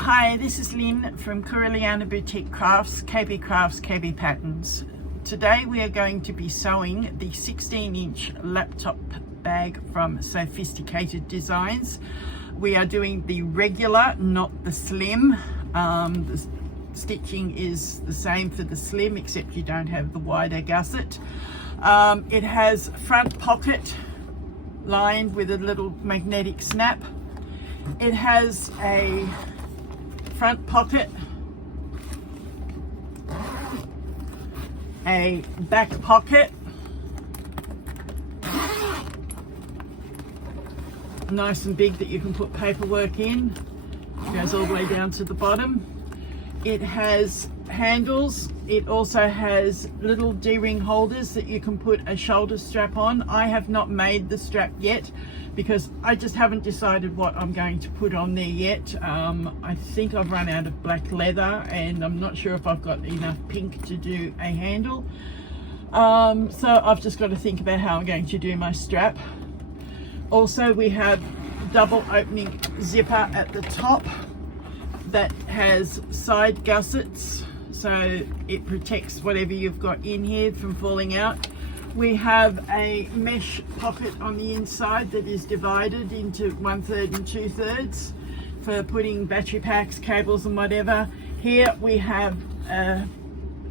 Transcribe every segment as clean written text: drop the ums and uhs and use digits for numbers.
Hi, this is Lynn from Corelliana Boutique Crafts, KB Patterns. Today we are going to be sewing the 16-inch laptop bag from Sewfisticated Designs. We are doing the regular, not the slim. The stitching is the same for the slim, except you don't have the wider gusset. It has front pocket lined with a little magnetic snap. It has a front pocket, a back pocket, nice and big that you can put paperwork in. It goes all the way down to the bottom. It has handles. It also has little D-ring holders that you can put a shoulder strap on. I have not made the strap yet because I just haven't decided what I'm going to put on there yet. I think I've run out of black leather and I'm not sure if I've got enough pink to do a handle. So I've just got to think about how I'm going to do my strap. Also, we have double opening zipper at the top that has side gussets, so it protects whatever you've got in here from falling out. We have a mesh pocket on the inside that is divided into 1/3 and 2/3 for putting battery packs, cables and whatever. Here we have an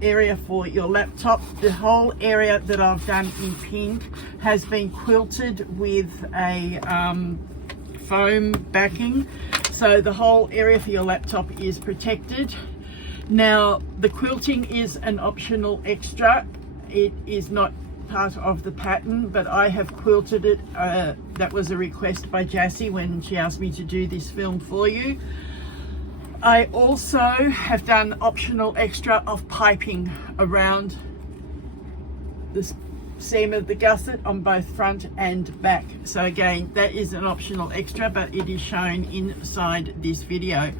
area for your laptop. The whole area that I've done in pink has been quilted with a foam backing, so the whole area for your laptop is protected. Now the quilting is an optional extra. It is not part of the pattern, but I have quilted it. That was a request by Jassy when she asked me to do this film for you. I also have done optional extra of piping around the seam of the gusset on both front and back. So again, that is an optional extra, but it is shown inside this video.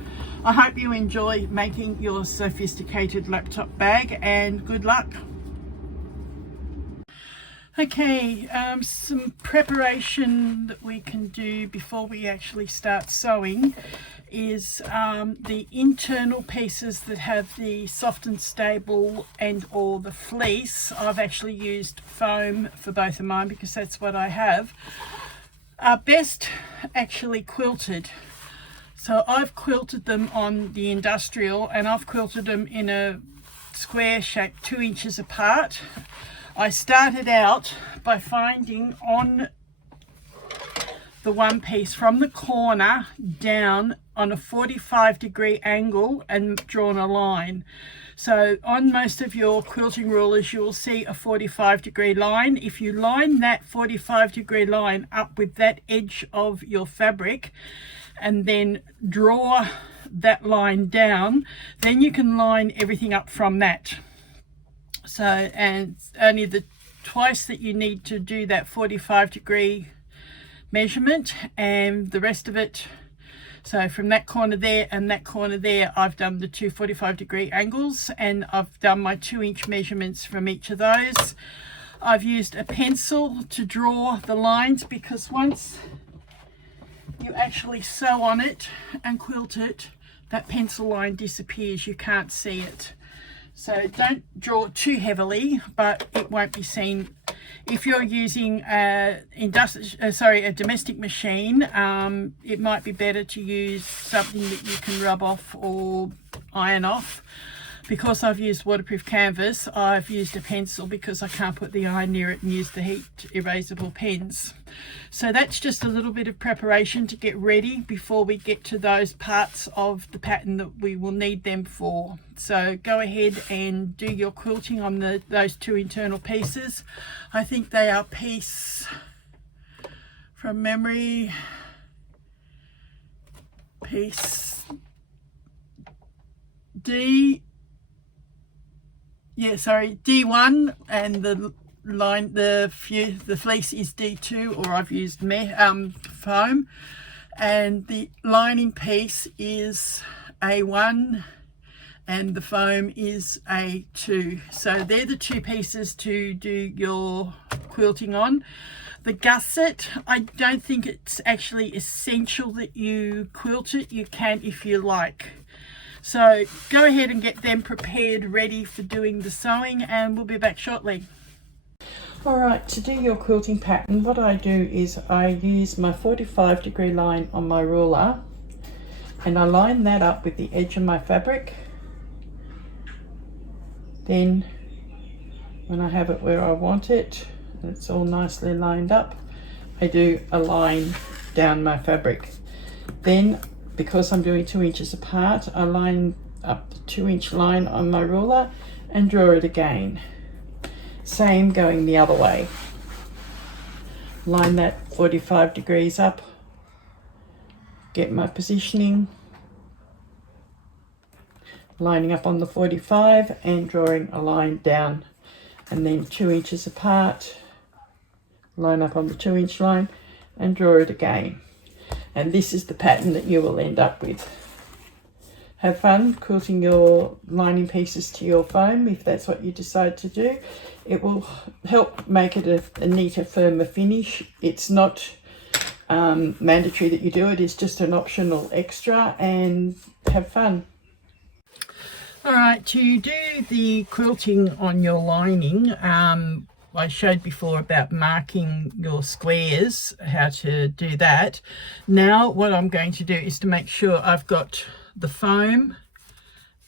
I hope you enjoy making your sophisticated laptop bag, and good luck. Okay, some preparation that we can do before we actually start sewing is the internal pieces that have the soft and stable and or the fleece. I've actually used foam for both of mine because that's what I have, are best actually quilted. So I've quilted them on the industrial, and I've quilted them in a square shape 2 inches apart. I started out by finding on the one piece from the corner down on a 45-degree angle and drawn a line. So on most of your quilting rulers you will see a 45-degree line. If you line that 45-degree line up with that edge of your fabric and then draw that line down, then you can line everything up from that. So, and only the twice that you need to do that 45-degree measurement, and the rest of it, so from that corner there and that corner there, I've done the two 45-degree angles, and I've done my 2-inch measurements from each of those. I've used a pencil to draw the lines because once you actually sew on it and quilt it, that pencil line disappears, you can't see it. So don't draw too heavily, but it won't be seen. If you're using a domestic machine, it might be better to use something that you can rub off or iron off. Because I've used waterproof canvas, I've used a pencil because I can't put the iron near it and use the heat erasable pens. So that's just a little bit of preparation to get ready before we get to those parts of the pattern that we will need them for. So go ahead and do your quilting on those two internal pieces. I think they are piece, from memory, piece D. Yeah, sorry, D1, and the line, the fleece is D2, or I've used foam, and the lining piece is A1 and the foam is A2. So they're the two pieces to do your quilting on. The gusset, I don't think it's actually essential that you quilt it. You can if you like. So go ahead and get them prepared, ready for doing the sewing, and we'll be back shortly. Alright, to do your quilting pattern, what I do is I use my 45-degree line on my ruler, and I line that up with the edge of my fabric. Then when I have it where I want it, it's all nicely lined up, I do a line down my fabric. Then, because I'm doing 2 inches apart, I line up the 2-inch line on my ruler and draw it again. Same going the other way. Line that 45 degrees up, get my positioning, lining up on the 45 and drawing a line down, and then 2 inches apart, line up on the 2-inch line and draw it again. And this is the pattern that you will end up with. Have fun quilting your lining pieces to your foam if that's what you decide to do. It will help make it a neater, firmer finish. It's not mandatory that you do it, it's just an optional extra, and have fun. Alright, to do the quilting on your lining, I showed before about marking your squares, how to do that. Now what I'm going to do is to make sure I've got the foam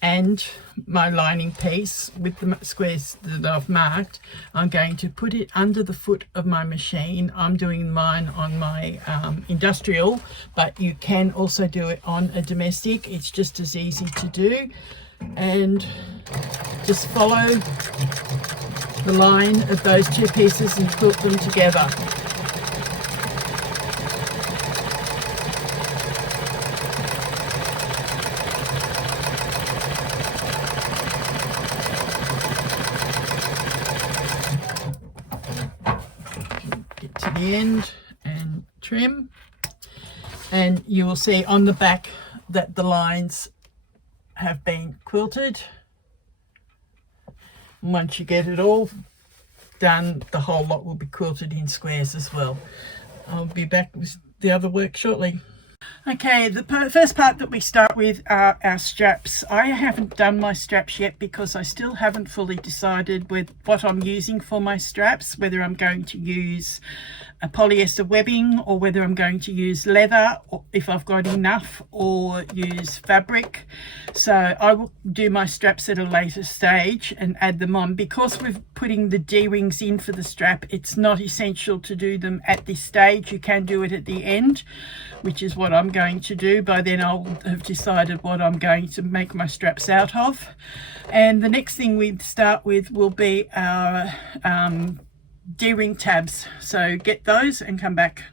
and my lining piece with the squares that I've marked. I'm going to put it under the foot of my machine. I'm doing mine on my industrial, but you can also do it on a domestic. It's just as easy to do, and just follow the line of those two pieces and quilt them together. Get to the end and trim, and you will see on the back that the lines have been quilted. Once you get it all done, the whole lot will be quilted in squares as well. I'll be back with the other work shortly. Okay, the first part that we start with are our straps. I haven't done my straps yet because I still haven't fully decided with what I'm using for my straps, whether I'm going to use a polyester webbing or whether I'm going to use leather, or if I've got enough, or use fabric. So I will do my straps at a later stage and add them on. Because we're putting the D-rings in for the strap, it's not essential to do them at this stage. You can do it at the end, which is what I'm going to do. By then I'll have decided what I'm going to make my straps out of. And the next thing we start with will be our D-ring tabs, so get those and come back.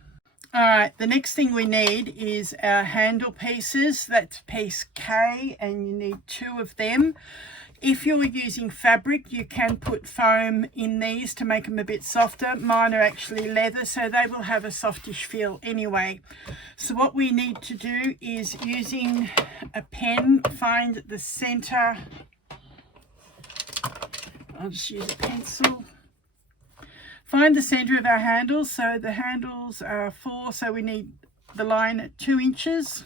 Alright, the next thing we need is our handle pieces. That's piece K, and you need 2 of them. If you're using fabric, you can put foam in these to make them a bit softer. Mine are actually leather, so they will have a softish feel anyway. So what we need to do is, using a pen, find the center. I'll just use a pencil. Find the center of our handles. So the handles are 4, so we need the line at 2 inches.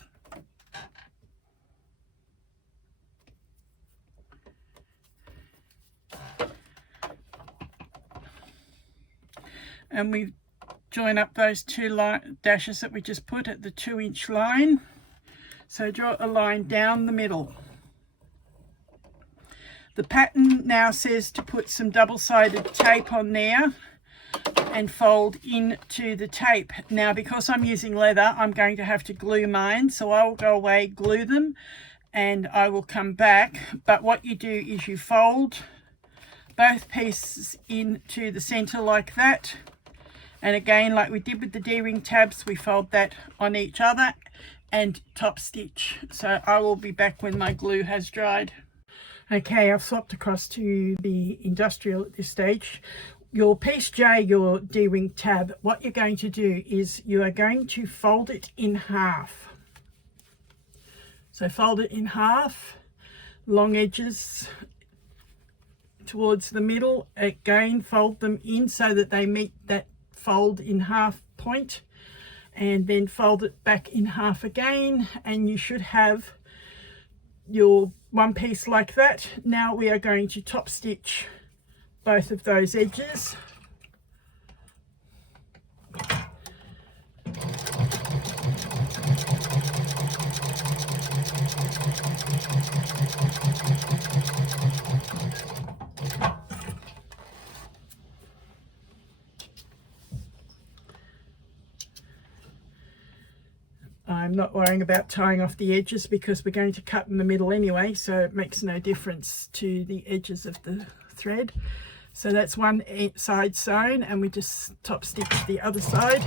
And we join up those 2 dashes that we just put at the 2-inch line. So draw a line down the middle. The pattern now says to put some double-sided tape on there and fold into the tape. Now, because I'm using leather, I'm going to have to glue mine, so I will go away, glue them, and I will come back. But what you do is you fold both pieces into the center like that, and again, like we did with the D-ring tabs, we fold that on each other and top stitch. So I will be back when my glue has dried. Okay, I've swapped across to the industrial at this stage. Your piece J, your D-ring tab, what you're going to do is you are going to fold it in half. So fold it in half, long edges towards the middle. Again, fold them in so that they meet that fold in half point, and then fold it back in half again, and you should have your one piece like that. Now we are going to top stitch both of those edges. I'm not worrying about tying off the edges because we're going to cut in the middle anyway, so it makes no difference to the edges of the thread. So that's one side sewn, and we just top stitch the other side.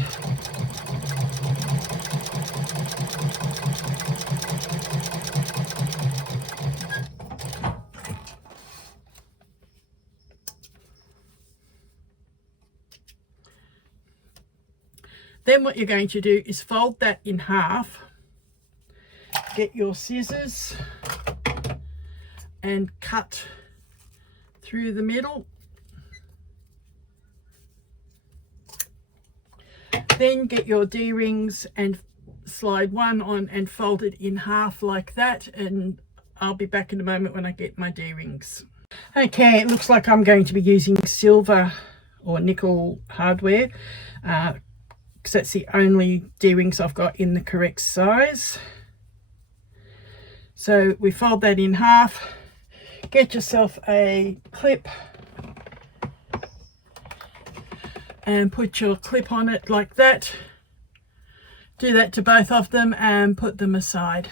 Then what you're going to do is fold that in half, get your scissors and cut through the middle. Then get your D-rings and slide one on and fold it in half like that, and I'll be back in a moment when I get my D-rings. Okay, it looks like I'm going to be using silver or nickel hardware, because that's the only D-rings I've got in the correct size. So we fold that in half, get yourself a clip and put your clip on it like that. Do that to both of them and put them aside.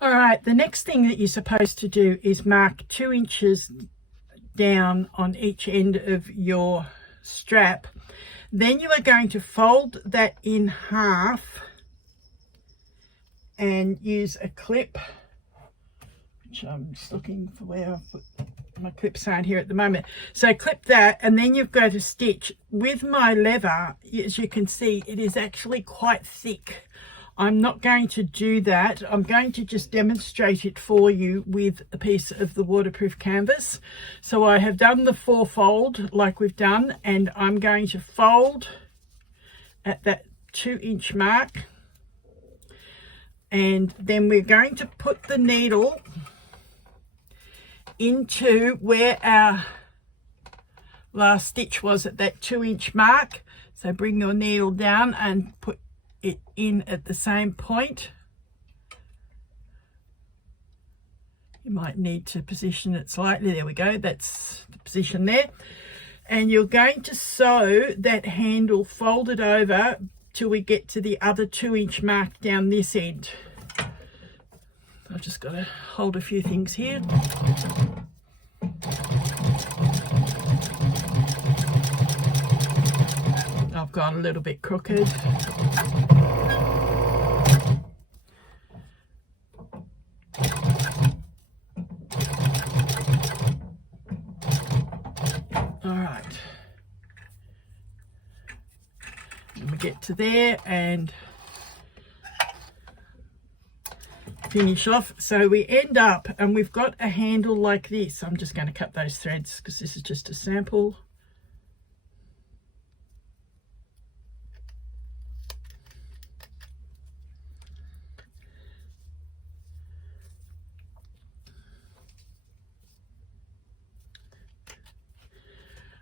All right, the next thing that you're supposed to do is mark 2 inches down on each end of your strap. Then you are going to fold that in half and use a clip, which I'm just looking for where I've put my clips aren't here at the moment. So clip that, and then you've got to stitch. With my leather, as you can see, it is actually quite thick. I'm not going to do that. I'm going to just demonstrate it for you with a piece of the waterproof canvas. So I have done the 4-fold like we've done, and I'm going to fold at that 2-inch mark, and then we're going to put the needle into where our last stitch was at that 2-inch mark. So bring your needle down and put it in at the same point. You might need to position it slightly. There we go, that's the position there. And you're going to sew that handle folded over till we get to the other 2-inch mark down this end. I've just got to hold a few things here. I've gone a little bit crooked. All right. And we get to there and finish off. So we end up and we've got a handle like this. I'm just going to cut those threads because this is just a sample.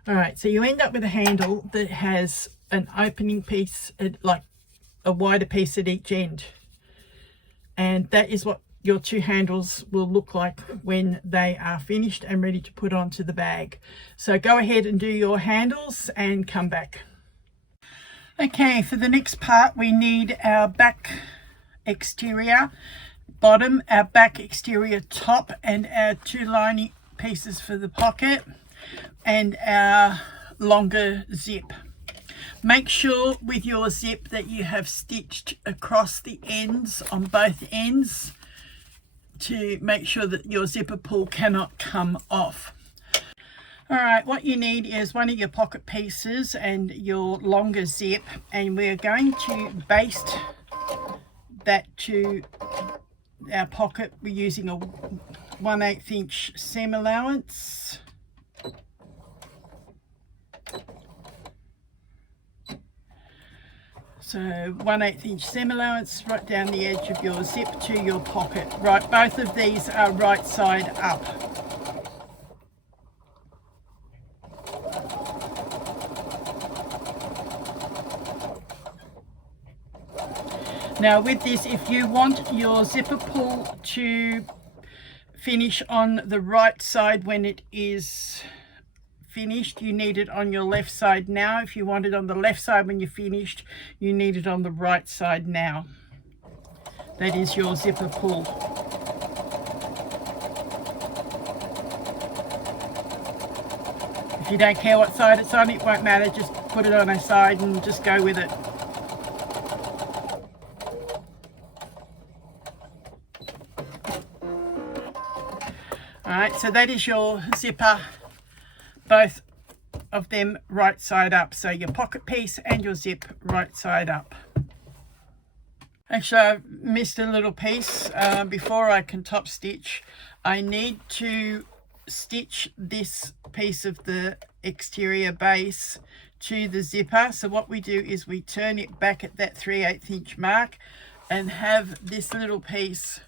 All right, so you end up with a handle that has an opening piece, like a wider piece at each end. And that is what your 2 handles will look like when they are finished and ready to put onto the bag. So go ahead and do your handles and come back. Okay, for the next part we need our back exterior bottom, our back exterior top, and our 2 lining pieces for the pocket and our longer zip. Make sure with your zip that you have stitched across the ends on both ends to make sure that your zipper pull cannot come off. All right, what you need is one of your pocket pieces and your longer zip, and we're going to baste that to our pocket. We're using a 1/8 inch seam allowance. So 1/8 inch seam allowance right down the edge of your zip to your pocket. Right, both of these are right side up. Now with this, if you want your zipper pull to finish on the right side when it is finished, you need it on your left side now. If you want it on the left side when you're finished, you need it on the right side now. That is your zipper pull. If you don't care what side it's on, it won't matter. Just put it on a side and just go with it. Alright, so that is your zipper, both of them right side up. So your pocket piece and your zip right side up. Actually, I missed a little piece. Before I can top stitch, I need to stitch this piece of the exterior base to the zipper. So what we do is we turn it back at that 3/8 inch mark and have this little piece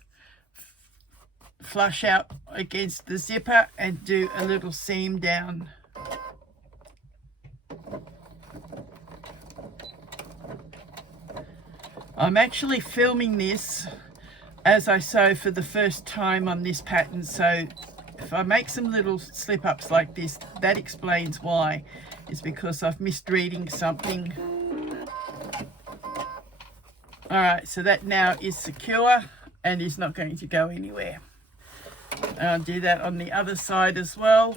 flush out against the zipper and do a little seam down. I'm actually filming this as I sew for the first time on this pattern, so if I make some little slip ups like this, that explains why. It's because I've missed reading something. Alright, so that now is secure and is not going to go anywhere. I'll do that on the other side as well.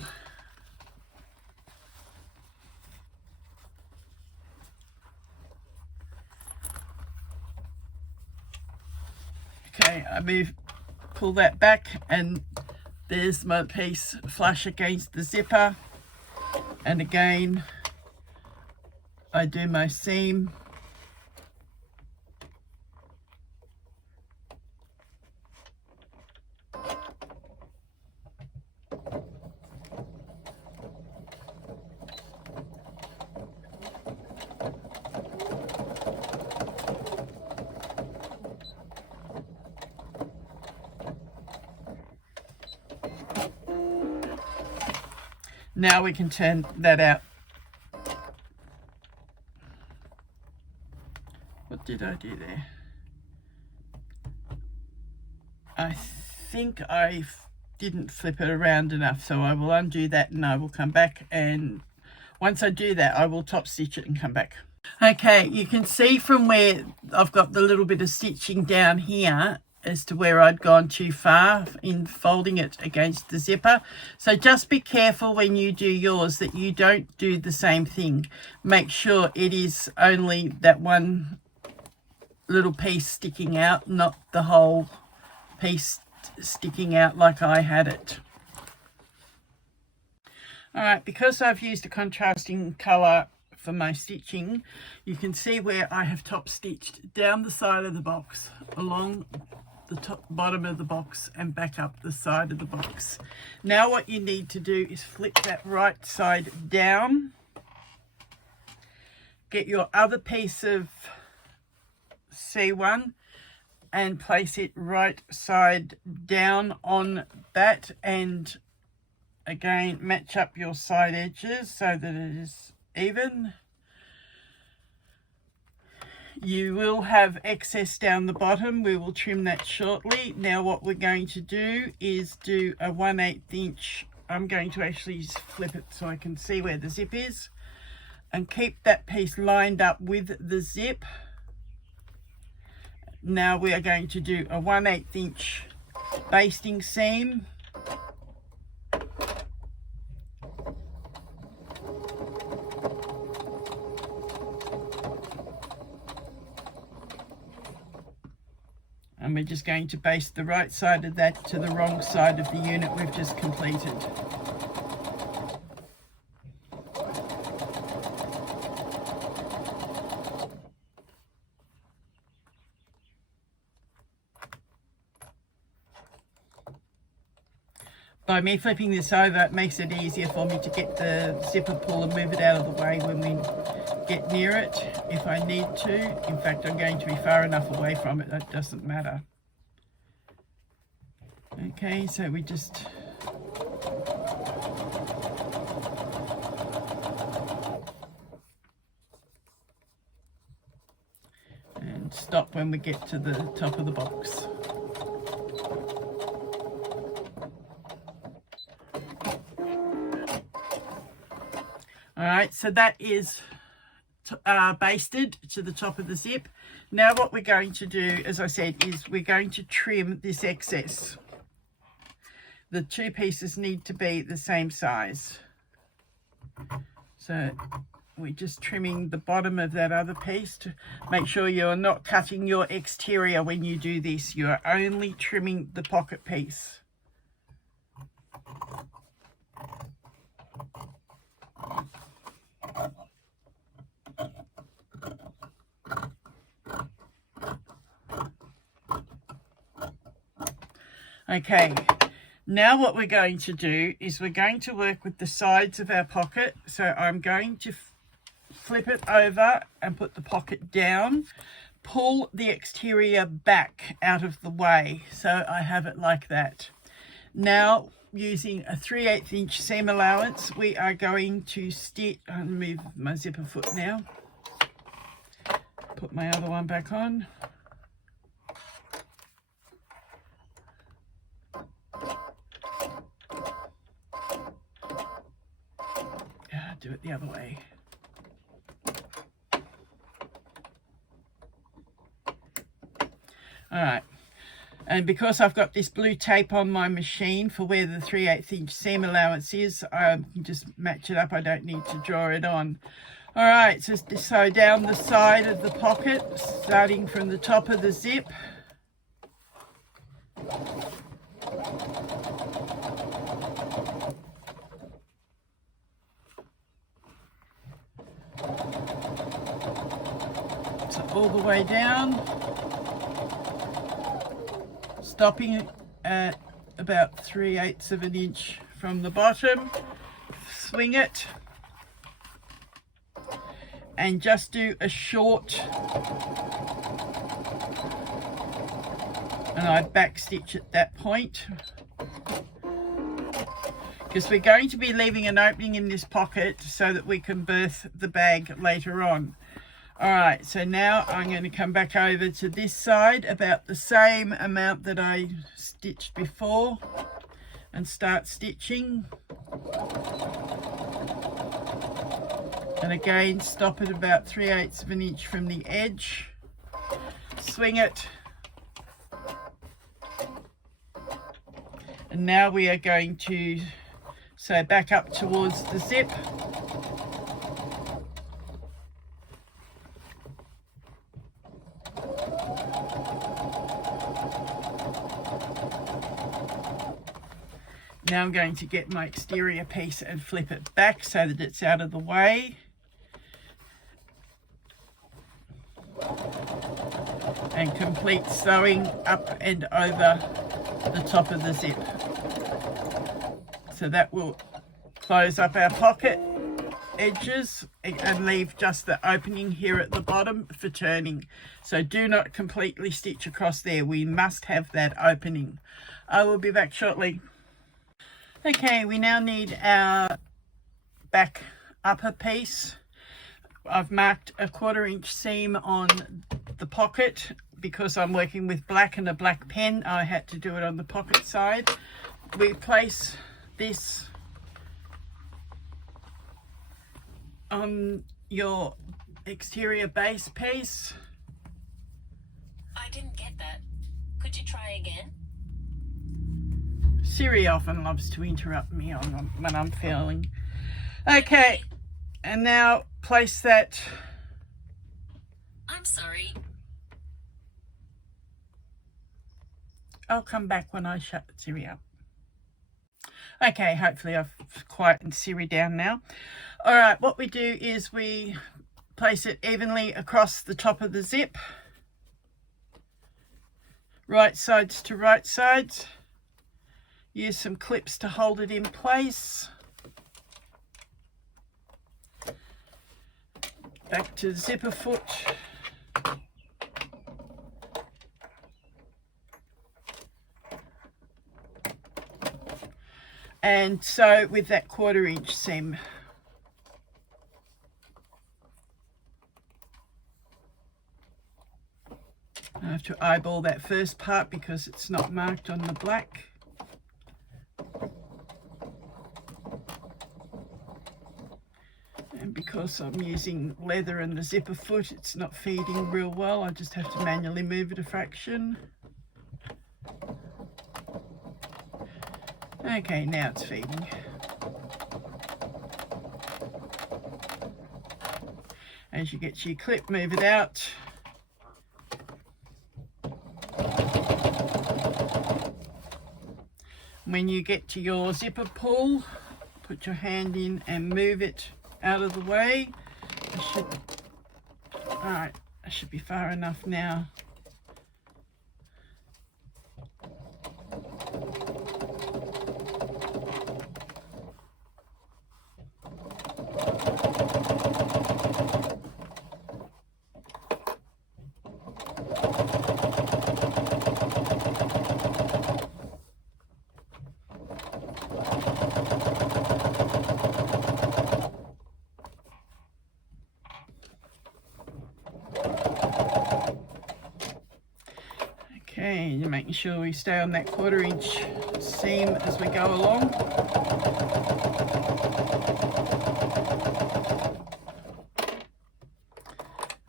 Okay, pull that back, and there's my piece flush against the zipper. And again, I do my seam. Now we can turn that out. What did I do there? I think I didn't flip it around enough, so I will undo that and I will come back, and once I do that I will top stitch it and come back. Okay, you can see from where I've got the little bit of stitching down here as to where I'd gone too far in folding it against the zipper. So just be careful when you do yours that you don't do the same thing. Make sure it is only that one little piece sticking out, not the whole piece sticking out like I had it. Alright, because I've used a contrasting colour for my stitching, you can see where I have top stitched down the side of the box, along the bottom of the box and back up the side of the box. Now what you need to do is flip that right side down, get your other piece of C1 and place it right side down on that, and again match up your side edges so that it is even. You will have excess down the bottom. We will trim that shortly. Now what we're going to do is do a 1/8 inch. I'm going to actually flip it so I can see where the zip is, and keep that piece lined up with the zip. Now we are going to do a 1/8 inch basting seam. And we're just going to baste the right side of that to the wrong side of the unit we've just completed. By me flipping this over, it makes it easier for me to get the zipper pull and move it out of the way when we get near it if I need to. In fact, I'm going to be far enough away from it, that doesn't matter. Okay, so we just and stop when we get to the top of the box. All right, so that is basted to the top of the zip. Now what we're going to do, as I said, is we're going to trim this excess. The two pieces need to be the same size. So we're just trimming the bottom of that other piece to make sure you're not cutting your exterior when you do this. You're only trimming the pocket piece. Okay, now what we're going to do is we're going to work with the sides of our pocket. So I'm going to flip it over and put the pocket down, pull the exterior back out of the way. So I have it like that. Now, using a 3/8 inch seam allowance, we are going to stitch. I'll move my zipper foot now. Put my other one back on. Do it the other way. All right, and because I've got this blue tape on my machine for where the 3/8 inch seam allowance is, I can just match it up. I don't need to draw it on. All right, so down the side of the pocket, starting from the top of the zip. So all the way down, stopping at about 3/8 of an inch from the bottom, swing it, and just do a short, and I back stitch at that point, because we're going to be leaving an opening in this pocket so that we can berth the bag later on. All right, so now I'm going to come back over to this side about the same amount that I stitched before and start stitching. And again, stop at about 3/8 of an inch from the edge, swing it. And now we are going to sew back up towards the zip. Now I'm going to get my exterior piece and flip it back so that it's out of the way. And complete sewing up and over the top of the zip. So that will close up our pocket edges and leave just the opening here at the bottom for turning. So do not completely stitch across there. We must have that opening. I will be back shortly. Okay, we now need our back upper piece. I've marked a 1/4 inch seam on the pocket because I'm working with black and a black pen. I had to do it on the pocket side. We place this on your exterior base piece. I didn't get that. Could you try again? Siri often loves to interrupt me when I'm filming. Okay, and now place that. I'm sorry. I'll come back when I shut Siri up. Okay, hopefully I've quietened Siri down now. All right, what we do is we place it evenly across the top of the zip. Right sides to right sides. Use some clips to hold it in place. back to zipper foot. And sew with that 1/4 inch seam. I have to eyeball that first part because it's not marked on the black. And because I'm using leather and the zipper foot, it's not feeding real well. I just have to manually move it a fraction. Okay, now it's feeding. As you get to your clip, move it out. When you get to your zipper pull, put your hand in and move it out of the way. Alright, I should be far enough now. Okay, you're making sure we stay on that 1/4 inch seam as we go along.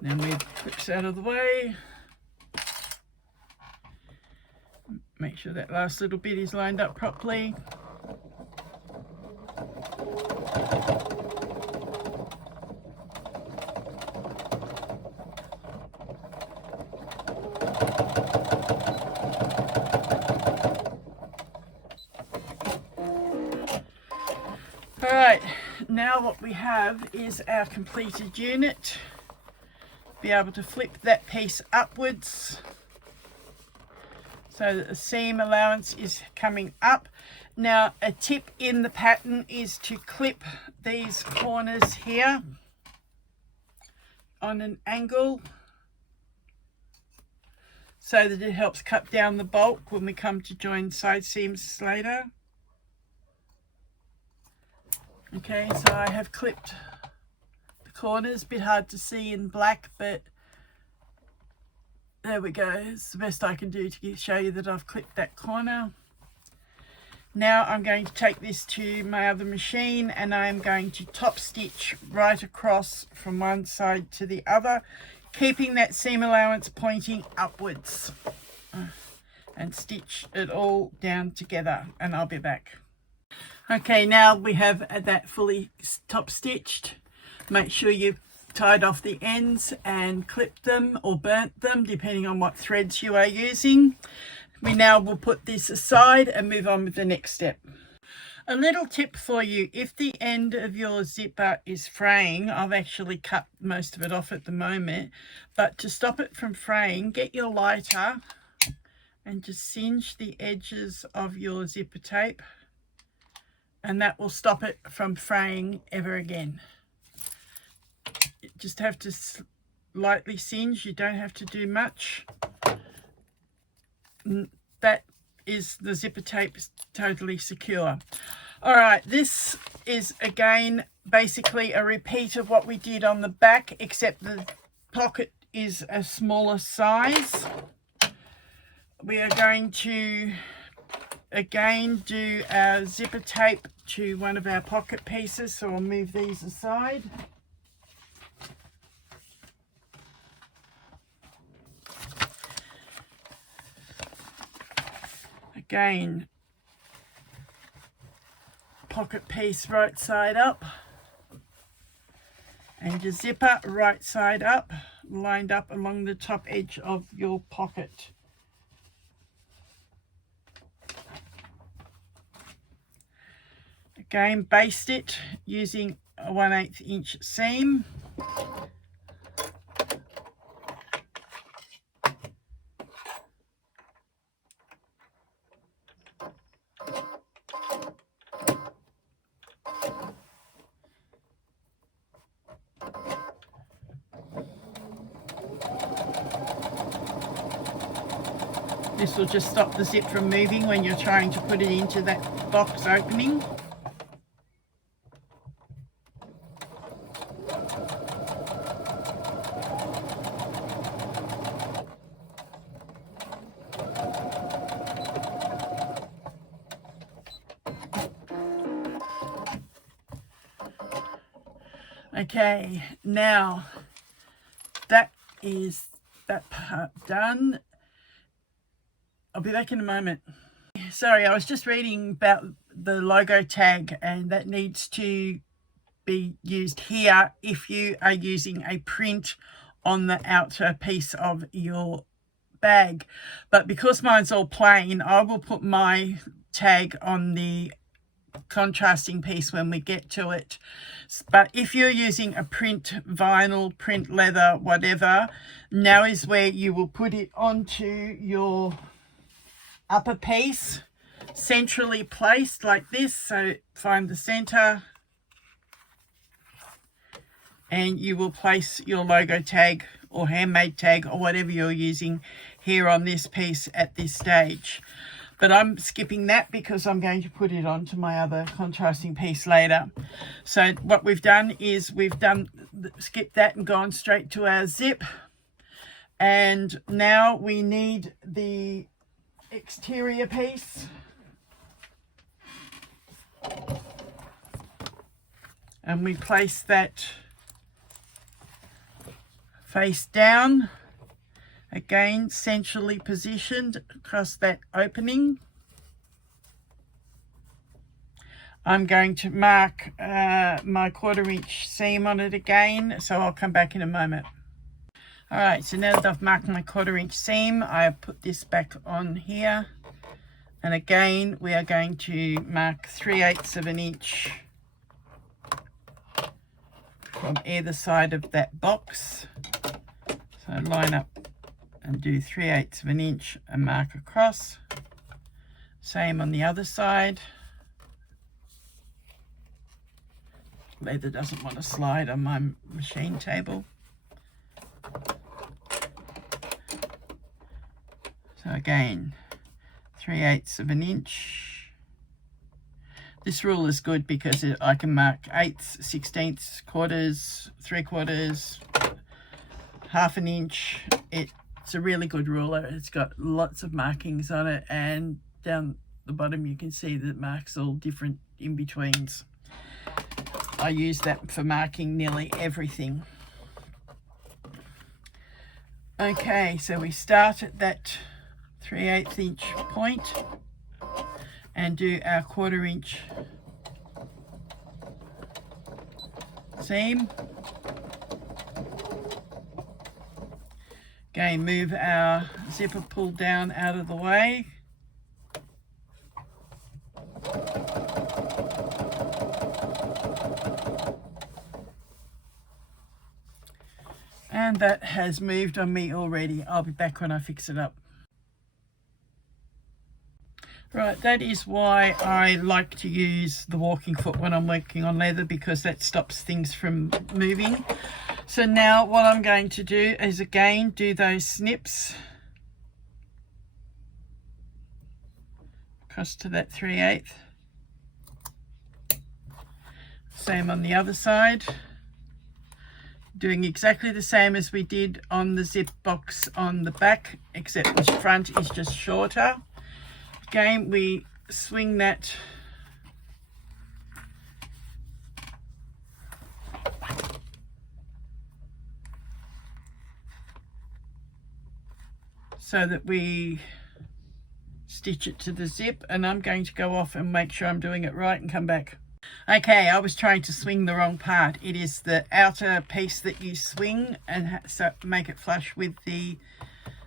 Then move clips out of the way. Make sure that last little bit is lined up properly. Alright, now what we have is our completed unit. Be able to flip that piece upwards so that the seam allowance is coming up. Now a tip in the pattern is to clip these corners here on an angle so that it helps cut down the bulk when we come to join side seams later. Okay, so I have clipped the corners, a bit hard to see in black, but there we go. It's the best I can do to show you that I've clipped that corner. Now I'm going to take this to my other machine and I'm going to top stitch right across from one side to the other, keeping that seam allowance pointing upwards, and stitch it all down together, and I'll be back. Okay, now we have that fully top stitched. Make sure you've tied off the ends and clipped them or burnt them, depending on what threads you are using. We now will put this aside and move on with the next step. A little tip for you: if the end of your zipper is fraying, I've actually cut most of it off at the moment, but to stop it from fraying, get your lighter and just singe the edges of your zipper tape, and that will stop it from fraying ever again. You just have to lightly singe, you don't have to do much. That is the zipper tape is totally secure. All right, this is again basically a repeat of what we did on the back, except the pocket is a smaller size. We are going to again do our zipper tape to one of our pocket pieces, so I'll move these aside. Again, pocket piece right side up, and your zipper right side up, lined up along the top edge of your pocket. Again, baste it using a 1/8 inch seam. This will just stop the zip from moving when you're trying to put it into that box opening. Okay, now that is that part done. I'll be back in a moment. Sorry, I was just reading about the logo tag, and that needs to be used here if you are using a print on the outer piece of your bag. But because mine's all plain, I will put my tag on the contrasting piece when we get to it. But if you're using a print vinyl, print leather, whatever, now is where you will put it onto your upper piece, centrally placed like this. So find the center and you will place your logo tag or handmade tag or whatever you're using here on this piece at this stage. But I'm skipping that because I'm going to put it onto my other contrasting piece later. So what we've done is skipped that and gone straight to our zip. And now we need the exterior piece. And we place that face down. Again, centrally positioned across that opening. I'm going to mark my 1/4 inch seam on it again, so I'll come back in a moment. All right, so now that I've marked my 1/4 inch seam, I put this back on here. And again, we are going to mark 3/8 of an inch from either side of that box. So line up and do 3/8 of an inch and mark across. Same on the other side. Leather doesn't want to slide on my machine table. So again, 3/8 of an inch. This rule is good because I can mark 1/8, 1/16, quarters, 3/4, 1/2 inch. It's a really good ruler. It's got lots of markings on it, and down the bottom you can see that it marks all different in-betweens. I use that for marking nearly everything. Okay, so we start at that 3/8 inch point and do our 1/4 inch seam. Again, move our zipper pull down out of the way. And that has moved on me already. I'll be back when I fix it up. Right, that is why I like to use the walking foot when I'm working on leather, because that stops things from moving. So now what I'm going to do is again do those snips across to that 3/8. Same on the other side. Doing exactly the same as we did on the zip box on the back, except the front is just shorter. Again, we swing that so that we stitch it to the zip, and I'm going to go off and make sure I'm doing it right and come back. Okay, I was trying to swing the wrong part. It is the outer piece that you swing and so make it flush with the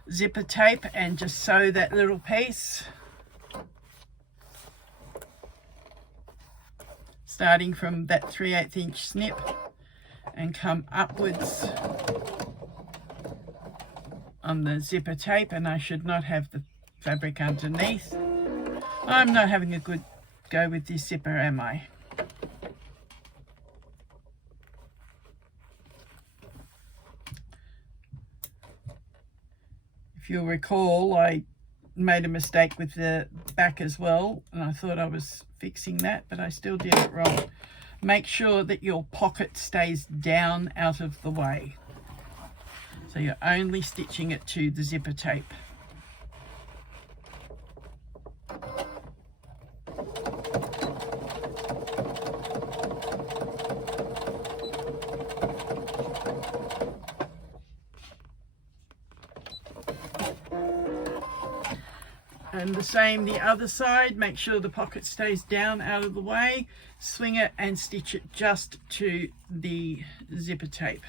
zipper tape, and just sew that little piece, starting from that 3/8 inch snip and come upwards on the zipper tape. And I should not have the fabric underneath. I'm not having a good go with this zipper, am I? If you'll recall, I made a mistake with the back as well, and I thought I was fixing that, but I still did it wrong. Make sure that your pocket stays down out of the way. So you're only stitching it to the zipper tape. And the same the other side, make sure the pocket stays down out of the way, swing it and stitch it just to the zipper tape.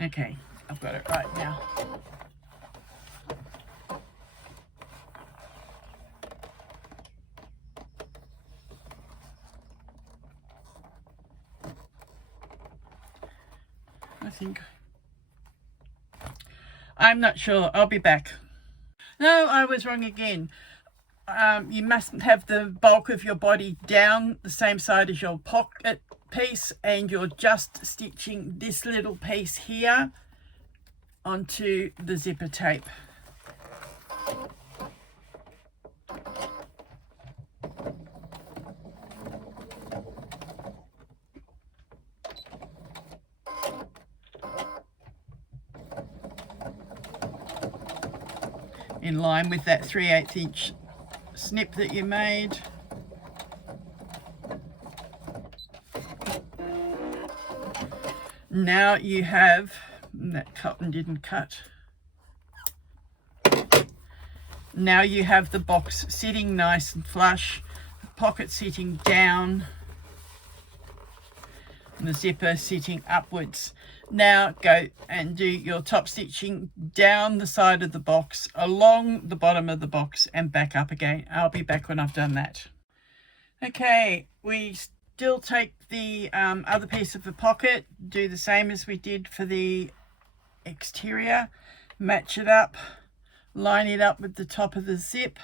Okay, I've got it right now. I think. I'm not sure. I'll be back. No, I was wrong again. You mustn't have the bulk of your body down the same side as your pocket piece, and you're just stitching this little piece here onto the zipper tape. In line with that 3/8 inch snip that you made. Now you have, that cotton didn't cut. Now you have the box sitting nice and flush, the pocket sitting down, and the zipper sitting upwards. Now go and do your top stitching down the side of the box, along the bottom of the box, and back up again. I'll be back when I've done that. Okay, we still take the other piece of the pocket, do the same as we did for the exterior, match it up, line it up with the top of the zip,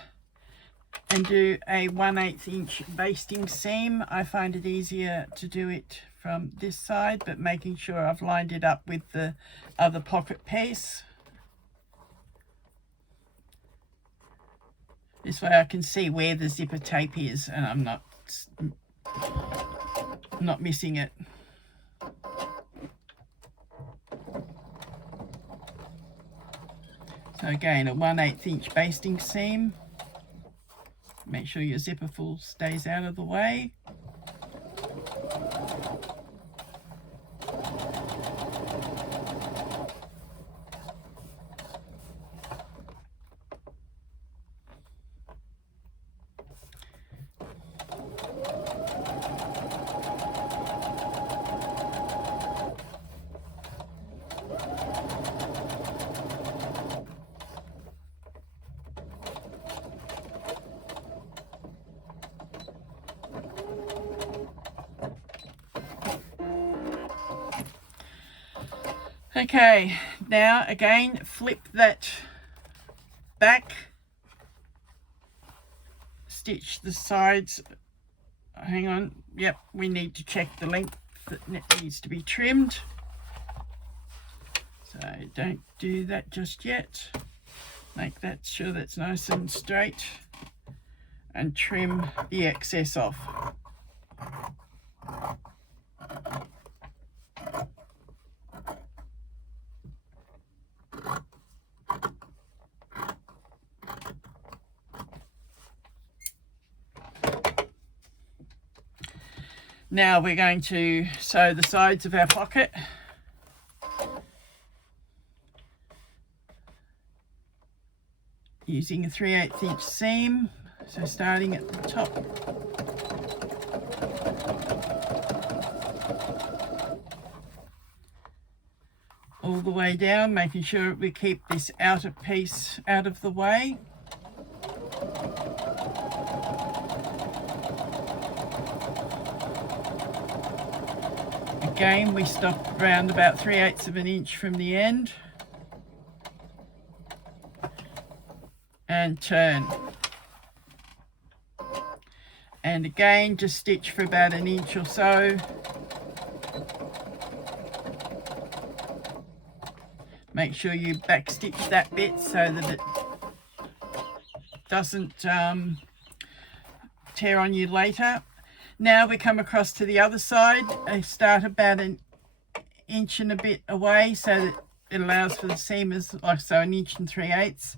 and do a 1/8 inch basting seam. I find it easier to do it from this side, but making sure I've lined it up with the other pocket piece. This way I can see where the zipper tape is and I'm not missing it. So again, a 1/8 inch basting seam. Make sure your zipper full stays out of the way. Okay, now again flip that back, stitch the sides. Hang on, yep, we need to check the length that needs to be trimmed, so don't do that just yet. Make that sure that's nice and straight and trim the excess off. Now we're going to sew the sides of our pocket. Using a 3/8 inch seam, so starting at the top. All the way down, making sure we keep this outer piece out of the way. Again, we stop around about 3/8 of an inch from the end. and turn. And again, just stitch for about an inch or so. Make sure you backstitch that bit so that it doesn't tear on you later. Now we come across to the other side. I start about an inch and a bit away so that it allows for the seamers, like so, 1 3/8 inches.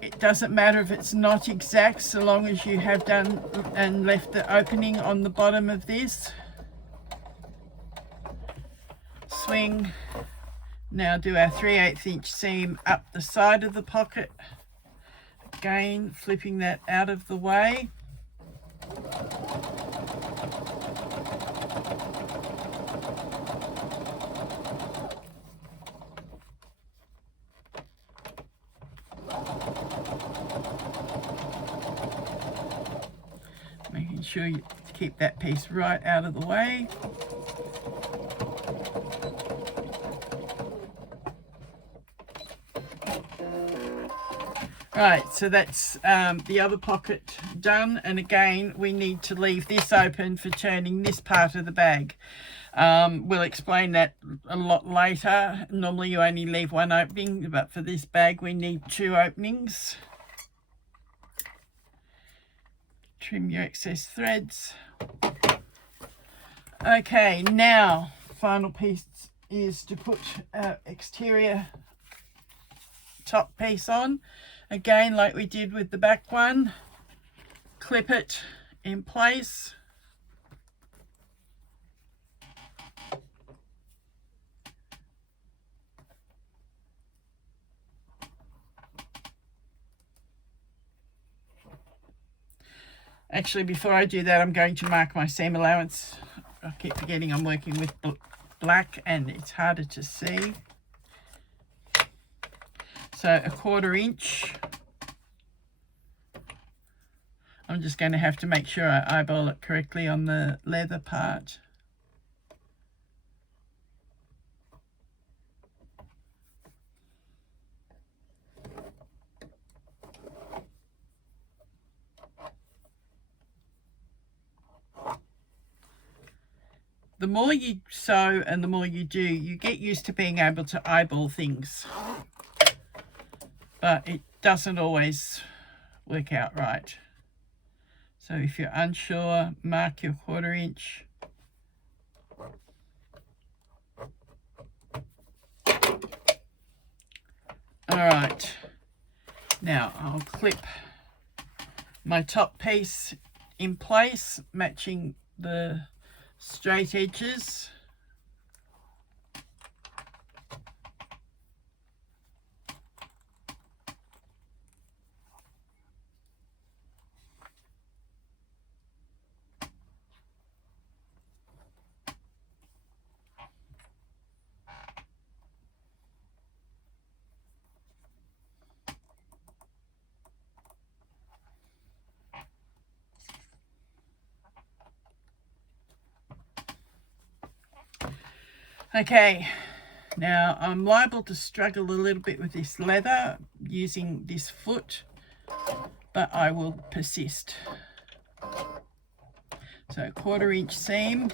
It doesn't matter if it's not exact, so long as you have done and left the opening on the bottom of this. Swing. Now do our 3/8 inch seam up the side of the pocket. Again, flipping that out of the way. Making sure you keep that piece right out of the way. Right, so that's the other pocket done, and again we need to leave this open for turning this part of the bag. We'll explain that a lot later. Normally you only leave one opening, but for this bag we need 2 openings. Trim your excess threads. Okay, now final piece is to put our exterior top piece on. Again, like we did with the back one, clip it in place. Actually, before I do that, I'm going to mark my seam allowance. I keep forgetting I'm working with black and it's harder to see. So 1/4 inch. I'm just going to have to make sure I eyeball it correctly on the leather part. The more you sew and the more you do, you get used to being able to eyeball things. But it doesn't always work out right. So if you're unsure, mark your 1/4 inch. All right, now I'll clip my top piece in place, matching the straight edges. Okay, now I'm liable to struggle a little bit with this leather using this foot, but I will persist. So 1/4 inch seam.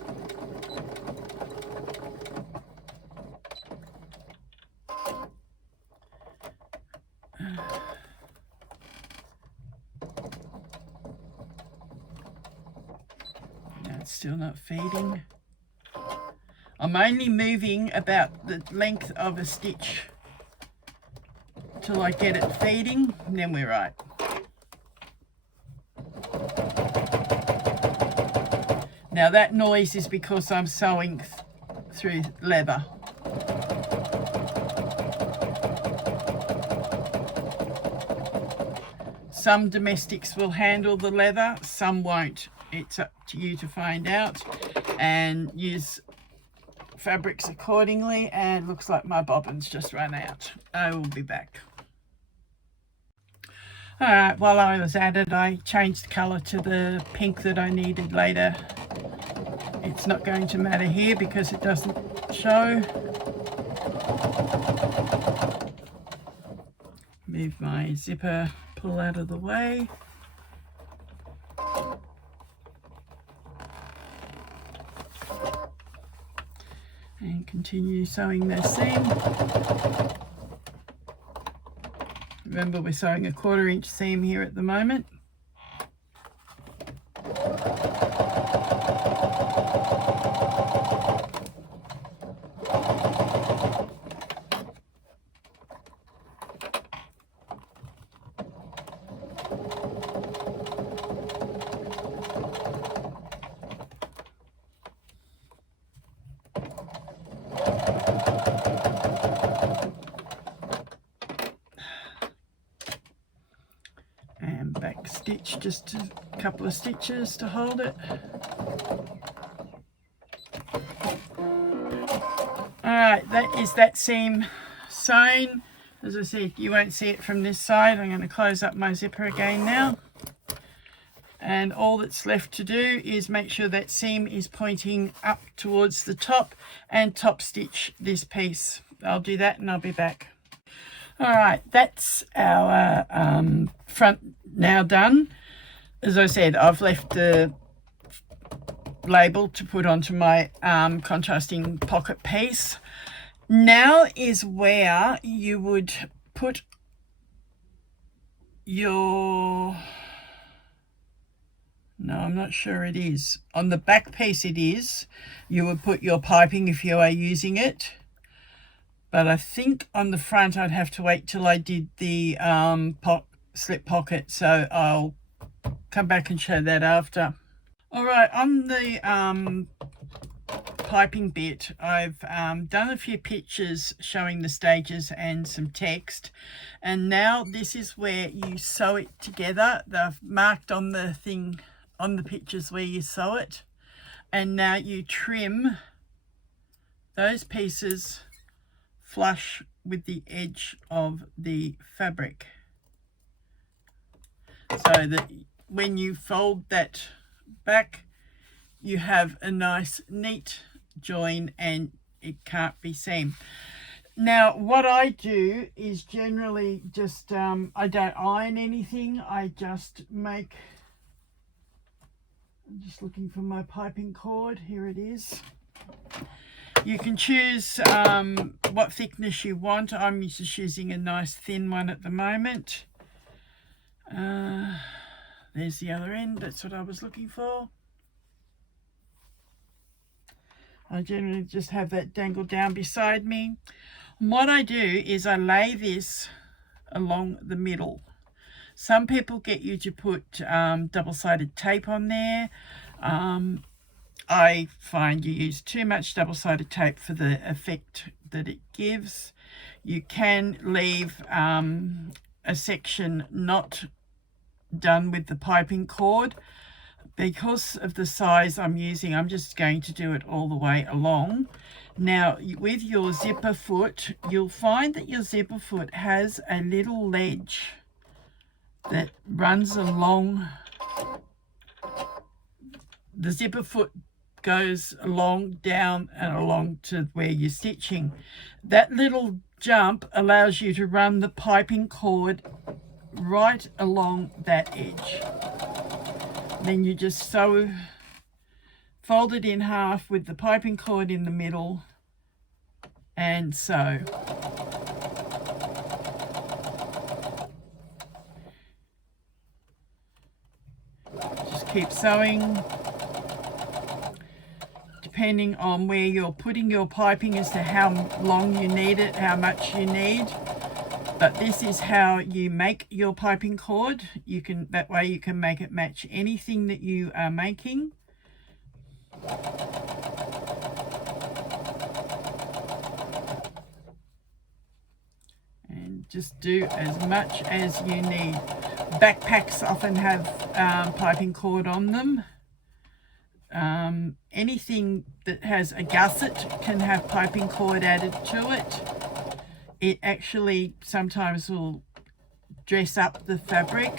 Now it's still not feeding. I'm only moving about the length of a stitch till I get it feeding, and then we're right. Now that noise is because I'm sewing through leather. Some domestics will handle the leather, some won't. It's up to you to find out and use fabrics accordingly. And looks like my bobbin's just run out. I will be back. All right, while I was at it, I changed the color to the pink that I needed later. It's not going to matter here because it doesn't show. Move my zipper pull out of the way. And continue sewing the seam. Remember, we're sewing a 1/4 inch seam here at the moment. Back stitch, just a couple of stitches to hold it. Alright, that is that seam sewn. As I said, you won't see it from this side. I'm going to close up my zipper again now. And all that's left to do is make sure that seam is pointing up towards the top and top stitch this piece. I'll do that and I'll be back. Alright, that's our front now done. As I said, I've left the label to put onto my contrasting pocket piece. Now is where you would put your... No, I'm not sure it is. On the back piece it is. You would put your piping if you are using it. But I think on the front I'd have to wait till I did the slip pocket, so I'll come back and show that after. Alright, on the piping bit, I've done a few pictures showing the stages and some text, and now this is where you sew it together. They've marked on the thing, on the pictures where you sew it, and now you trim those pieces flush with the edge of the fabric, so that when you fold that back you have a nice neat join and it can't be seen. Now what I do is generally just I don't iron anything. I just make, I'm just looking for my piping cord, here it is. You can choose what thickness you want. I'm just using a nice thin one at the moment. There's the other end, that's what I was looking for. I generally just have that dangled down beside me. And what I do is I lay this along the middle. Some people get you to put double-sided tape on there. I find you use too much double-sided tape for the effect that it gives. You can leave a section not done with the piping cord. Because of the size I'm using, I'm just going to do it all the way along. Now with your zipper foot, you'll find that your zipper foot has a little ledge that runs along. The zipper foot goes along, down and along to where you're stitching. That little jump allows you to run the piping cord right along that edge. Then you just sew, fold it in half with the piping cord in the middle and sew. Just keep sewing. Depending on where you're putting your piping as to how long you need it, how much you need. But this is how you make your piping cord. You can, that way you can make it match anything that you are making. And just do as much as you need. Backpacks often have piping cord on them. Anything that has a gusset can have piping cord added to it. It actually sometimes will dress up the fabric.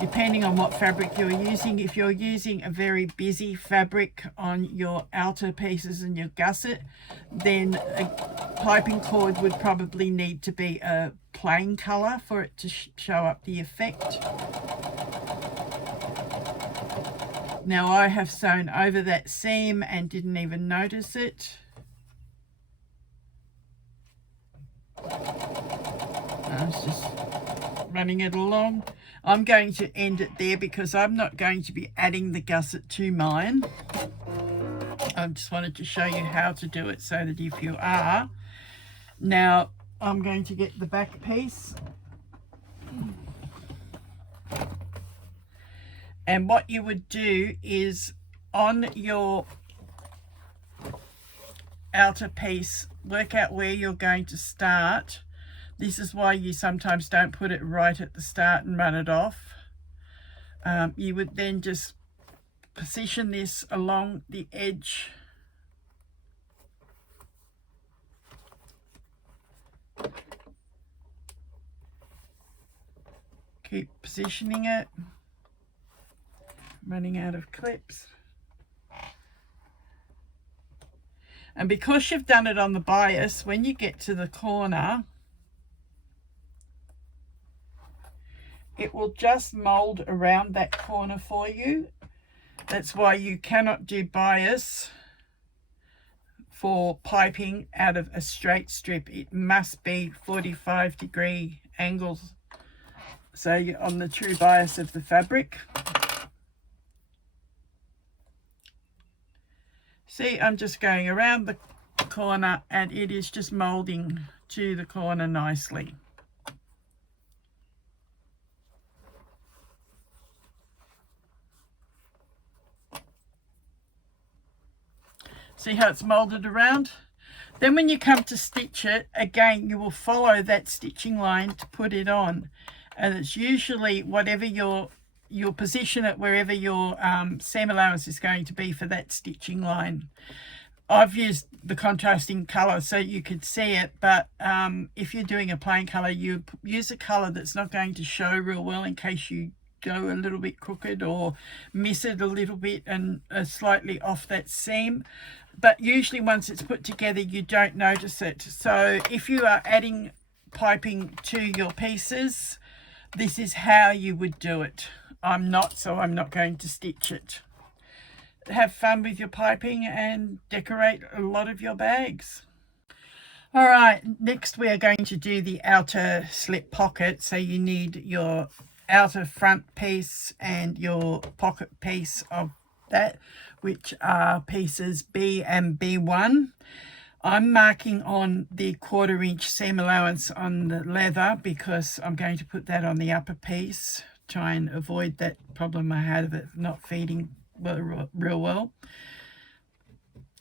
depending on what fabric you're using. If you're using a very busy fabric on your outer pieces and your gusset, then a piping cord would probably need to be a plain colour for it to show up the effect. Now I have sewn over that seam and didn't even notice it. I was just running it along. I'm going to end it there because I'm not going to be adding the gusset to mine. I just wanted to show you how to do it so that if you are. Now I'm going to get the back piece. And what you would do is on your outer piece, work out where you're going to start. This is why you sometimes don't put it right at the start and run it off. You would then just position this along the edge. Keep positioning it. Running out of clips. And because you've done it on the bias, when you get to the corner, it will just mold around that corner for you. That's why you cannot do bias for piping out of a straight strip. It must be 45-degree angles, so you're on the true bias of the fabric. See, I'm just going around the corner and it is just molding to the corner nicely. See how it's molded around? Then when you come to stitch it, again, you will follow that stitching line to put it on. And it's usually whatever you'll position it wherever your seam allowance is going to be for that stitching line. I've used the contrasting colour so you could see it, but if you're doing a plain colour, you use a colour that's not going to show real well in case you go a little bit crooked or miss it a little bit and slightly off that seam. But usually once it's put together, you don't notice it. So if you are adding piping to your pieces, this is how you would do it. I'm not, so I'm not going to stitch it. Have fun with your piping and decorate a lot of your bags. All right, next we are going to do the outer slip pocket. So you need your outer front piece and your pocket piece of that, which are pieces B and B1. I'm marking on the 1/4 inch seam allowance on the leather because I'm going to put that on the upper piece. Try and avoid that problem I had of it not feeding real well.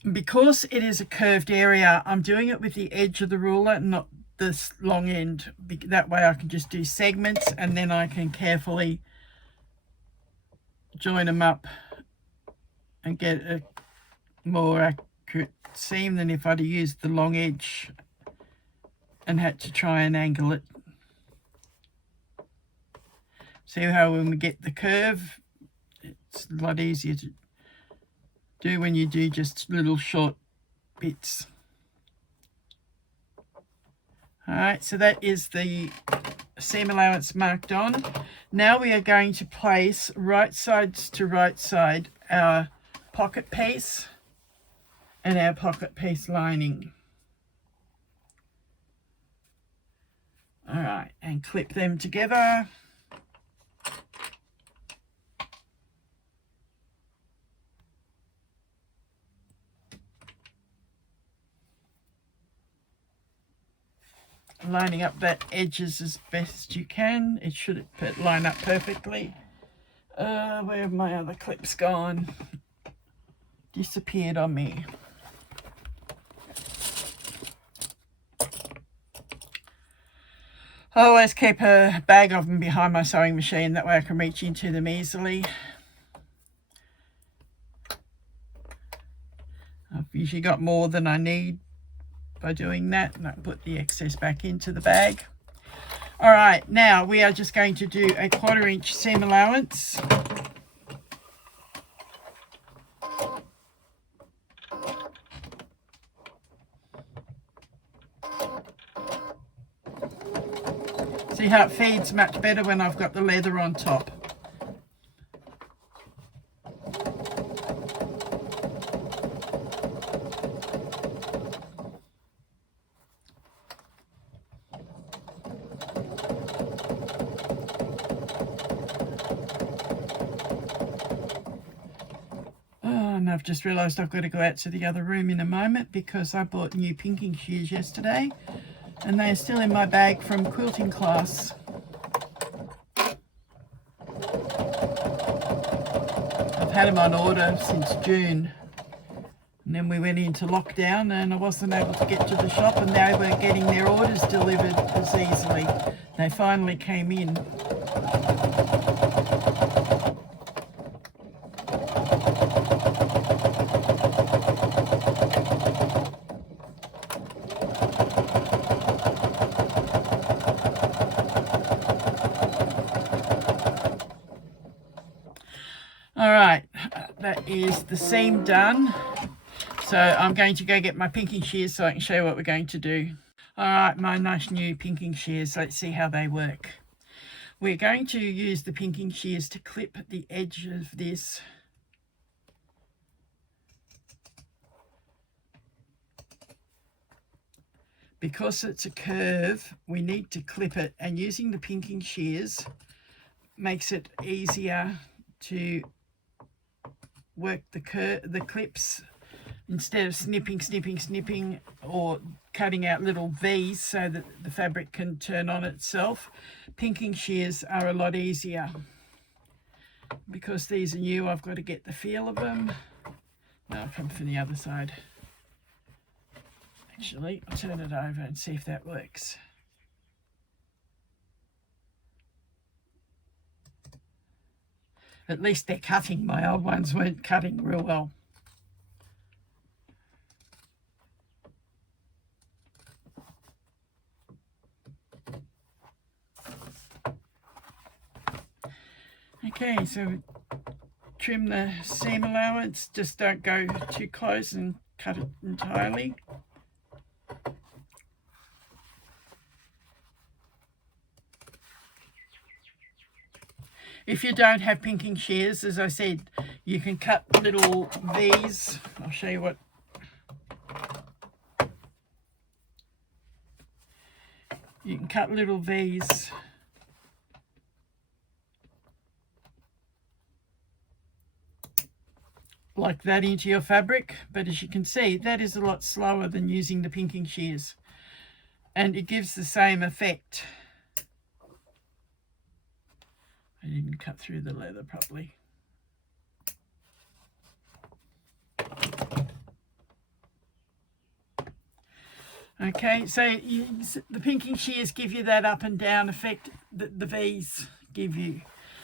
Because it is a curved area, I'm doing it with the edge of the ruler, not this long end. That way I can just do segments and then I can carefully join them up and get a more accurate seam than if I'd have used the long edge and had to try and angle it. See how when we get the curve, it's a lot easier to do when you do just little short bits. All right, so that is the seam allowance marked on. Now we are going to place right sides to right side our pocket piece and our pocket piece lining. All right, and clip them together. Lining up that edges as best you can. It should line up perfectly. Where have my other clips gone? Disappeared on me. I always keep a bag of them behind my sewing machine, that way I can reach into them easily. I've usually got more than I need by doing that, and I put the excess back into the bag. All right, now we are just going to do a 1/4 inch seam allowance. See how it feeds much better when I've got the leather on top. And I've just realised I've got to go out to the other room in a moment because I bought new pinking shears yesterday and they are still in my bag from quilting class. I've had them on order since June, and then we went into lockdown and I wasn't able to get to the shop and they weren't getting their orders delivered as easily. They finally came in. Alright, that is the seam done. So I'm going to go get my pinking shears so I can show you what we're going to do. Alright, my nice new pinking shears. Let's see how they work. We're going to use the pinking shears to clip the edge of this. Because it's a curve, we need to clip it, and using the pinking shears makes it easier to work the clips instead of snipping or cutting out little V's so that the fabric can turn on itself. Pinking shears are a lot easier. Because these are new, I've got to get the feel of them. Now I'll come from the other side. Actually, I'll turn it over and see if that works. At least they're cutting. My old ones weren't cutting real well. Okay, so trim the seam allowance. Just don't go too close and cut it entirely. If you don't have pinking shears, as I said, you can cut little V's. I'll show you what. You can cut little V's. Like that into your fabric, but as you can see, that is a lot slower than using the pinking shears. And it gives the same effect. I didn't cut through the leather properly. Okay, so the pinking shears give you that up and down effect that the V's give you.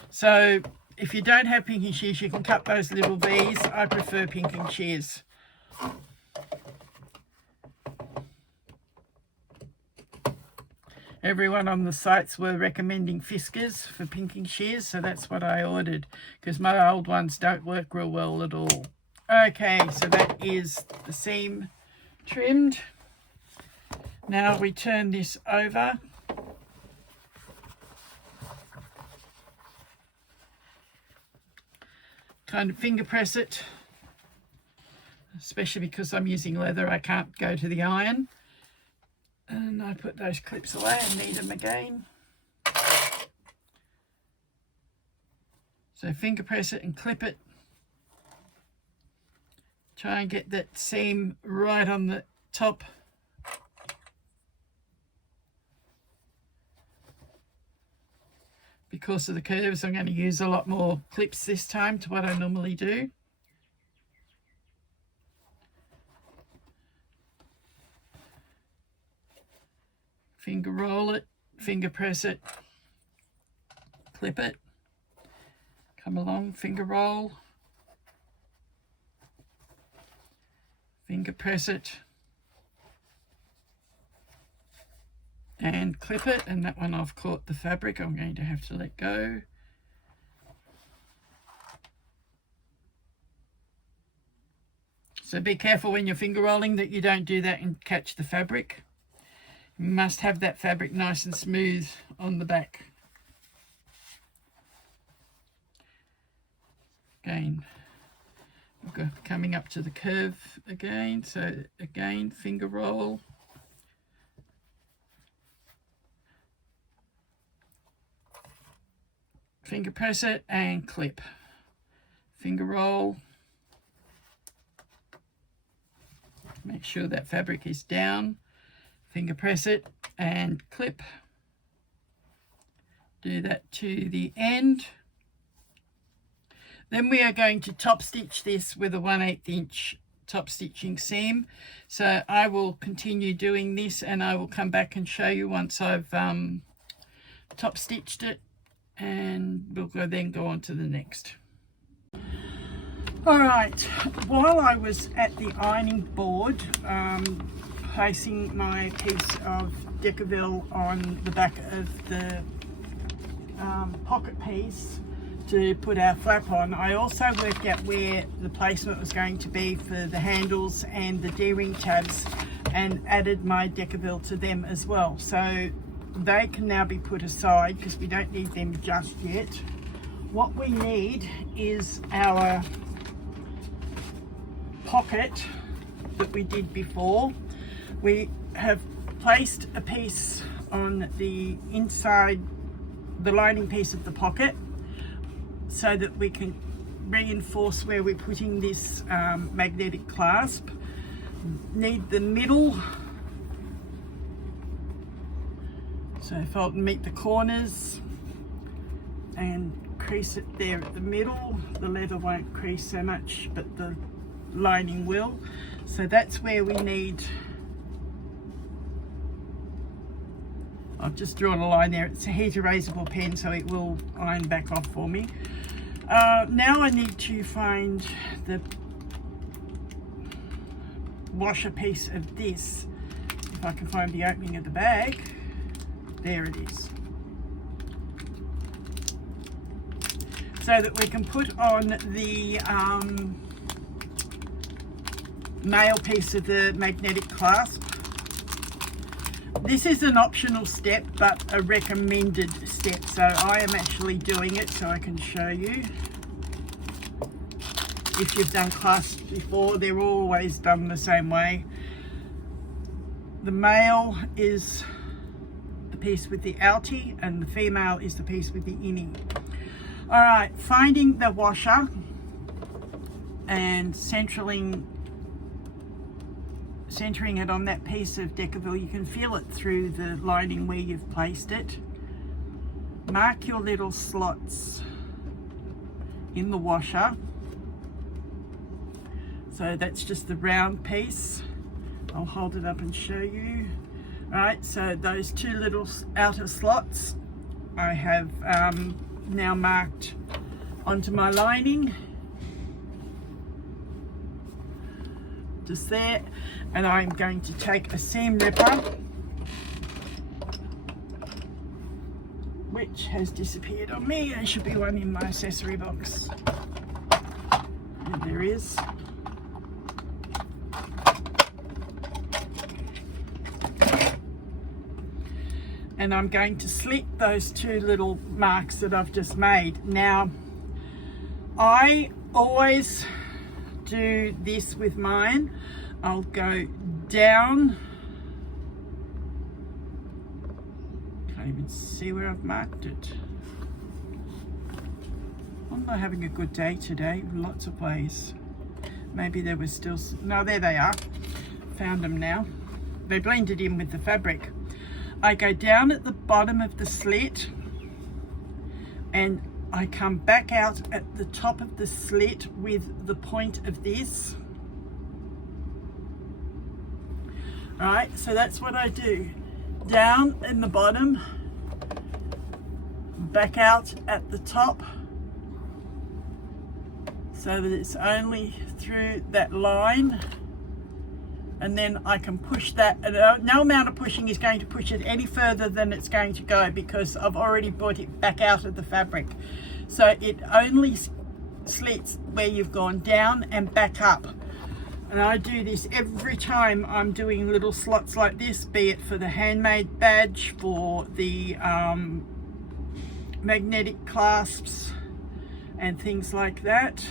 So if you don't have pinking shears, you can cut those little V's. I prefer pinking shears. Everyone on the sites were recommending Fiskars for pinking shears, so that's what I ordered, because my old ones don't work real well at all. Okay, so that is the seam trimmed. Now we turn this over. Kind of finger press it, especially because I'm using leather, I can't go to the iron. And I put those clips away and need them again. So finger press it and clip it. Try and get that seam right on the top. Because of the curves, I'm going to use a lot more clips this time to what I normally do. Finger roll it, finger press it, clip it, come along, finger roll, finger press it, and clip it, and that one I've caught the fabric. I'm going to have to let go. So be careful when you're finger rolling that you don't do that and catch the fabric. You must have that fabric nice and smooth on the back. Again, we're coming up to the curve again, so again finger roll. Finger press it and clip. Finger roll. Make sure that fabric is down. Finger press it and clip. Do that to the end. Then we are going to top stitch this with a 1/8 inch top stitching seam. So I will continue doing this and I will come back and show you once I've top stitched it, and we'll then go on to the next. Alright, while I was at the ironing board placing my piece of Decovil on the back of the pocket piece to put our flap on, I also worked out where the placement was going to be for the handles and the D-ring tabs and added my Decovil to them as well. So they can now be put aside because we don't need them just yet. What we need is our pocket that we did before. We have placed a piece on the inside, the lining piece of the pocket, so that we can reinforce where we're putting this magnetic clasp. Need the middle, so if I'll meet the corners and crease it there at the middle, the leather won't crease so much but the lining will. So that's where we need. I've just drawn a line there. It's a heat erasable pen, so it will iron back off for me. Now I need to find the washer piece of this. If I can find the opening of the bag. There it is. So that we can put on the male piece of the magnetic clasp. This is an optional step but a recommended step, so I am actually doing it so I can show you. If you've done clasps before, they're always done the same way. The male is the piece with the outie and the female is the piece with the innie. Alright, finding the washer and centering it on that piece of Decovil. You can feel it through the lining where you've placed it. Mark your little slots in the washer. So that's just the round piece. I'll hold it up and show you. Alright, so those two little outer slots I have now marked onto my lining. Just there. And I'm going to take a seam ripper, which has disappeared on me. There should be one in my accessory box. And there is. And I'm going to slit those two little marks that I've just made. Now, I always do this with mine. I'll go down. Can't even see where I've marked it. I'm not having a good day today, lots of ways. Maybe there was still, no, there they are. Found them now. They blended in with the fabric. I go down at the bottom of the slit and I come back out at the top of the slit with the point of this. Alright, so that's what I do. Down in the bottom, back out at the top, so that it's only through that line and then I can push that, and no amount of pushing is going to push it any further than it's going to go, because I've already brought it back out of the fabric. So it only slits where you've gone down and back up. And I do this every time I'm doing little slots like this, be it for the handmade badge, for the magnetic clasps and things like that.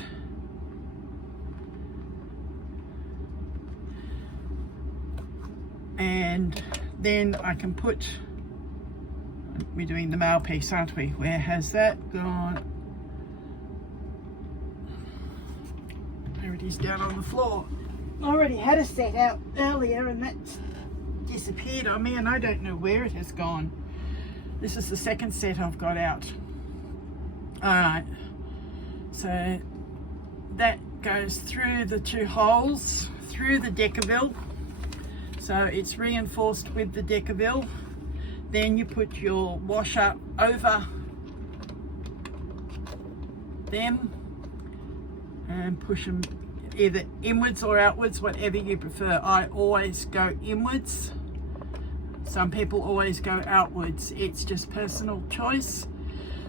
And then I can put, we're doing the male piece, aren't we? Where has that gone? There it is, down on the floor. I already had a set out earlier and that's disappeared on me, and I don't know where it has gone. This is the second set I've got out. Alright, so that goes through the 2 holes, through the Decovil. So it's reinforced with the Decovil. Then you put your washer over them and push them either inwards or outwards, whatever you prefer. I always go inwards. Some people always go outwards. It's just personal choice.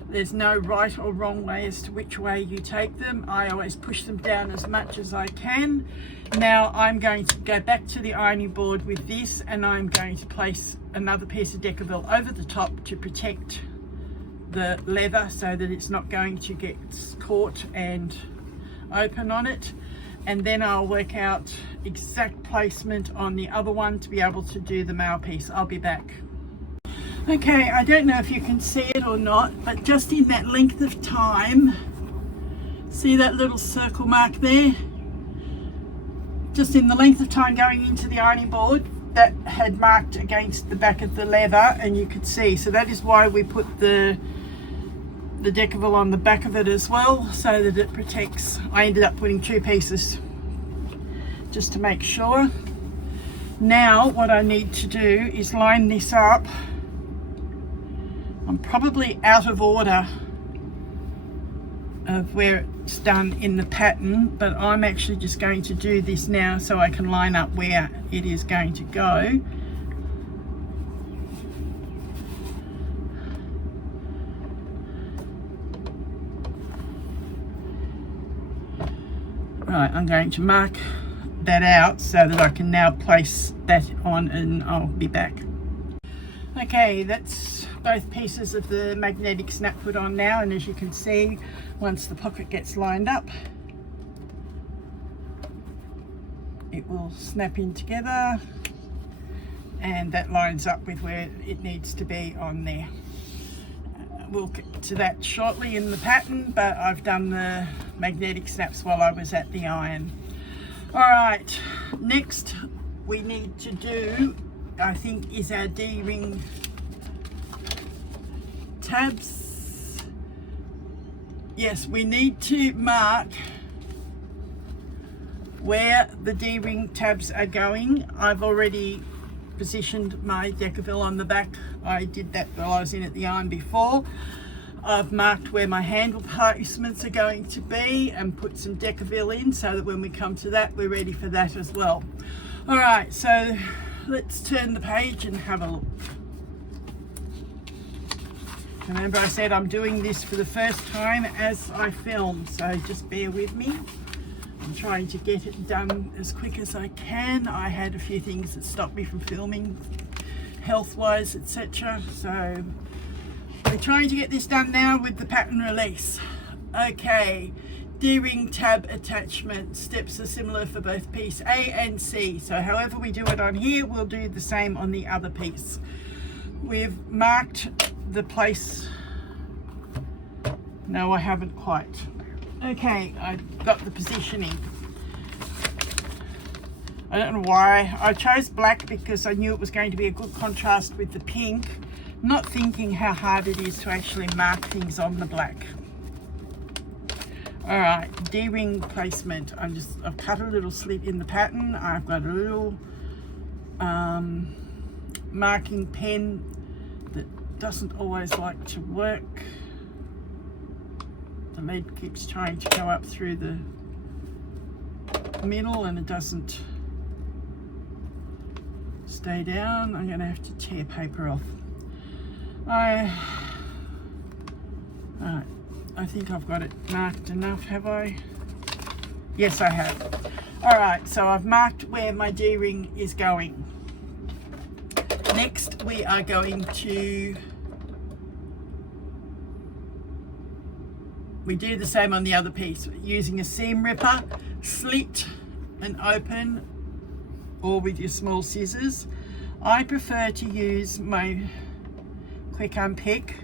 There's no right or wrong way as to which way you take them. I always push them down as much as I can. Now I'm going to go back to the ironing board with this, and I'm going to place another piece of Decovil over the top to protect the leather so that it's not going to get caught and open on it. And then I'll work out exact placement on the other one to be able to do the male piece. I'll be back. Okay, I don't know if you can see it or not, but just in that length of time, see that little circle mark there? Just in the length of time going into the ironing board, that had marked against the back of the leather, and you could see. So that is why we put the Decovil on the back of it as well, so that it protects. I ended up putting 2 pieces just to make sure. Now what I need to do is line this up. I'm probably out of order of where it's done in the pattern, but I'm actually just going to do this now so I can line up where it is going to go. Right, I'm going to mark that out so that I can now place that on, and I'll be back. Okay, that's both pieces of the magnetic snap put on now, and as you can see, once the pocket gets lined up, it will snap in together, and that lines up with where it needs to be on there. We'll get to that shortly in the pattern, but I've done the magnetic snaps while I was at the iron. Alright, next we need to do, I think, is our D-ring tabs. Yes, we need to mark where the D-ring tabs are going. I've already positioned my Decovil on the back. I did that while I was in at the iron before. I've marked where my handle placements are going to be and put some Decovil in so that when we come to that, we're ready for that as well. Alright, so let's turn the page and have a look. Remember, I said I'm doing this for the first time as I film, so just bear with me. I'm trying to get it done as quick as I can. I had a few things that stopped me from filming, health-wise, etc. So we're trying to get this done now with the pattern release. Okay, D-ring tab attachment. Steps are similar for both piece A and C. So however we do it on here, we'll do the same on the other piece. We've marked the place. No, I haven't quite. Okay, I've got the positioning. I don't know why. I chose black because I knew it was going to be a good contrast with the pink, not thinking how hard it is to actually mark things on the black. Alright, D-ring placement. I've cut a little slit in the pattern. I've got a little marking pen that doesn't always like to work. The lead keeps trying to go up through the middle and it doesn't stay down. I'm going to have to tear paper off. Alright, I think I've got it marked enough, have I? Yes, I have. Alright, so I've marked where my D-ring is going. Next, we are going to... We do the same on the other piece, using a seam ripper, slit and open, or with your small scissors. I prefer to use my quick unpick.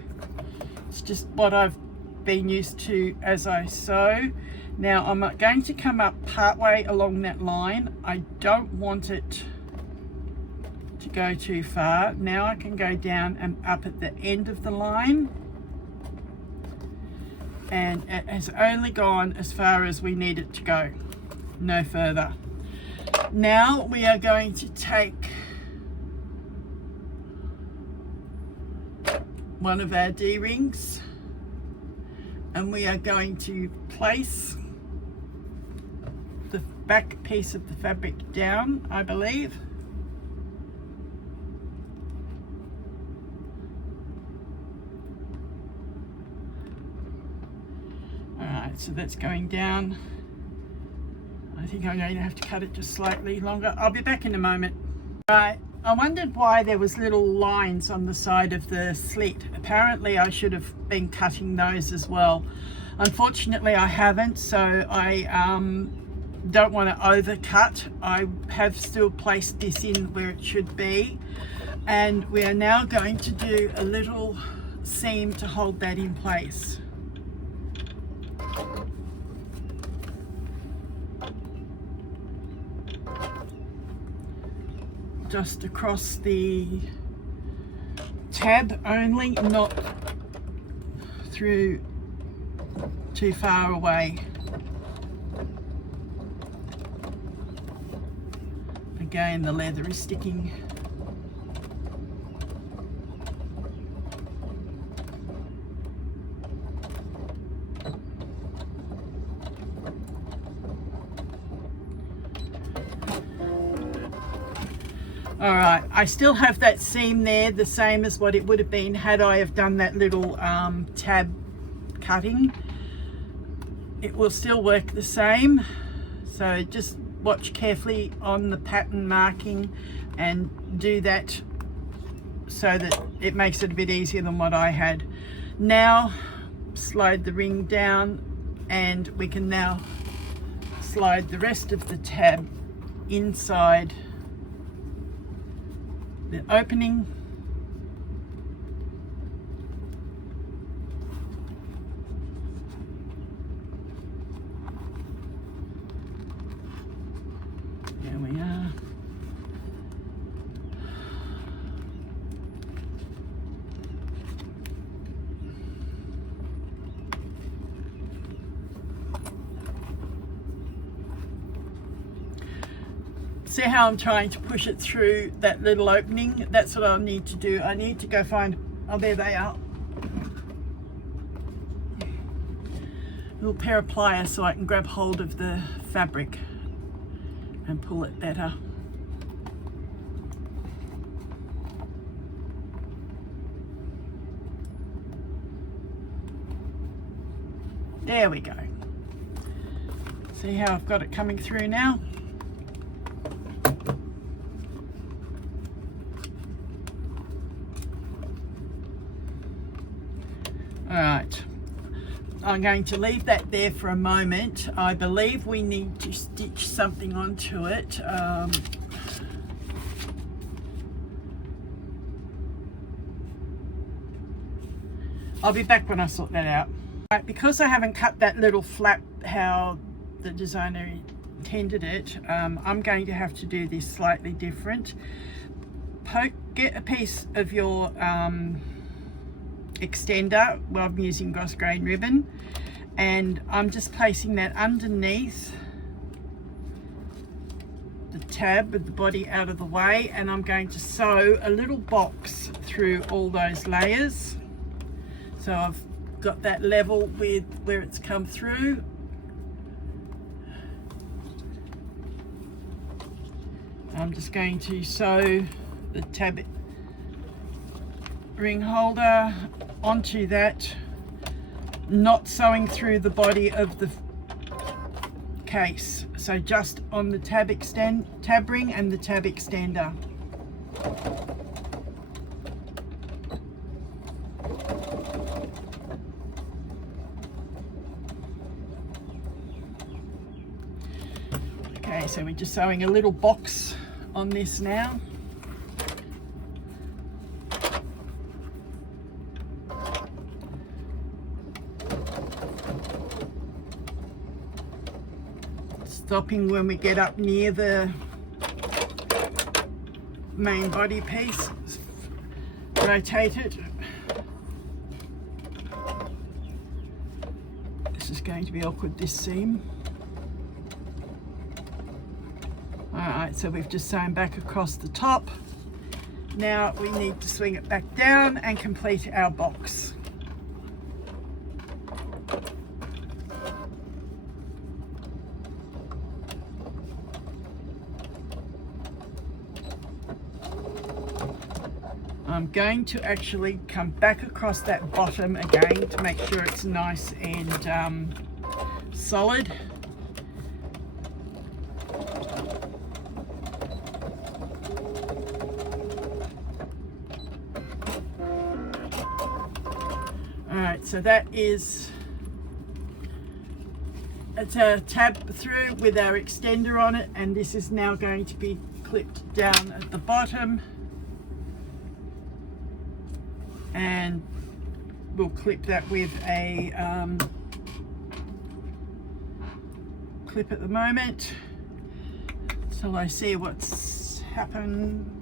It's just what I've been used to as I sew. Now I'm going to come up part way along that line. I don't want it to go too far. Now I can go down and up at the end of the line, and it has only gone as far as we need it to go, no further. Now we are going to take one of our D-rings and we are going to place the back piece of the fabric down, I believe. Alright, so that's going down. I think I'm going to have to cut it just slightly longer. I'll be back in a moment. Right, I wondered why there was little lines on the side of the slit. Apparently I should have been cutting those as well. Unfortunately I haven't, so I don't want to overcut. I have still placed this in where it should be, and we are now going to do a little seam to hold that in place. Just across the tab only, not through too far away. Again, the leather is sticking. Alright, I still have that seam there, the same as what it would have been had I have done that little tab cutting. It will still work the same, so just watch carefully on the pattern marking and do that so that it makes it a bit easier than what I had. Now slide the ring down, and we can now slide the rest of the tab inside the opening. There we are. See how I'm trying to push it through that little opening? That's what I'll need to do. I need to go find, oh, there they are. A little pair of pliers so I can grab hold of the fabric and pull it better. There we go. See how I've got it coming through now? Alright, I'm going to leave that there for a moment. I believe we need to stitch something onto it. I'll be back when I sort that out. Right, because I haven't cut that little flap how the designer intended it, I'm going to have to do this slightly different. Get a piece of your extender. Well, I'm using gross grain ribbon, and I'm just placing that underneath the tab with the body out of the way, and I'm going to sew a little box through all those layers, so I've got that level with where it's come through. I'm just going to sew the tab ring holder onto that, not sewing through the body of the case, so just on the tab ring and the tab extender. Okay, so we're just sewing a little box on this now. Stopping when we get up near the main body piece. Rotate it. This is going to be awkward, this seam. Alright, so we've just sewn back across the top. Now we need to swing it back down and complete our box. I'm going to actually come back across that bottom again to make sure it's nice and solid. Alright, so that is, it's a tab through with our extender on it, and this is now going to be clipped down at the bottom. And we'll clip that with a clip at the moment till I see what's happened.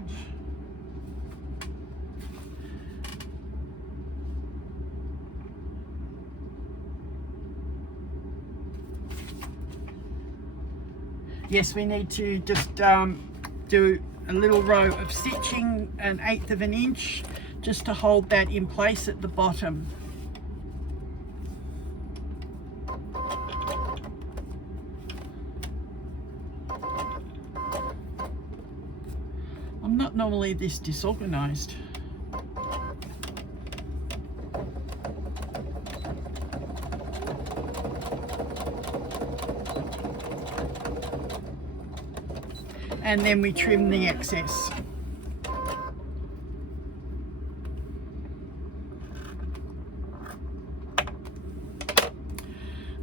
Yes, we need to just do a little row of stitching, 1/8 of an inch, just to hold that in place at the bottom. I'm not normally this disorganized. And then we trim the excess.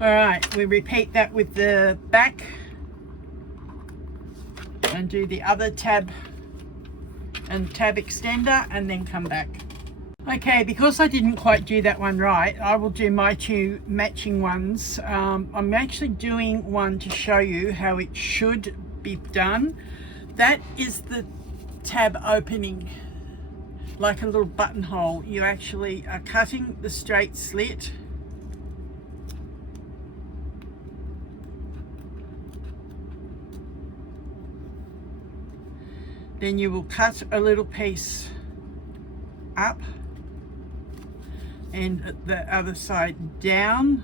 Alright, we repeat that with the back and do the other tab and tab extender and then come back. Okay, because I didn't quite do that one right, I will do my two matching ones. I'm actually doing one to show you how it should be done. That is the tab opening, like a little buttonhole. You actually are cutting the straight slit. Then you will cut a little piece up and the other side down.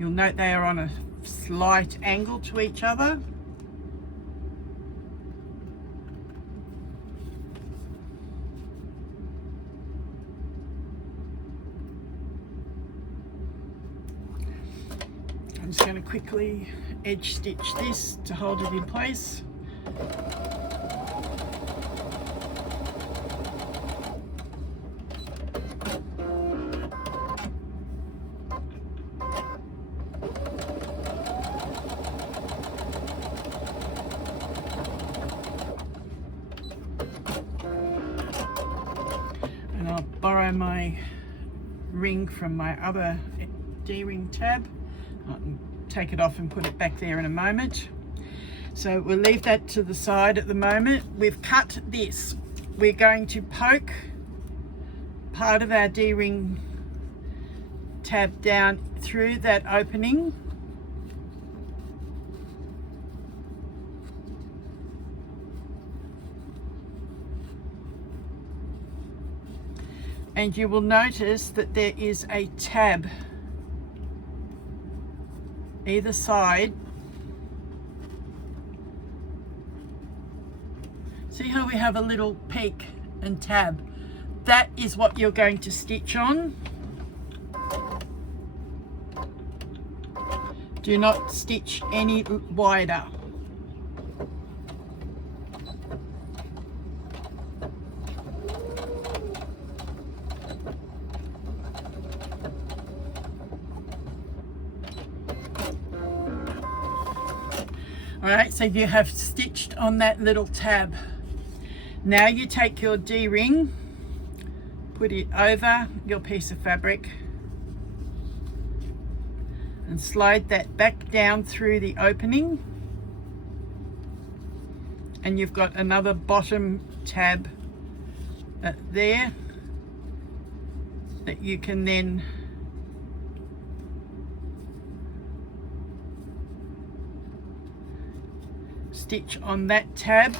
You'll note they are on a slight angle to each other. I'm just going to quickly edge stitch this to hold it in place. And I'll borrow my ring from my other D-ring tab. I'll take it off and put it back there in a moment. So we'll leave that to the side at the moment. We've cut this. We're going to poke part of our D-ring tab down through that opening. And you will notice that there is a tab either side. See how we have a little peak and tab. That is what you're going to stitch on. Do not stitch any wider. Alright, so you have stitched on that little tab. Now you take your D-ring, put it over your piece of fabric and slide that back down through the opening, and you've got another bottom tab there that you can then stitch on that tab.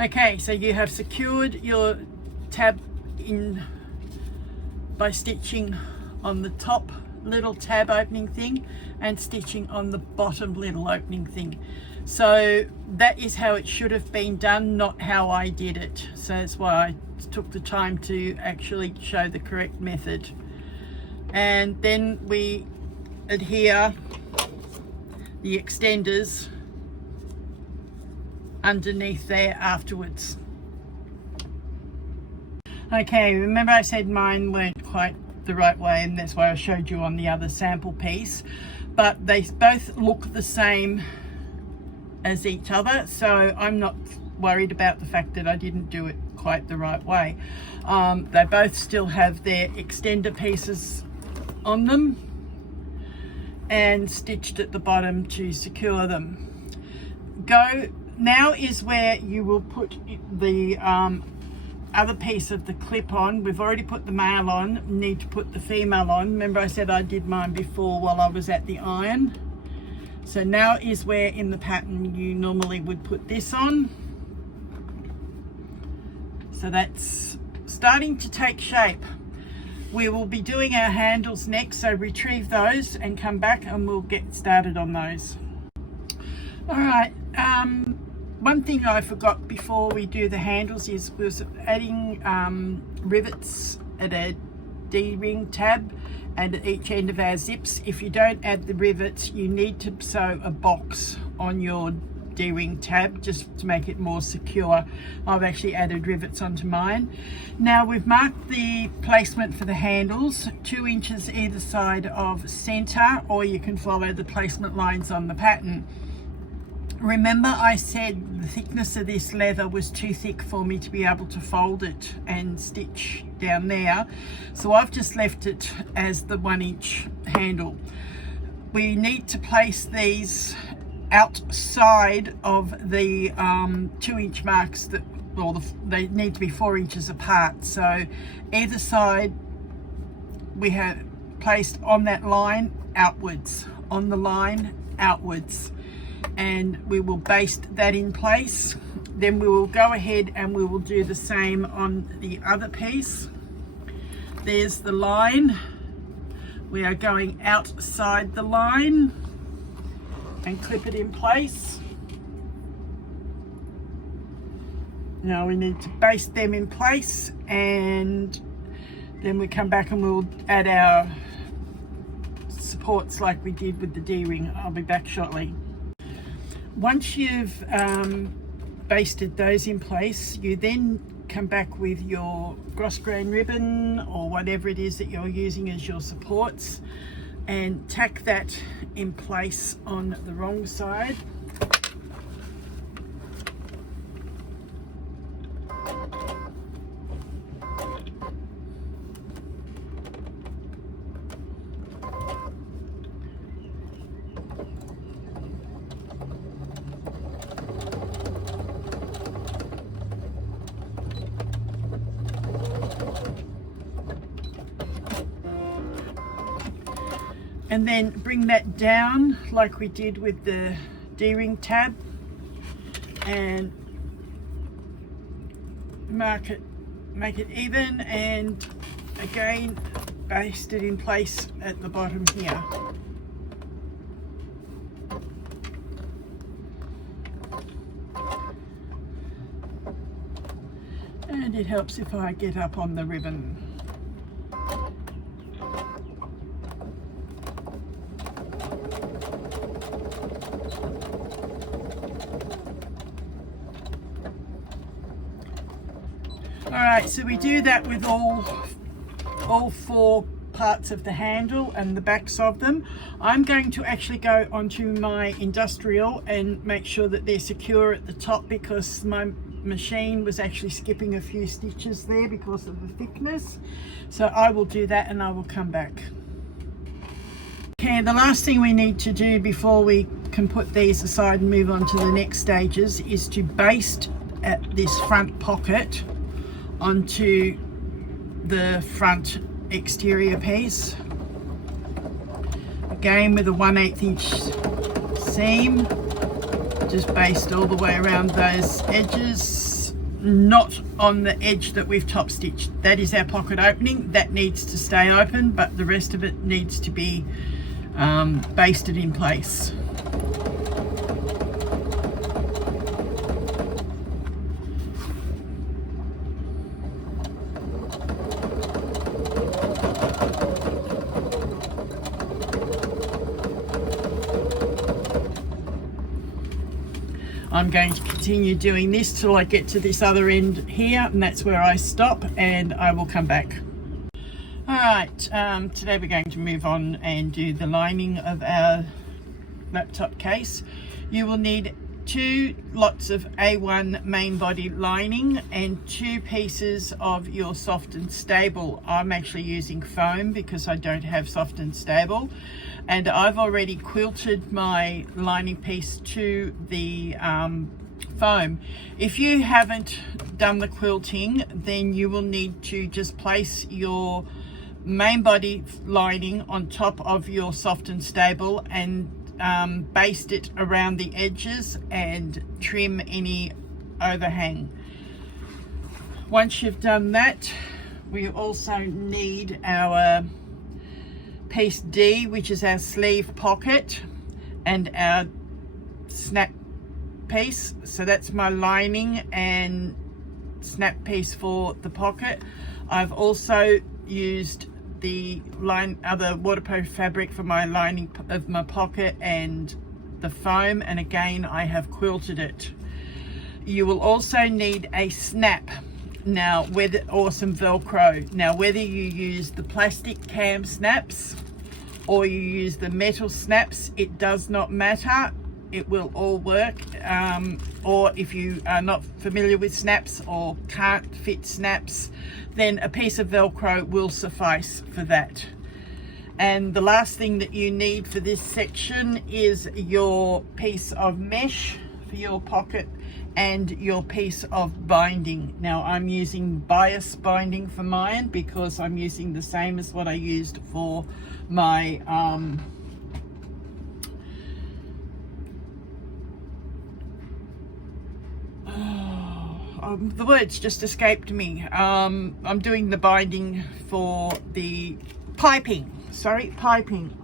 Okay, so you have secured your tab in by stitching on the top little tab opening thing and stitching on the bottom little opening thing. So that is how it should have been done, not how I did it. So that's why I took the time to actually show the correct method. And then we adhere the extenders underneath there afterwards. Okay, remember I said mine weren't quite the right way, and that's why I showed you on the other sample piece, but they both look the same as each other, so I'm not worried about the fact that I didn't do it quite the right way. They both still have their extender pieces on them and stitched at the bottom to secure them. Now is where you will put the other piece of the clip on. We've already put the male on, need to put the female on. Remember I said I did mine before while I was at the iron. So now is where in the pattern you normally would put this on. So that's starting to take shape. We will be doing our handles next, so retrieve those and come back and we'll get started on those. All right, one thing I forgot before we do the handles was adding rivets at a D-ring tab and at each end of our zips. If you don't add the rivets, you need to sew a box on your D-ring tab just to make it more secure. I've actually added rivets onto mine. Now we've marked the placement for the handles, 2 inches either side of center, or you can follow the placement lines on the pattern. Remember I said the thickness of this leather was too thick for me to be able to fold it and stitch down there, so I've just left it as the 1 inch handle. We need to place these outside of the 2 inch marks that, well, they need to be 4 inches apart, so either side we have placed on that line outwards, on the line outwards, and we will baste that in place. Then we will go ahead and we will do the same on the other piece. There's the line. We are going outside the line and clip it in place. Now we need to baste them in place, and then we come back and we'll add our supports like we did with the D-ring. I'll be back shortly. Once you've basted those in place, you then come back with your grosgrain ribbon or whatever it is that you're using as your supports and tack that in place on the wrong side. And then bring that down like we did with the D-ring tab and mark it, make it even, and again baste it in place at the bottom here. And it helps if I get up on the ribbon. Alright, so we do that with all four parts of the handle and the backs of them. I'm going to actually go onto my industrial and make sure that they're secure at the top, because my machine was actually skipping a few stitches there because of the thickness. So I will do that and I will come back. Okay, the last thing we need to do before we can put these aside and move on to the next stages is to baste at this front pocket onto the front exterior piece. Again with a 1/8 inch seam, just baste all the way around those edges, not on the edge that we've top stitched. That is our pocket opening, that needs to stay open, but the rest of it needs to be basted in place. I'm going to continue doing this till I get to this other end here, and that's where I stop, and I will come back. Alright, today we're going to move on and do the lining of our laptop case. You will need 2 lots of A1 main body lining and 2 pieces of your soft and stable. I'm actually using foam because I don't have soft and stable, and I've already quilted my lining piece to the foam. If you haven't done the quilting, then you will need to just place your main body lining on top of your soft and stable and baste it around the edges and trim any overhang. Once you've done that, we also need our piece D, which is our sleeve pocket, and our snap piece. So that's my lining and snap piece for the pocket. I've also used the other waterproof fabric for my lining of my pocket and the foam, and again I have quilted it. You will also need a snap now, or some Velcro. Now whether you use the plastic cam snaps or you use the metal snaps, it does not matter, it will all work. Or if you are not familiar with snaps or can't fit snaps, then a piece of Velcro will suffice for that. And the last thing that you need for this section is your piece of mesh for your pocket and your piece of binding. Now I'm using bias binding for mine because I'm using the same as what I used for my the words just escaped me. I'm doing the binding for the piping. Piping.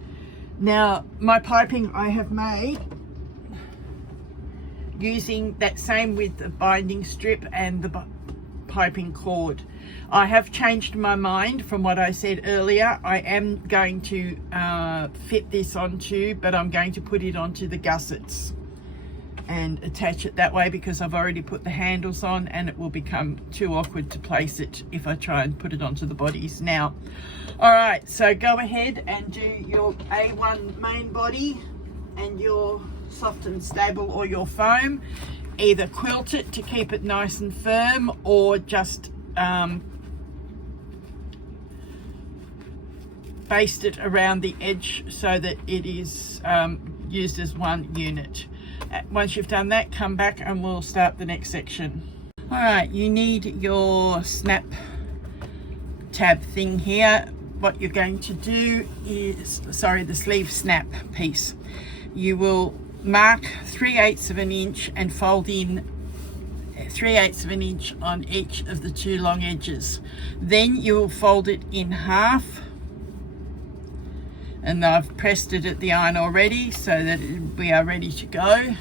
Now my piping I have made using that same width of binding strip and the piping cord. I have changed my mind from what I said earlier. I am going to fit this onto, but I'm going to put it onto the gussets and attach it that way because I've already put the handles on and it will become too awkward to place it if I try and put it onto the bodies now. Alright, so go ahead and do your A1 main body and your soft and stable or your foam. Either quilt it to keep it nice and firm or just baste it around the edge so that it is used as one unit. Once you've done that, come back and we'll start the next section. Alright, you need your snap tab thing here. What you're going to do is, the sleeve snap piece. You will mark 3/8 of an inch and fold in 3/8 of an inch on each of the two long edges. Then you will fold it in half, and I've pressed it at the iron already so that we are ready to go.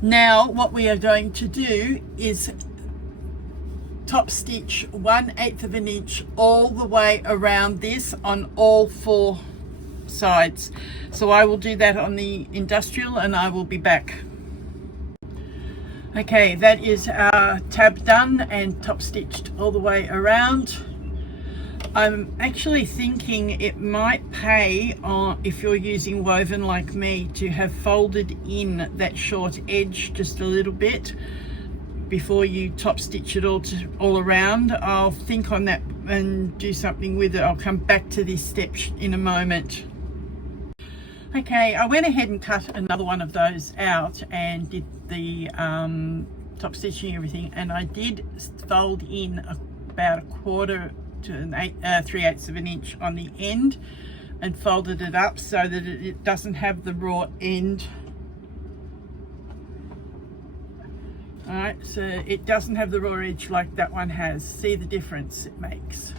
Now what we are going to do is top stitch 1/8 of an inch all the way around this on all four sides. So I will do that on the industrial and I will be back. Okay, that is our tab done and top stitched all the way around. I'm actually thinking it might pay, if you're using woven like me, to have folded in that short edge just a little bit before you top stitch it all around. I'll think on that and do something with it. I'll come back to this step in a moment. Okay, I went ahead and cut another one of those out and did the top stitching and everything, and I did fold in about 1/4 to 3/8 of an inch on the end and folded it up so that it doesn't have the raw end. Alright, so it doesn't have the raw edge like that one has. See the difference it makes?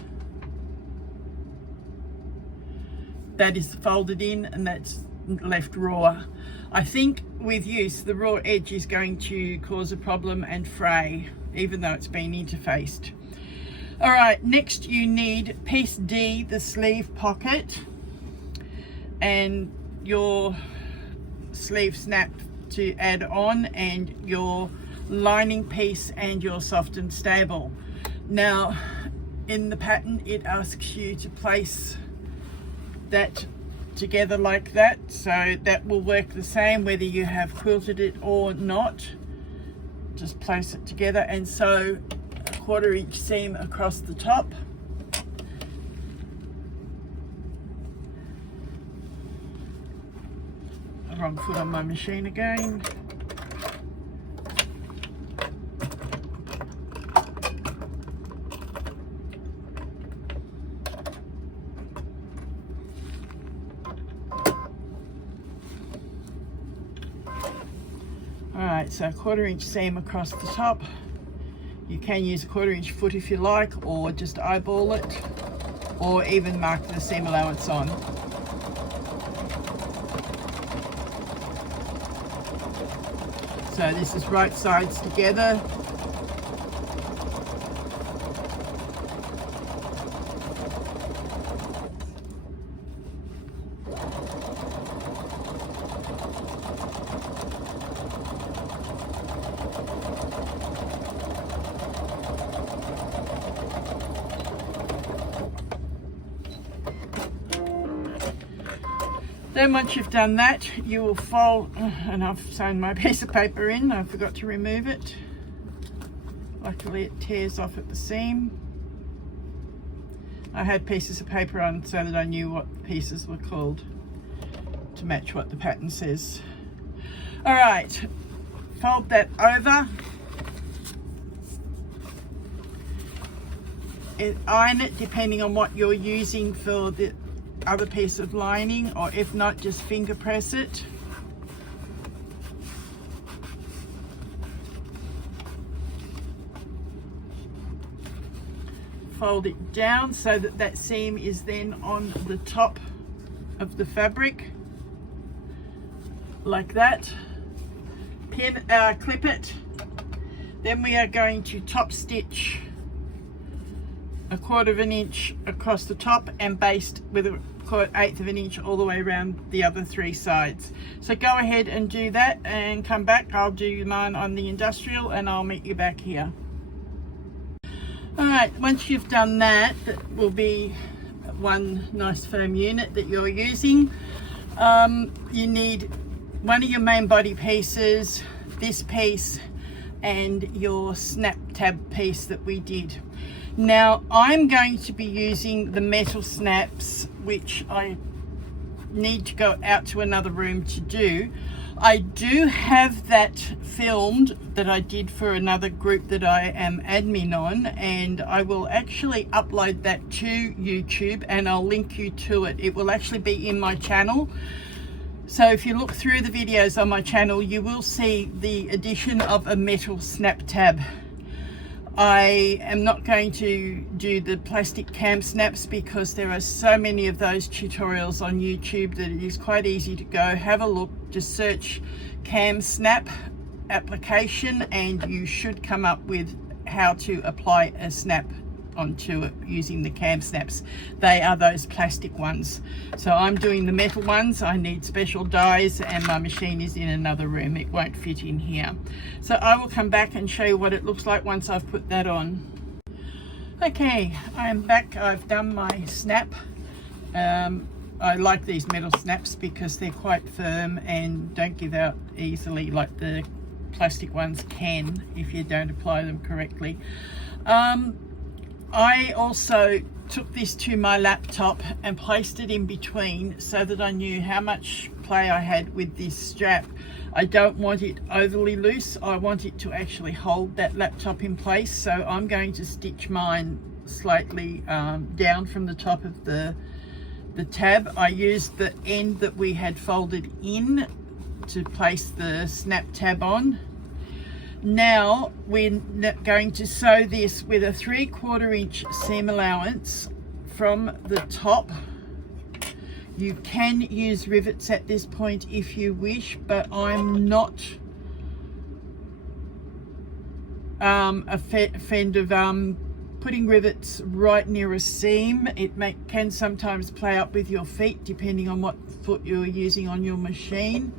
That is folded in and that's left raw. I think with use the raw edge is going to cause a problem and fray, even though it's been interfaced. Alright, next you need piece D, the sleeve pocket, and your sleeve snap to add on, and your lining piece and your soft and stable. Now in the pattern it asks you to place that together like that, so that will work the same whether you have quilted it or not. Just place it together and sew a 1/4 inch seam across the top. Wrong foot on my machine again. Alright, so a 1/4 inch seam across the top. You can use a 1/4 inch foot if you like, or just eyeball it, or even mark the seam allowance on. So this is right sides together. Then once you've done that, you will fold, and I've sewn my piece of paper in, I forgot to remove it. Luckily it tears off at the seam. I had pieces of paper on so that I knew what the pieces were called to match what the pattern says. Alright, fold that over. Iron it depending on what you're using for the other piece of lining, or if not, just finger press it. Fold it down so that that seam is then on the top of the fabric like that. Clip it. Then we are going to top stitch a 1/4 of an inch across the top and baste with a 1/8 of an inch all the way around the other three sides. So go ahead and do that and come back. I'll do mine on the industrial and I'll meet you back here. Alright, once you've done that, that will be one nice firm unit that you're using. You need one of your main body pieces, this piece, and your snap tab piece that we did. Now I'm going to be using the metal snaps, which I need to go out to another room to do. I do have that filmed that I did for another group that I am admin on, and I will actually upload that to YouTube and I'll link you to it. It will actually be in my channel. So if you look through the videos on my channel, you will see the addition of a metal snap tab. I am not going to do the plastic cam snaps because there are so many of those tutorials on YouTube that it is quite easy to go have a look. Just search cam snap application and you should come up with how to apply a snap onto it using the cam snaps. They are those plastic ones. So I'm doing the metal ones. I need special dies and my machine is in another room. It won't fit in here. So I will come back and show you what it looks like once I've put that on. Okay, I'm back. I've done my snap. I like these metal snaps because they're quite firm and don't give out easily like the plastic ones can if you don't apply them correctly. I also took this to my laptop and placed it in between so that I knew how much play I had with this strap. I don't want it overly loose. I want it to actually hold that laptop in place. So I'm going to stitch mine slightly down from the top of the tab. I used the end that we had folded in to place the snap tab on. Now we're going to sew this with a 3/4 inch seam allowance from the top. You can use rivets at this point if you wish, but I'm not a fan of putting rivets right near a seam. It can sometimes play up with your feet depending on what foot you're using on your machine.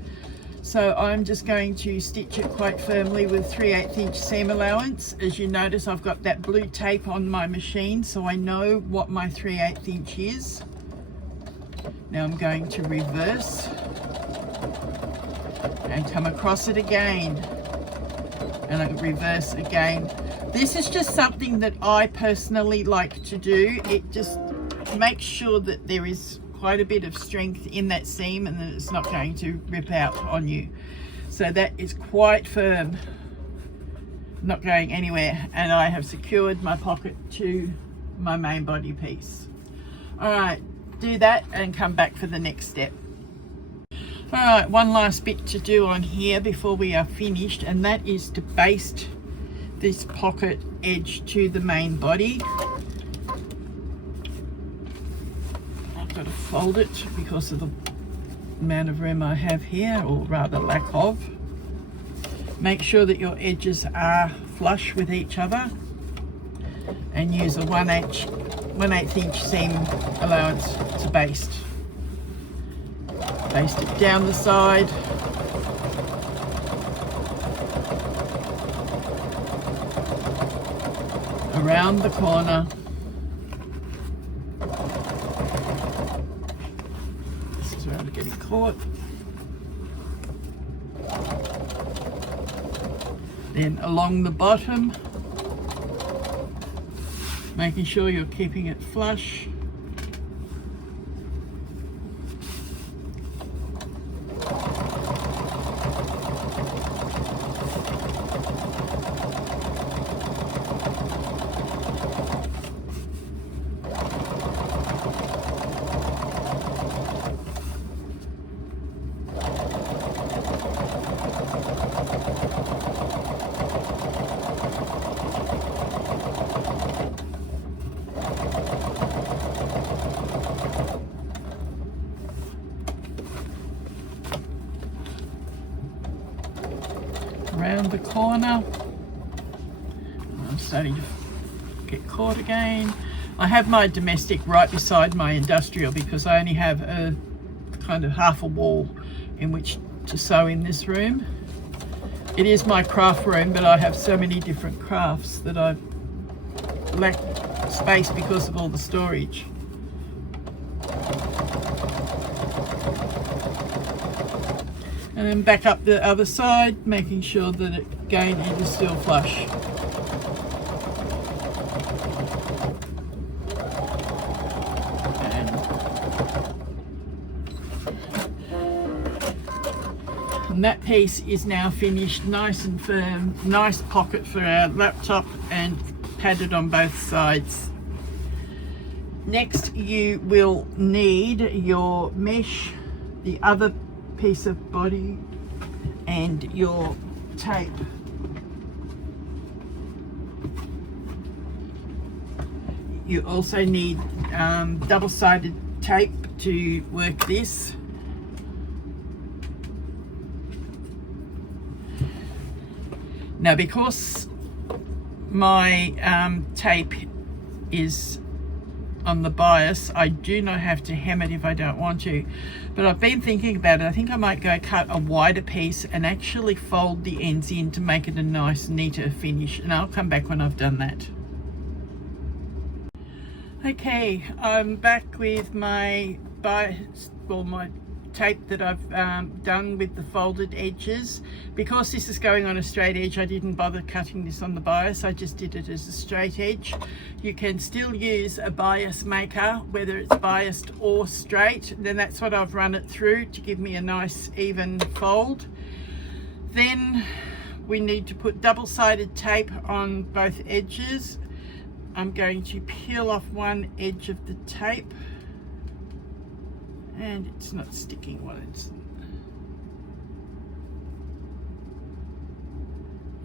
So I'm just going to stitch it quite firmly with 3/8 inch seam allowance. As you notice, I've got that blue tape on my machine, so I know what my 3/8 inch is. Now I'm going to reverse and come across it again, and I reverse again. This is just something that I personally like to do. It just makes sure that there is quite a bit of strength in that seam and that it's not going to rip out on you. So that is quite firm, not going anywhere, and I have secured my pocket to my main body piece. All right, do that and come back for the next step. All right, one last bit to do on here before we are finished, and that is to baste this pocket edge to the main body. Got to fold it because of the amount of room I have here, or rather lack of. Make sure that your edges are flush with each other and use a 1/8 inch seam allowance to baste. Baste it down the side, around the corner. Getting caught. Then along the bottom, making sure you're keeping it flush. Around the corner. I'm starting to get caught again. I have my domestic right beside my industrial because I only have a kind of half a wall in which to sew in this room. It is my craft room, but I have so many different crafts that I lack space because of all the storage. And then back up the other side, making sure that it, again, it is still flush. And that piece is now finished, nice and firm, nice pocket for our laptop and padded on both sides. Next you will need your mesh, the other piece of body and your tape. You also need double-sided tape to work this. Now, because my tape is on the bias, I do not have to hem it if I don't want to, but I've been thinking about it. I think I might go cut a wider piece and actually fold the ends in to make it a nice, neater finish, and I'll come back when I've done that. Okay, I'm back with my bias, well, my tape that I've done with the folded edges. Because this is going on a straight edge, I didn't bother cutting this on the bias, I just did it as a straight edge. You can still use a bias maker, whether it's biased or straight. Then that's what I've run it through to give me a nice even fold. Then we need to put double-sided tape on both edges. I'm going to peel off one edge of the tape, and it's not sticking well.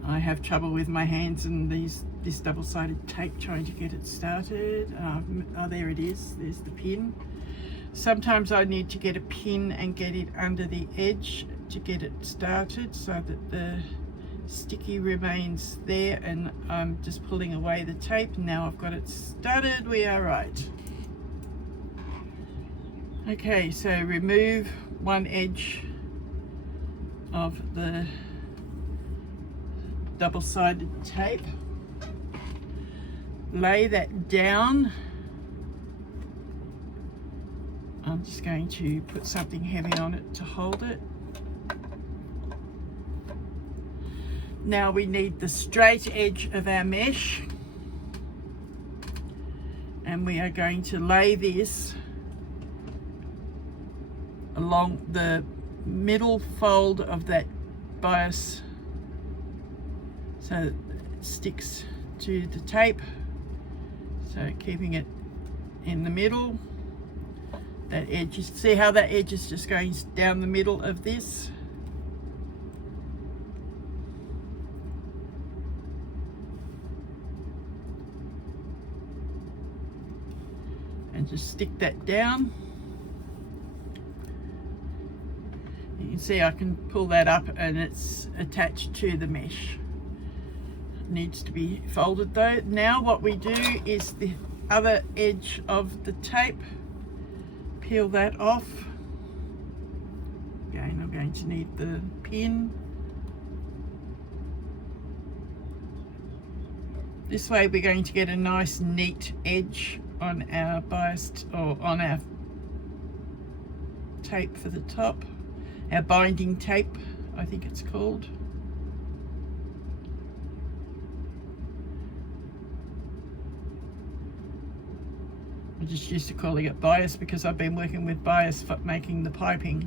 I have trouble with my hands and this double-sided tape trying to get it started. Oh, there it is. There's the pin. Sometimes I need to get a pin and get it under the edge to get it started so that the sticky remains there, and I'm just pulling away the tape. Now I've got it started. We are right. Okay, so remove one edge of the double-sided tape, lay that down. I'm just going to put something heavy on it to hold it. Now we need the straight edge of our mesh, and we are going to lay this along the middle fold of that bias so it sticks to the tape, so keeping it in the middle. That edge, see how that edge is just going down the middle of this. And just stick that down. You can see I can pull that up and it's attached to the mesh. It needs to be folded though. Now what we do is the other edge of the tape, peel that off. Again, I'm going to need the pin. This way we're going to get a nice neat edge on our biased, or on our tape for the top, our binding tape, I think it's called. I'm just used to calling it bias because I've been working with bias for making the piping.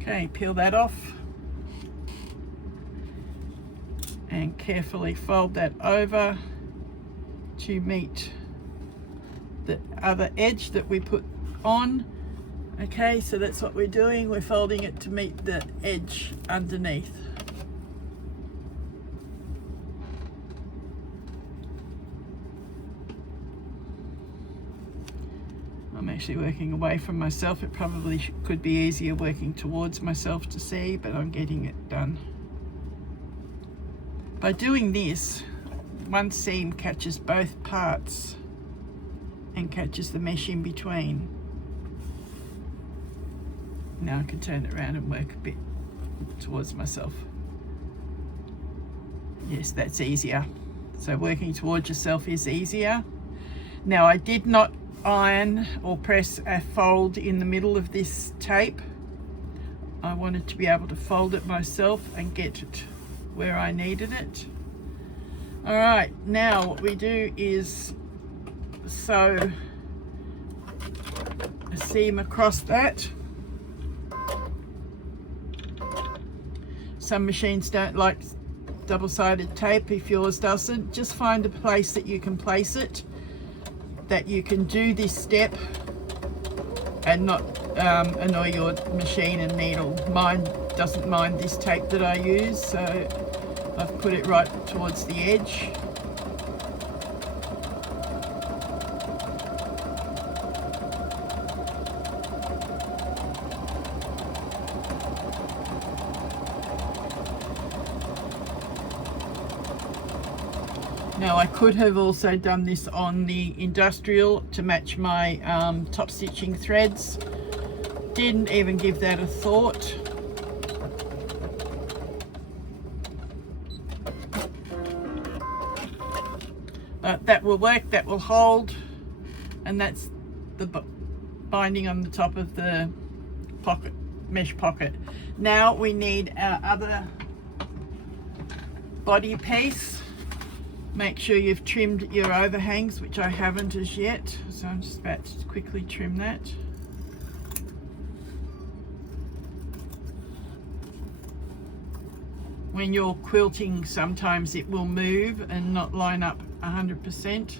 Okay, peel that off and carefully fold that over to meet the other edge that we put on. Okay, so that's what we're doing. We're folding it to meet the edge underneath. I'm actually working away from myself. It probably could be easier working towards myself to see, but I'm getting it done. By doing this, one seam catches both parts and catches the mesh in between. Now I can turn it around and work a bit towards myself. Yes, that's easier. So working towards yourself is easier. Now I did not iron or press a fold in the middle of this tape. I wanted to be able to fold it myself and get it where I needed it. All right, now what we do is sew a seam across that. Some machines don't like double-sided tape. If yours doesn't, just find a place that you can place it, that you can do this step and not annoy your machine and needle. Mine doesn't mind this tape that I use, so I've put it right towards the edge. Now I could have also done this on the industrial to match my top stitching threads. Didn't even give that a thought. But that will work, that will hold, and that's the binding on the top of the pocket, mesh pocket. Now we need our other body piece. Make sure you've trimmed your overhangs, which I haven't as yet, so I'm just about to quickly trim that. When you're quilting, sometimes it will move and not line up 100%.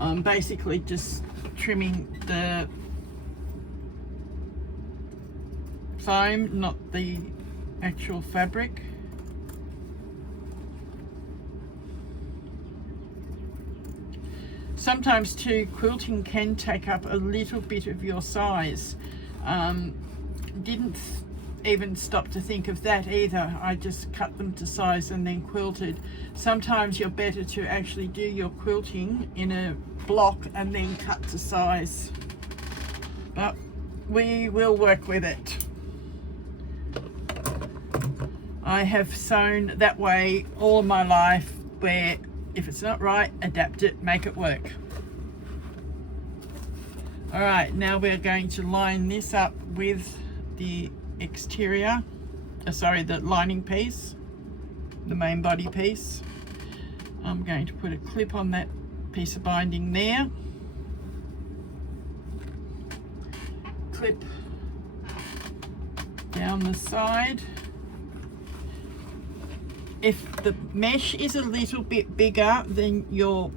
I'm basically just trimming the foam, not the actual fabric. Sometimes too, quilting can take up a little bit of your size. Didn't even stop to think of that either. I just cut them to size and then quilted. Sometimes you're better to actually do your quilting in a block and then cut to size. But we will work with it. I have sewn that way all of my life, where if it's not right, adapt it, make it work. All right, now we're going to line this up with the exterior, the lining piece, the main body piece. I'm going to put a clip on that piece of binding there. Clip down the side. If the mesh is a little bit bigger than your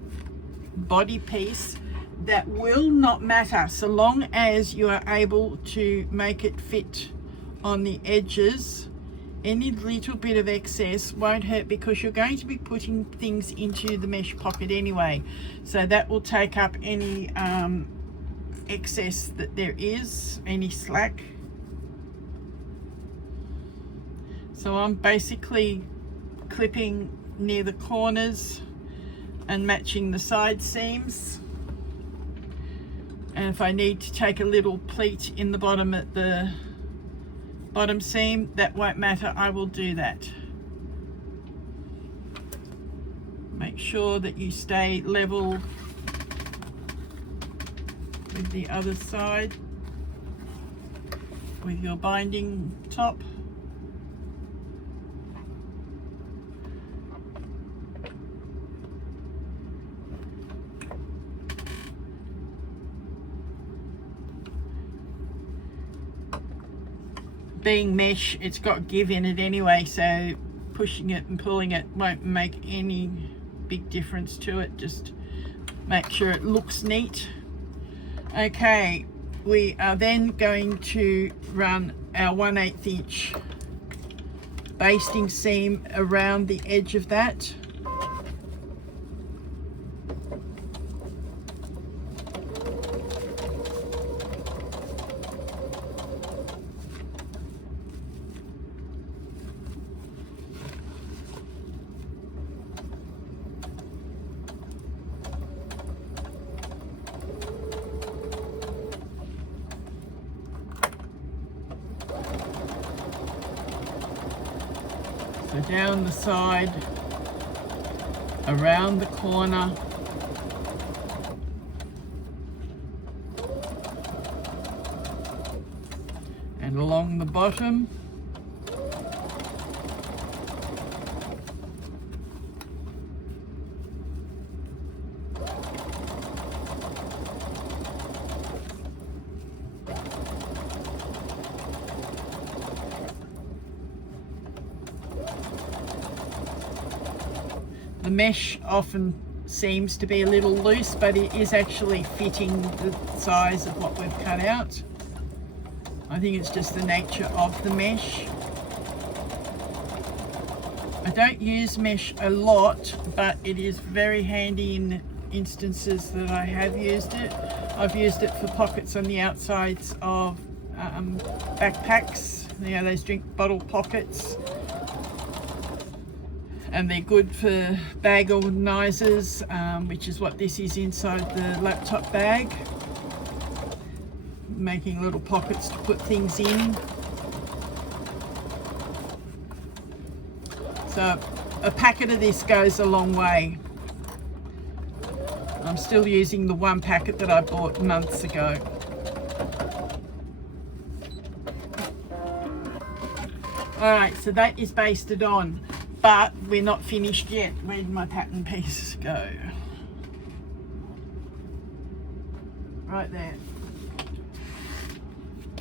body piece, that will not matter, so long as you are able to make it fit on the edges. Any little bit of excess won't hurt, because you're going to be putting things into the mesh pocket anyway, so that will take up any excess that there is, any slack. So I'm basically clipping near the corners and matching the side seams, and if I need to take a little pleat in the bottom at the bottom seam, that won't matter, I will do that. Make sure that you stay level with the other side with your binding top. Being mesh, it's got give in it anyway, so pushing it and pulling it won't make any big difference to it. Just make sure it looks neat. Okay, we are then going to run our 1/8 inch basting seam around the edge of that. So down the side, around the corner, and along the bottom. The mesh often seems to be a little loose, but it is actually fitting the size of what we've cut out. I think it's just the nature of the mesh. I don't use mesh a lot, but it is very handy in instances that I have used it. I've used it for pockets on the outsides of backpacks, you know, those drink bottle pockets, and they're good for bag organisers, which is what this is inside the laptop bag, making little pockets to put things in. So a packet of this goes a long way. I'm still using the one packet that I bought months ago. Alright, so that is basted on, but we're not finished yet. Where did my pattern pieces go? Right there.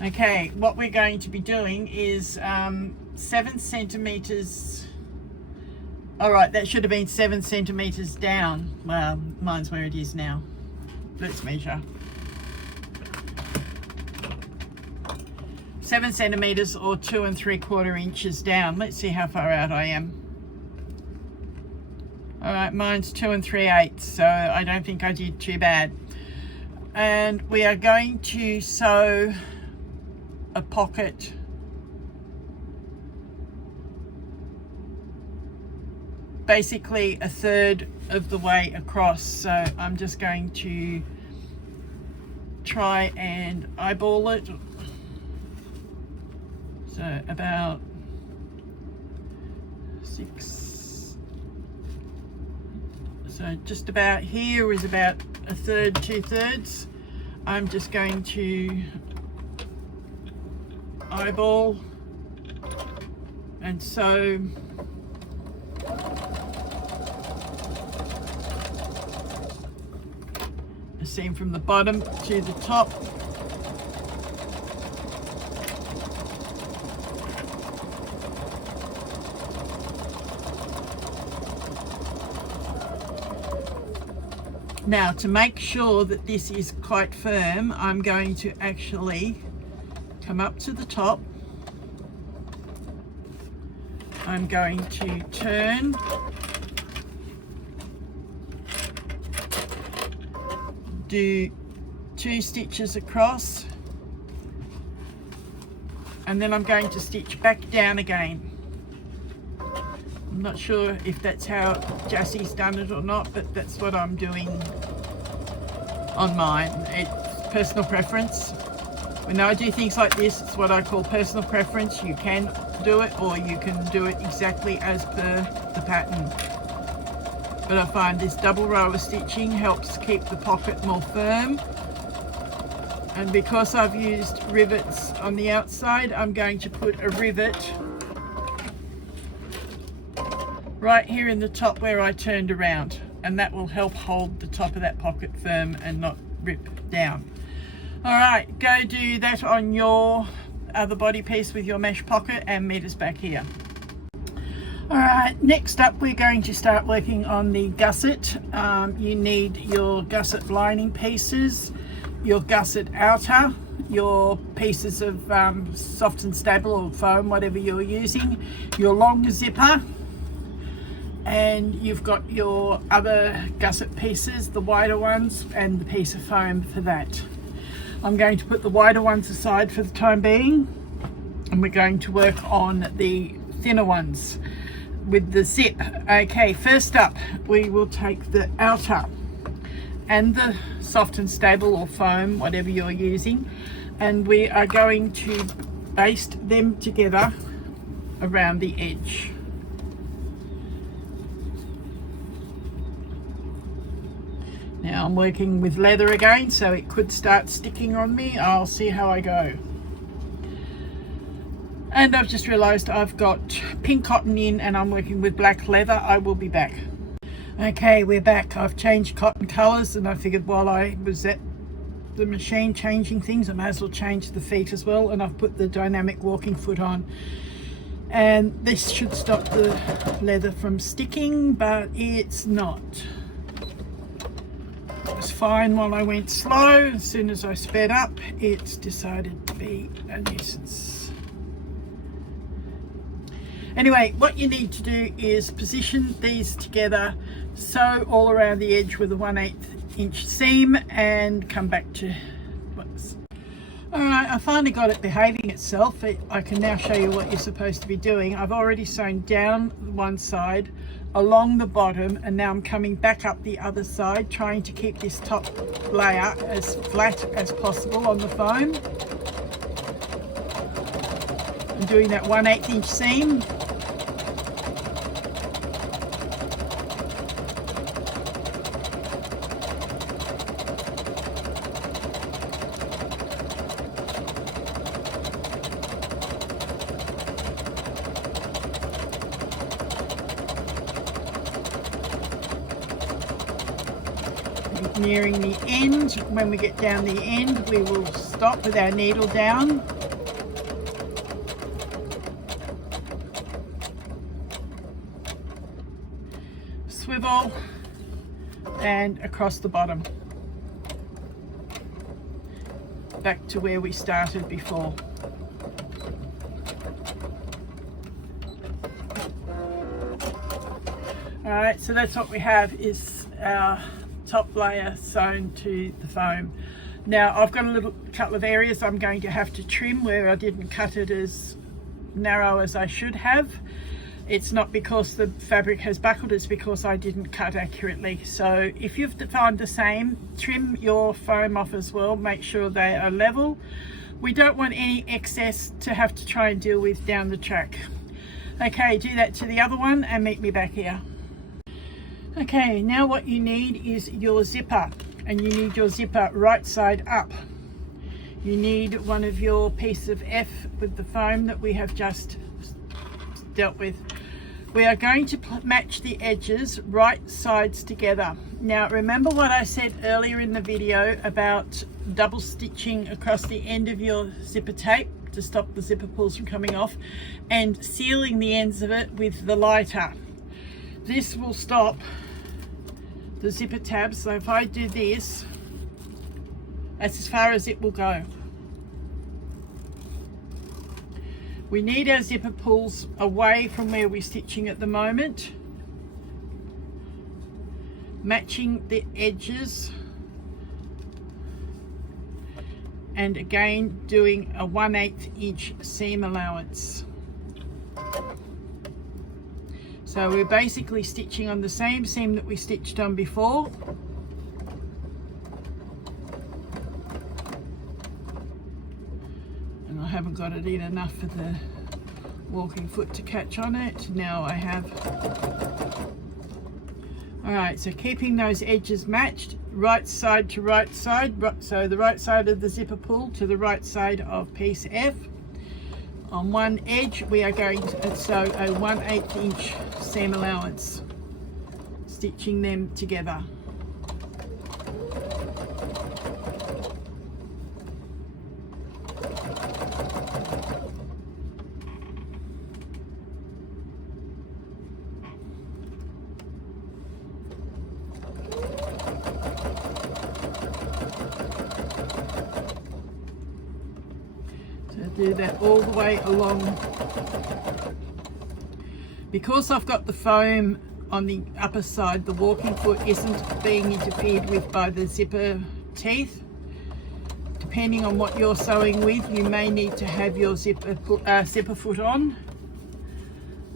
Okay, what we're going to be doing is 7 centimeters. All right, that should have been 7 centimeters down. Well, mine's where it is now. Let's measure. 7 centimeters or 2 3/4 inches down. Let's see how far out I am. All right, mine's 2 3/8, so I don't think I did too bad. And we are going to sew a pocket basically a third of the way across. So I'm just going to try and eyeball it. So about 6. So just about here is about a third, 2/3. I'm just going to eyeball and sew a seam from the bottom to the top. Now, to make sure that this is quite firm, I'm going to actually come up to the top. I'm going to turn, do 2 stitches across, and then I'm going to stitch back down again. I'm not sure if that's how Jassie's done it or not, but that's what I'm doing on mine. It's personal preference. When I do things like this, it's what I call personal preference. You can do it, or you can do it exactly as per the pattern. But I find this double row of stitching helps keep the pocket more firm. And because I've used rivets on the outside, I'm going to put a rivet right here in the top where I turned around, and that will help hold the top of that pocket firm and not rip down. All right, go do that on your other body piece with your mesh pocket and meet us back here. All right, next up we're going to start working on the gusset. You need your gusset lining pieces, your gusset outer, your pieces of soft and stable or foam, whatever you're using, your long zipper, and you've got your other gusset pieces, the wider ones, and the piece of foam for that. I'm going to put the wider ones aside for the time being, and we're going to work on the thinner ones with the zip. Okay, first up we will take the outer and the soft and stable or foam, whatever you're using, and we are going to baste them together around the edge. Now I'm working with leather again, so it could start sticking on me. I'll see how I go. And I've just realized I've got pink cotton in and I'm working with black leather. I will be back. Okay, we're back. I've changed cotton colors, and I figured while I was at the machine changing things, I might as well change the feet as well, and I've put the dynamic walking foot on. And this should stop the leather from sticking, but it's not. It was fine while I went slow. As soon as I sped up, it's decided to be a nuisance. Anyway, what you need to do is position these together, sew all around the edge with a 1/8 inch seam, and come back to what's. Alright, I finally got it behaving itself. I can now show you what you're supposed to be doing. I've already sewn down one side, along the bottom, and now I'm coming back up the other side, trying to keep this top layer as flat as possible on the foam. I'm doing that 1/8 inch seam. Nearing the end. When we get down the end, we will stop with our needle down. Swivel and across the bottom. Back to where we started before. Alright, so that's what we have, is our top layer sewn to the foam. Now I've got a couple of areas I'm going to have to trim where I didn't cut it as narrow as I should have. It's not because the fabric has buckled, it's because I didn't cut accurately. So if you've found the same, trim your foam off as well, make sure they are level. We don't want any excess to have to try and deal with down the track. Okay, do that to the other one and meet me back here. Okay, now what you need is your zipper, and you need your zipper right side up. You need one of your piece of F with the foam that we have just dealt with. We are going to match the edges right sides together. Now remember what I said earlier in the video about double stitching across the end of your zipper tape to stop the zipper pulls from coming off, and sealing the ends of it with the lighter. This will stop the zipper tabs. So if I do this, that's as far as it will go. We need our zipper pulls away from where we're stitching at the moment. Matching the edges, and again doing a 1/8 inch seam allowance. So we're basically stitching on the same seam that we stitched on before. And I haven't got it in enough for the walking foot to catch on it. Now I have. Alright, so keeping those edges matched, right side to right side, so the right side of the zipper pull to the right side of piece F. On one edge we are going to sew a 1/8 inch seam allowance, stitching them together. Do that all the way along. Because I've got the foam on the upper side, the walking foot isn't being interfered with by the zipper teeth. Depending on what you're sewing with, you may need to have your zipper foot on.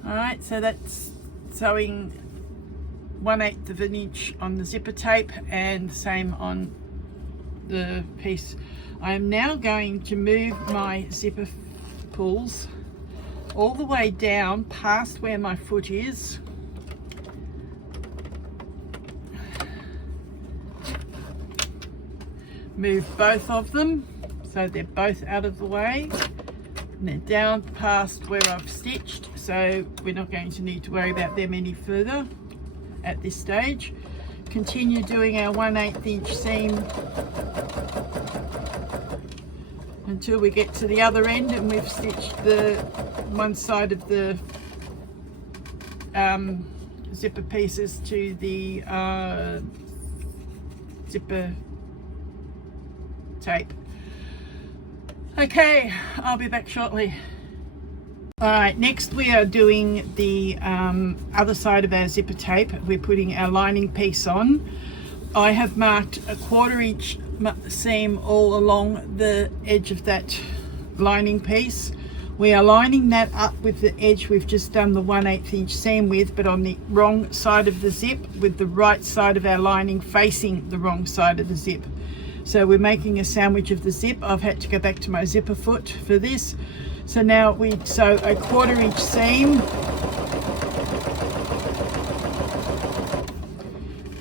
Alright, so that's sewing 1/8 of an inch on the zipper tape, and the same on the piece. I am now going to move my zipper pulls all the way down past where my foot is. Move both of them so they're both out of the way, and they're down past where I've stitched, so we're not going to need to worry about them any further at this stage. Continue doing our 1/8 inch seam until we get to the other end and we've stitched the one side of the zipper pieces to the zipper tape. Okay, I'll be back shortly. Alright, next we are doing the other side of our zipper tape. We're putting our lining piece on. I have marked a 1/4 inch seam all along the edge of that lining piece. We are lining that up with the edge we've just done the 1/8 inch seam with, but on the wrong side of the zip, with the right side of our lining facing the wrong side of the zip. So we're making a sandwich of the zip. I've had to go back to my zipper foot for this. So now we sew a 1/4 inch seam.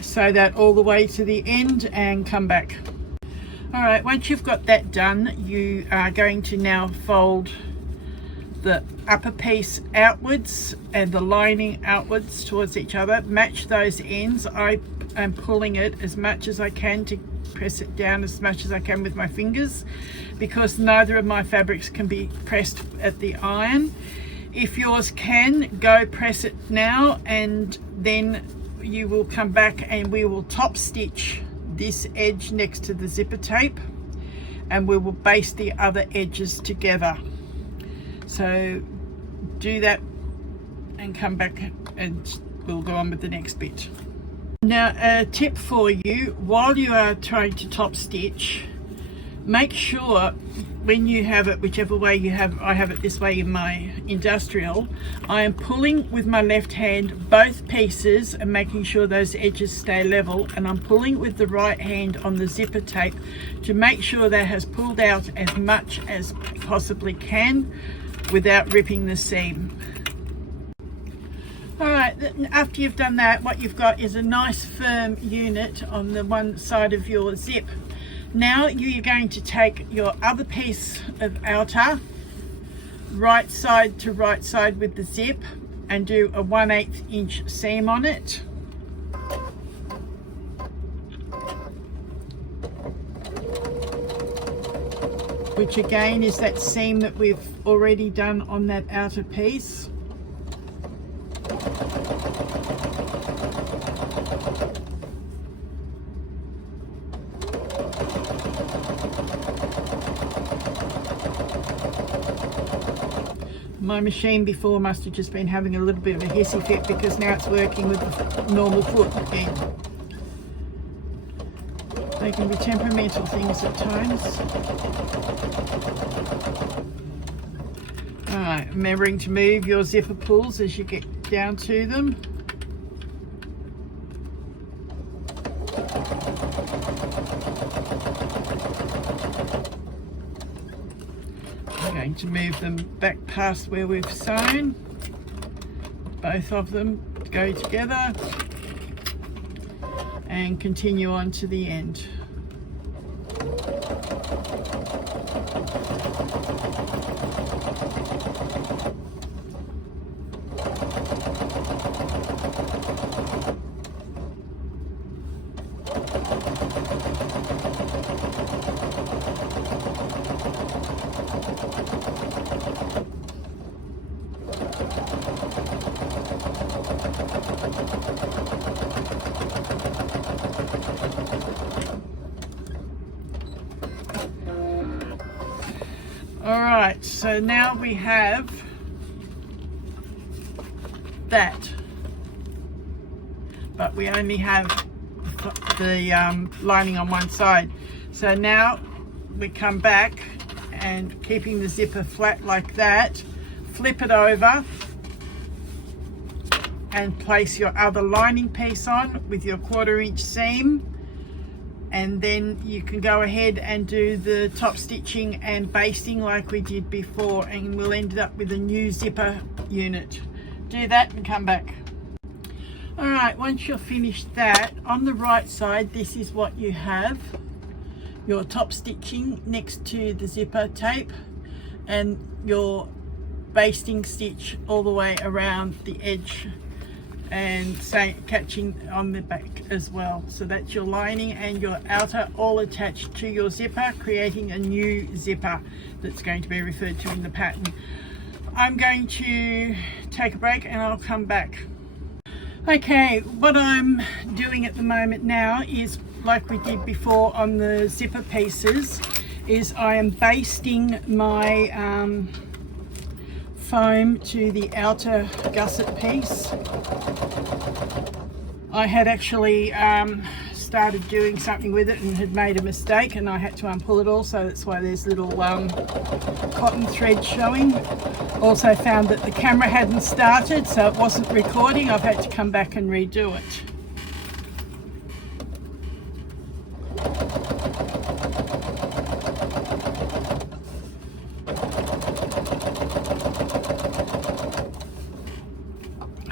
Sew that all the way to the end and come back. Alright, once you've got that done, you are going to now fold the upper piece outwards and the lining outwards towards each other. Match those ends. I am pulling it as much as I can to press it down as much as I can with my fingers, because neither of my fabrics can be pressed at the iron. If yours can, go press it now, and then you will come back and we will top stitch this edge next to the zipper tape, and we will baste the other edges together. So do that and come back and we'll go on with the next bit. Now, a tip for you, while you are trying to top stitch, make sure when you have it, whichever way you have, I have it this way in my industrial, I am pulling with my left hand both pieces and making sure those edges stay level, and I'm pulling with the right hand on the zipper tape to make sure that has pulled out as much as possibly can without ripping the seam. Alright, after you've done that, what you've got is a nice firm unit on the one side of your zip. Now you're going to take your other piece of outer, right side to right side with the zip, and do a 1/8 inch seam on it. Which again is that seam that we've already done on that outer piece. My machine before must have just been having a little bit of a hissy fit, because now it's working with the normal foot again. They can be temperamental things at times. Alright, remembering to move your zipper pulls as you get down to them. I'm going to move them back past where we've sewn. Both of them go together and continue on to the end. Alright, so now we have that, but we only have the lining on one side. So now we come back and, keeping the zipper flat like that, flip it over and place your other lining piece on with your 1/4 inch seam, and then you can go ahead and do the top stitching and basting like we did before, and we'll end up with a new zipper unit. Do that and come back. Alright, once you're finished that, on the right side, this is what you have. Your top stitching next to the zipper tape and your basting stitch all the way around the edge, and catching on the back as well. So that's your lining and your outer all attached to your zipper, creating a new zipper that's going to be referred to in the pattern. I'm going to take a break and I'll come back. Okay, what I'm doing at the moment now is, like we did before on the zipper pieces, is I am basting my foam to the outer gusset piece. I had actually started doing something with it and had made a mistake, and I had to unpull it all, so that's why there's little cotton thread showing. Also found that the camera hadn't started, so it wasn't recording. I've had to come back and redo it.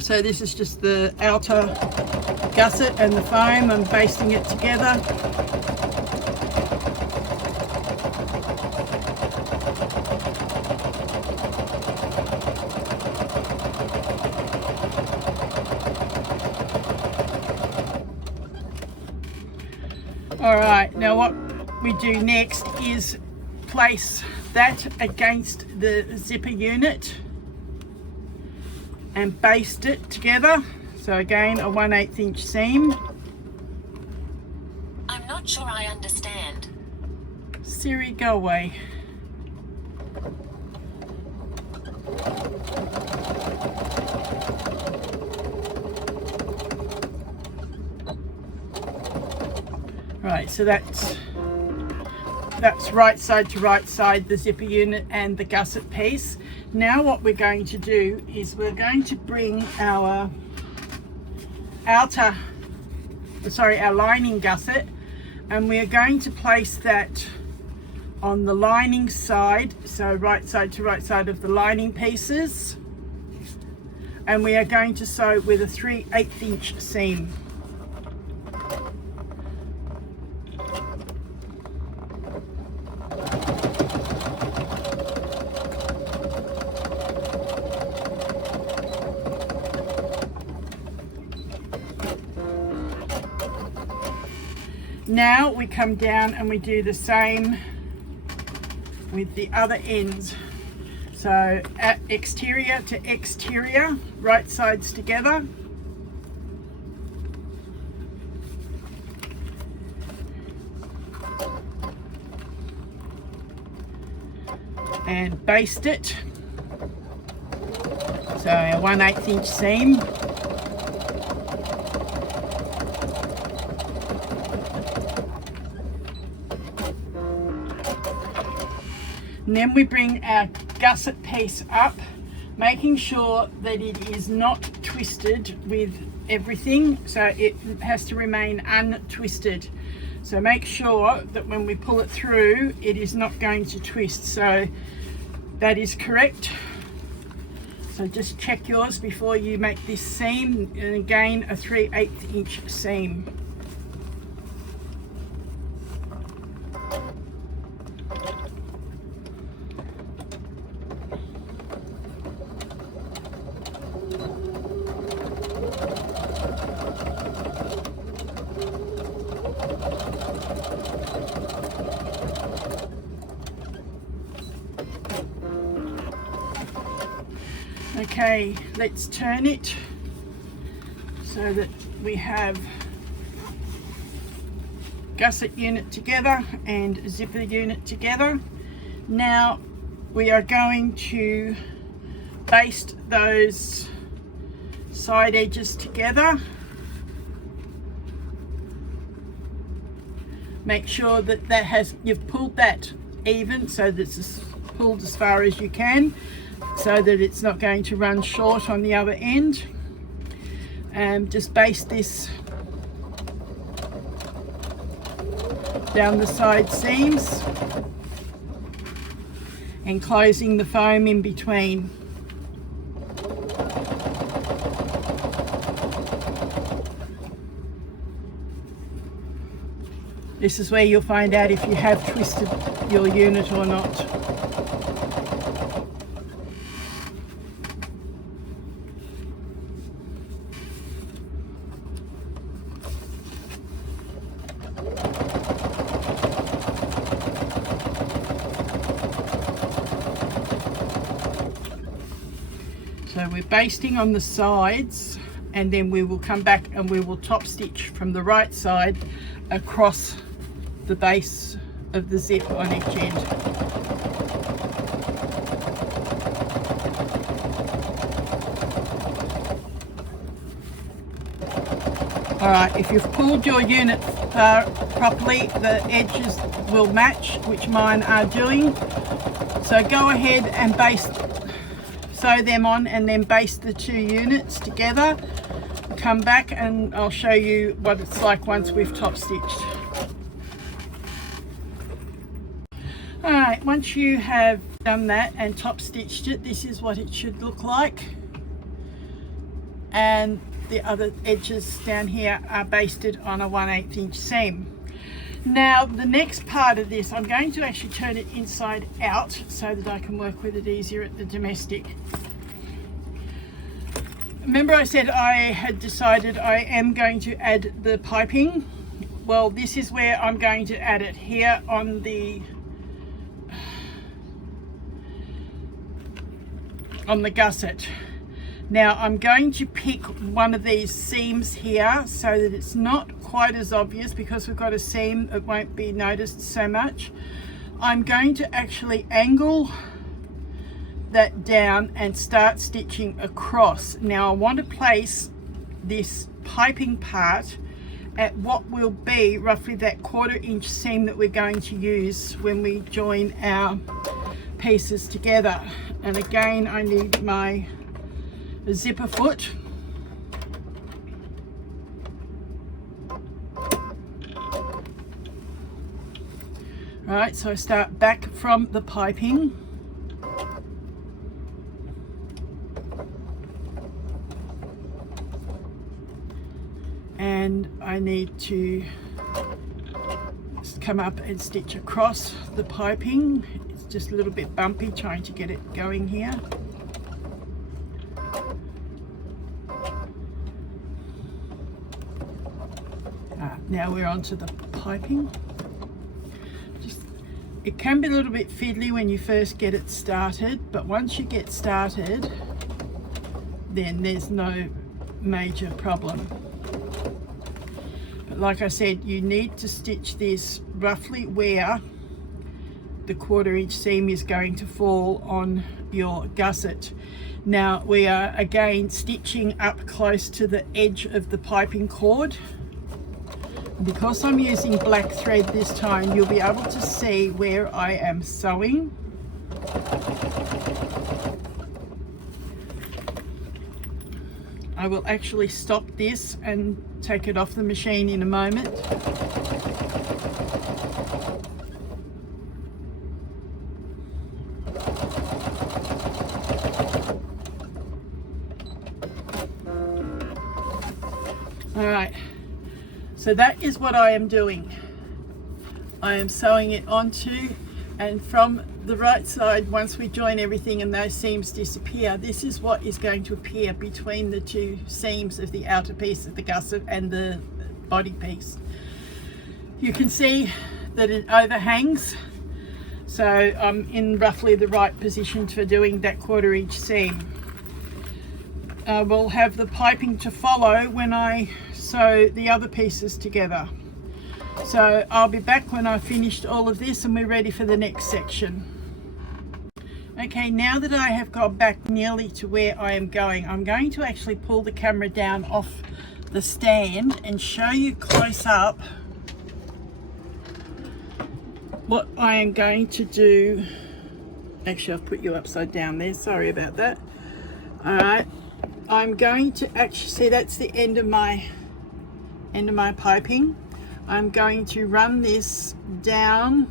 So this is just the outer gusset and the foam. I'm basting it together. Alright, now what we do next is place that against the zipper unit and baste it together. So again, a 1/8 inch seam. I'm not sure I understand. Siri, go away. Right, so that's right side to right side, the zipper unit and the gusset piece. Now what we're going to do is we're going to bring our our lining gusset, and we're going to place that on the lining side, so right side to right side of the lining pieces, and we are going to sew with a 3/8 inch seam. Now we come down and we do the same with the other ends. So at exterior to exterior, right sides together. And baste it. So a 1/8 inch seam. And then we bring our gusset piece up, making sure that it is not twisted with everything, so it has to remain untwisted. So make sure that when we pull it through, it is not going to twist. So that is correct. So just check yours before you make this seam, and again a 3/8 inch seam. Okay, let's turn it so that we have gusset unit together and zipper unit together. Now we are going to baste those side edges together. Make sure that you've pulled that even, so that it's pulled as far as you can, so that it's not going to run short on the other end. Just baste this down the side seams and closing the foam in between. This is where you'll find out if you have twisted your unit or not. So we're basting on the sides and then we will come back and we will top stitch from the right side across the base of the zip on each end. Alright, if you've pulled your unit properly, the edges will match, which mine are doing. So go ahead and sew them on and then baste the two units together. Come back and I'll show you what it's like once we've top stitched. Alright, once you have done that and top stitched it, this is what it should look like. And the other edges down here are basted on a 1/8 inch seam. Now the next part of this, I'm going to actually turn it inside out so that I can work with it easier at the domestic. Remember I said I had decided I am going to add the piping? Well, this is where I'm going to add it, here on the gusset. Now I'm going to pick one of these seams here so that it's not quite as obvious, because we've got a seam, it won't be noticed so much. I'm going to actually angle that down and start stitching across. Now I want to place this piping part at what will be roughly that 1/4 inch seam that we're going to use when we join our pieces together. And again, I need my zipper foot. Right, so I start back from the piping. And I need to just come up and stitch across the piping. It's just a little bit bumpy trying to get it going here. Now we're onto the piping. It can be a little bit fiddly when you first get it started, but once you get started, then there's no major problem. But like I said, you need to stitch this roughly where the 1/4 inch seam is going to fall on your gusset. Now we are again stitching up close to the edge of the piping cord. Because I'm using black thread this time, you'll be able to see where I am sewing. I will actually stop this and take it off the machine in a moment. All right. So that is what I am doing. I am sewing it onto, and from the right side, once we join everything and those seams disappear, this is what is going to appear between the two seams of the outer piece of the gusset and the body piece. You can see that it overhangs, so I'm in roughly the right position for doing that 1/4 inch seam. I will have the piping to follow when I sew the other pieces together. So I'll be back when I've finished all of this and we're ready for the next section. Okay, now that I have got back nearly to where I am going, I'm going to actually pull the camera down off the stand and show you close up what I am going to do. Actually, I've put you upside down there, sorry about that. All right, I'm going to actually see, that's the end of my piping. I'm going to run this down.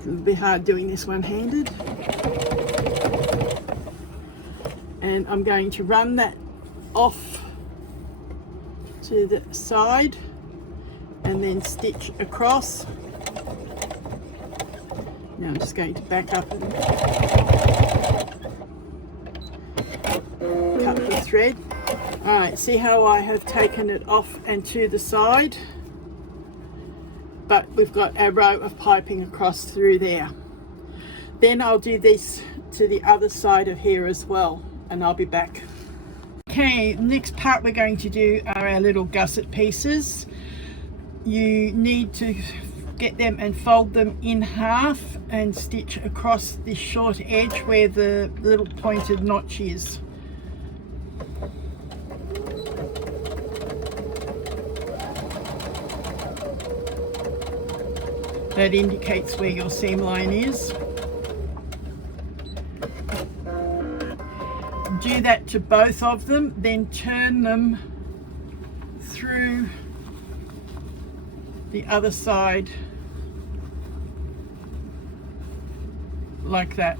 It'll be hard doing this one-handed. And I'm going to run that off to the side and then stitch across. Now I'm just going to back up and cut the thread. All right, see how I have taken it off and to the side, but we've got our row of piping across through there. Then I'll do this to the other side of here as well, and I'll be back. Okay, next part we're going to do are our little gusset pieces. You need to get them and fold them in half and stitch across this short edge where the little pointed notch is. That indicates where your seam line is. Do that to both of them, then turn them through the other side like that.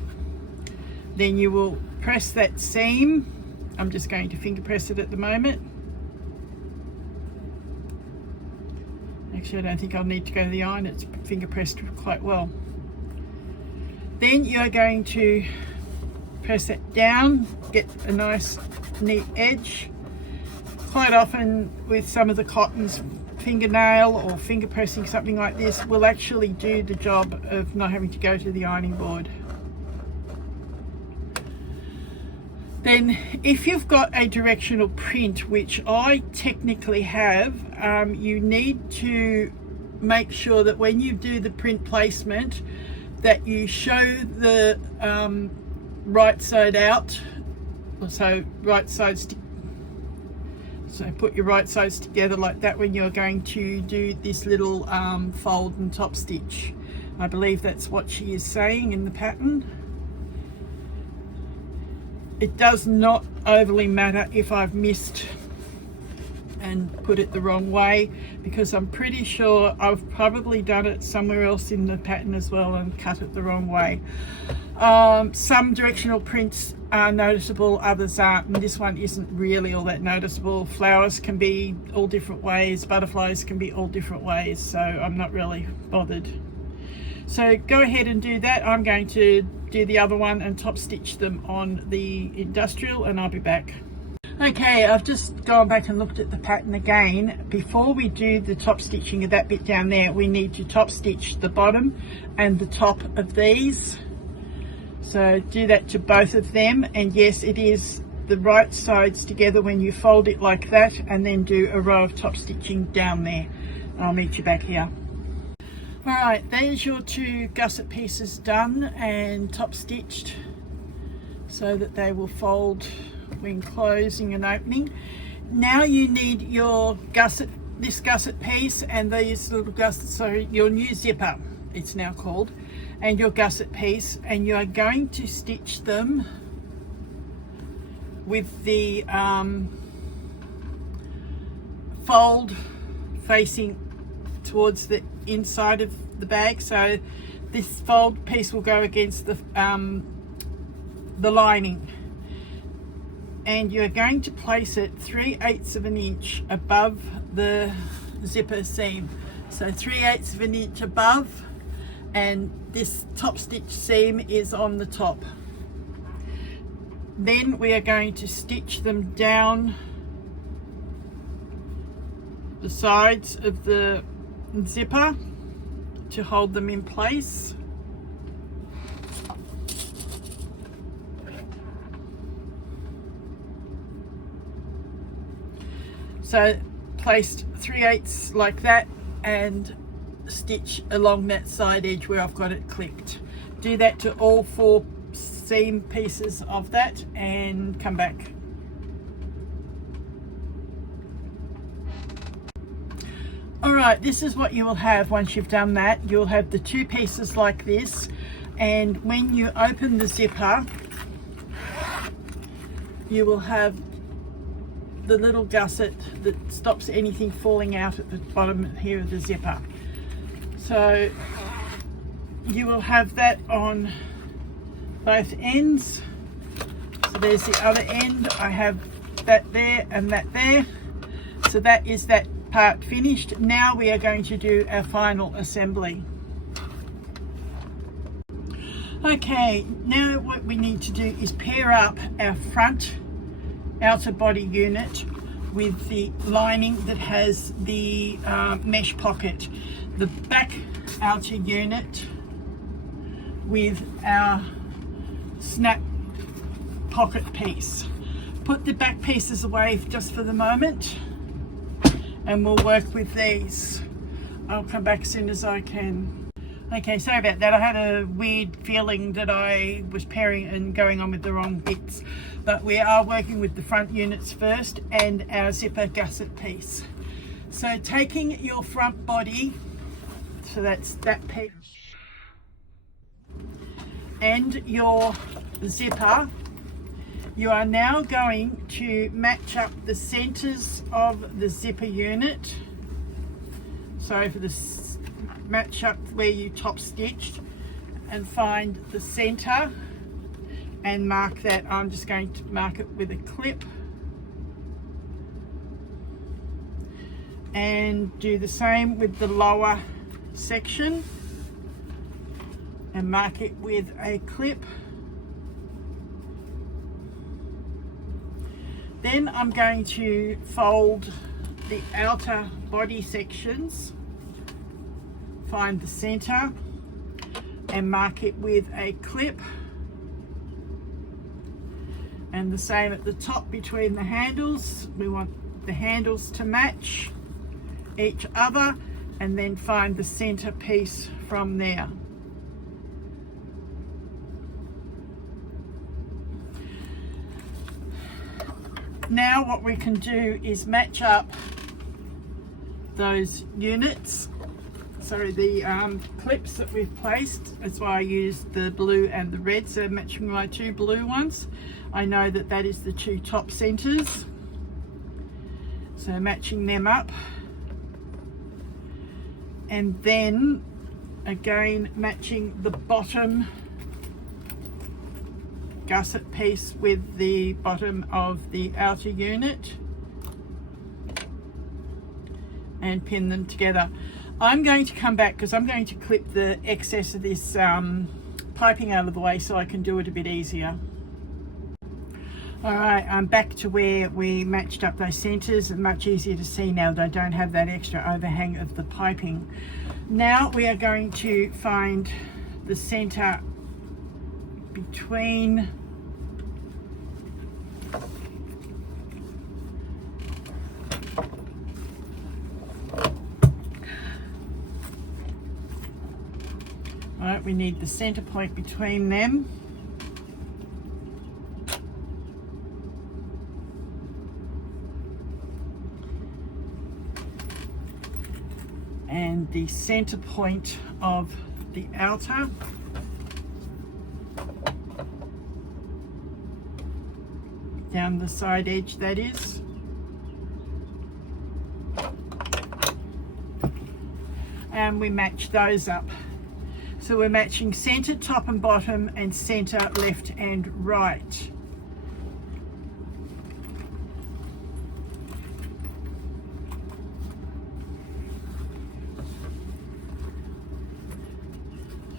Then you will press that seam. I'm just going to finger press it at the moment. Actually, I don't think I'll need to go to the iron, it's finger pressed quite well. Then you're going to press it down, get a nice neat edge. Quite often with some of the cottons, fingernail or finger pressing something like this will actually do the job of not having to go to the ironing board. Then if you've got a directional print, which I technically have, you need to make sure that when you do the print placement that you show the right side out, so right sides so put your right sides together like that when you're going to do this little fold and top stitch. I believe that's what she is saying in the pattern. It does not overly matter if I've missed and put it the wrong way, because I'm pretty sure I've probably done it somewhere else in the pattern as well and cut it the wrong way. Some directional prints are noticeable, others aren't, and this one isn't really all that noticeable. Flowers can be all different ways, butterflies can be all different ways, so I'm not really bothered. So go ahead and do that. I'm going to do the other one and top stitch them on the industrial, and I'll be back. Okay, I've just gone back and looked at the pattern again. Before we do the top stitching of that bit down there, we need to top stitch the bottom and the top of these. So do that to both of them, and yes, it is the right sides together when you fold it like that, and then do a row of top stitching down there. I'll meet you back here. Alright, there's your two gusset pieces done and top stitched so that they will fold when closing and opening. Now you need your gusset, this gusset piece and these little gussets, so your new zipper it's now called, and your gusset piece, and you are going to stitch them with the fold facing towards the inside of the bag. So this fold piece will go against the lining, and you're going to place it 3/8 of an inch above the zipper seam. So 3/8 of an inch above, and this top stitch seam is on the top. Then we are going to stitch them down the sides of the zipper to hold them in place. So placed 3/8 like that and stitch along that side edge where I've got it clipped. Do that to all 4 seam pieces of that and come back. Alright, this is what you will have once you've done that. You'll have the 2 pieces like this, and when you open the zipper you will have the little gusset that stops anything falling out at the bottom here of the zipper. So you will have that on both ends. So there's the other end. I have that there and that there. So that is that part finished. Now we are going to do our final assembly. Okay, now what we need to do is pair up our front outer body unit with the lining that has the mesh pocket. The back outer unit with our snap pocket piece. Put the back pieces away just for the moment, and we'll work with these. I'll come back as soon as I can. Okay, sorry about that. I had a weird feeling that I was pairing and going on with the wrong bits, but we are working with the front units first and our zipper gusset piece. So taking your front body, so that's that piece, and your zipper, you are now going to match up the centers of the zipper unit. So for this, match up where you top stitched and find the center and mark that. I'm just going to mark it with a clip, and do the same with the lower section and mark it with a clip. Then I'm going to fold the outer body sections, find the center and mark it with a clip, and the same at the top between the handles. We want the handles to match each other, and then find the center piece from there. Now what we can do is match up those units. So the clips that we've placed, that's why I used the blue and the red, so matching my two blue ones. I know that that is the two top centers, so matching them up. And then again matching the bottom gusset piece with the bottom of the outer unit and pin them together. I'm going to come back because I'm going to clip the excess of this piping out of the way so I can do it a bit easier. Alright, I'm back to where we matched up those centers, and much easier to see now that I don't have that extra overhang of the piping. Now we are going to find the center between we need the center point between them. And the center point of the outer. Down the side edge, that is. And we match those up. So we're matching center, top and bottom, and center, left and right.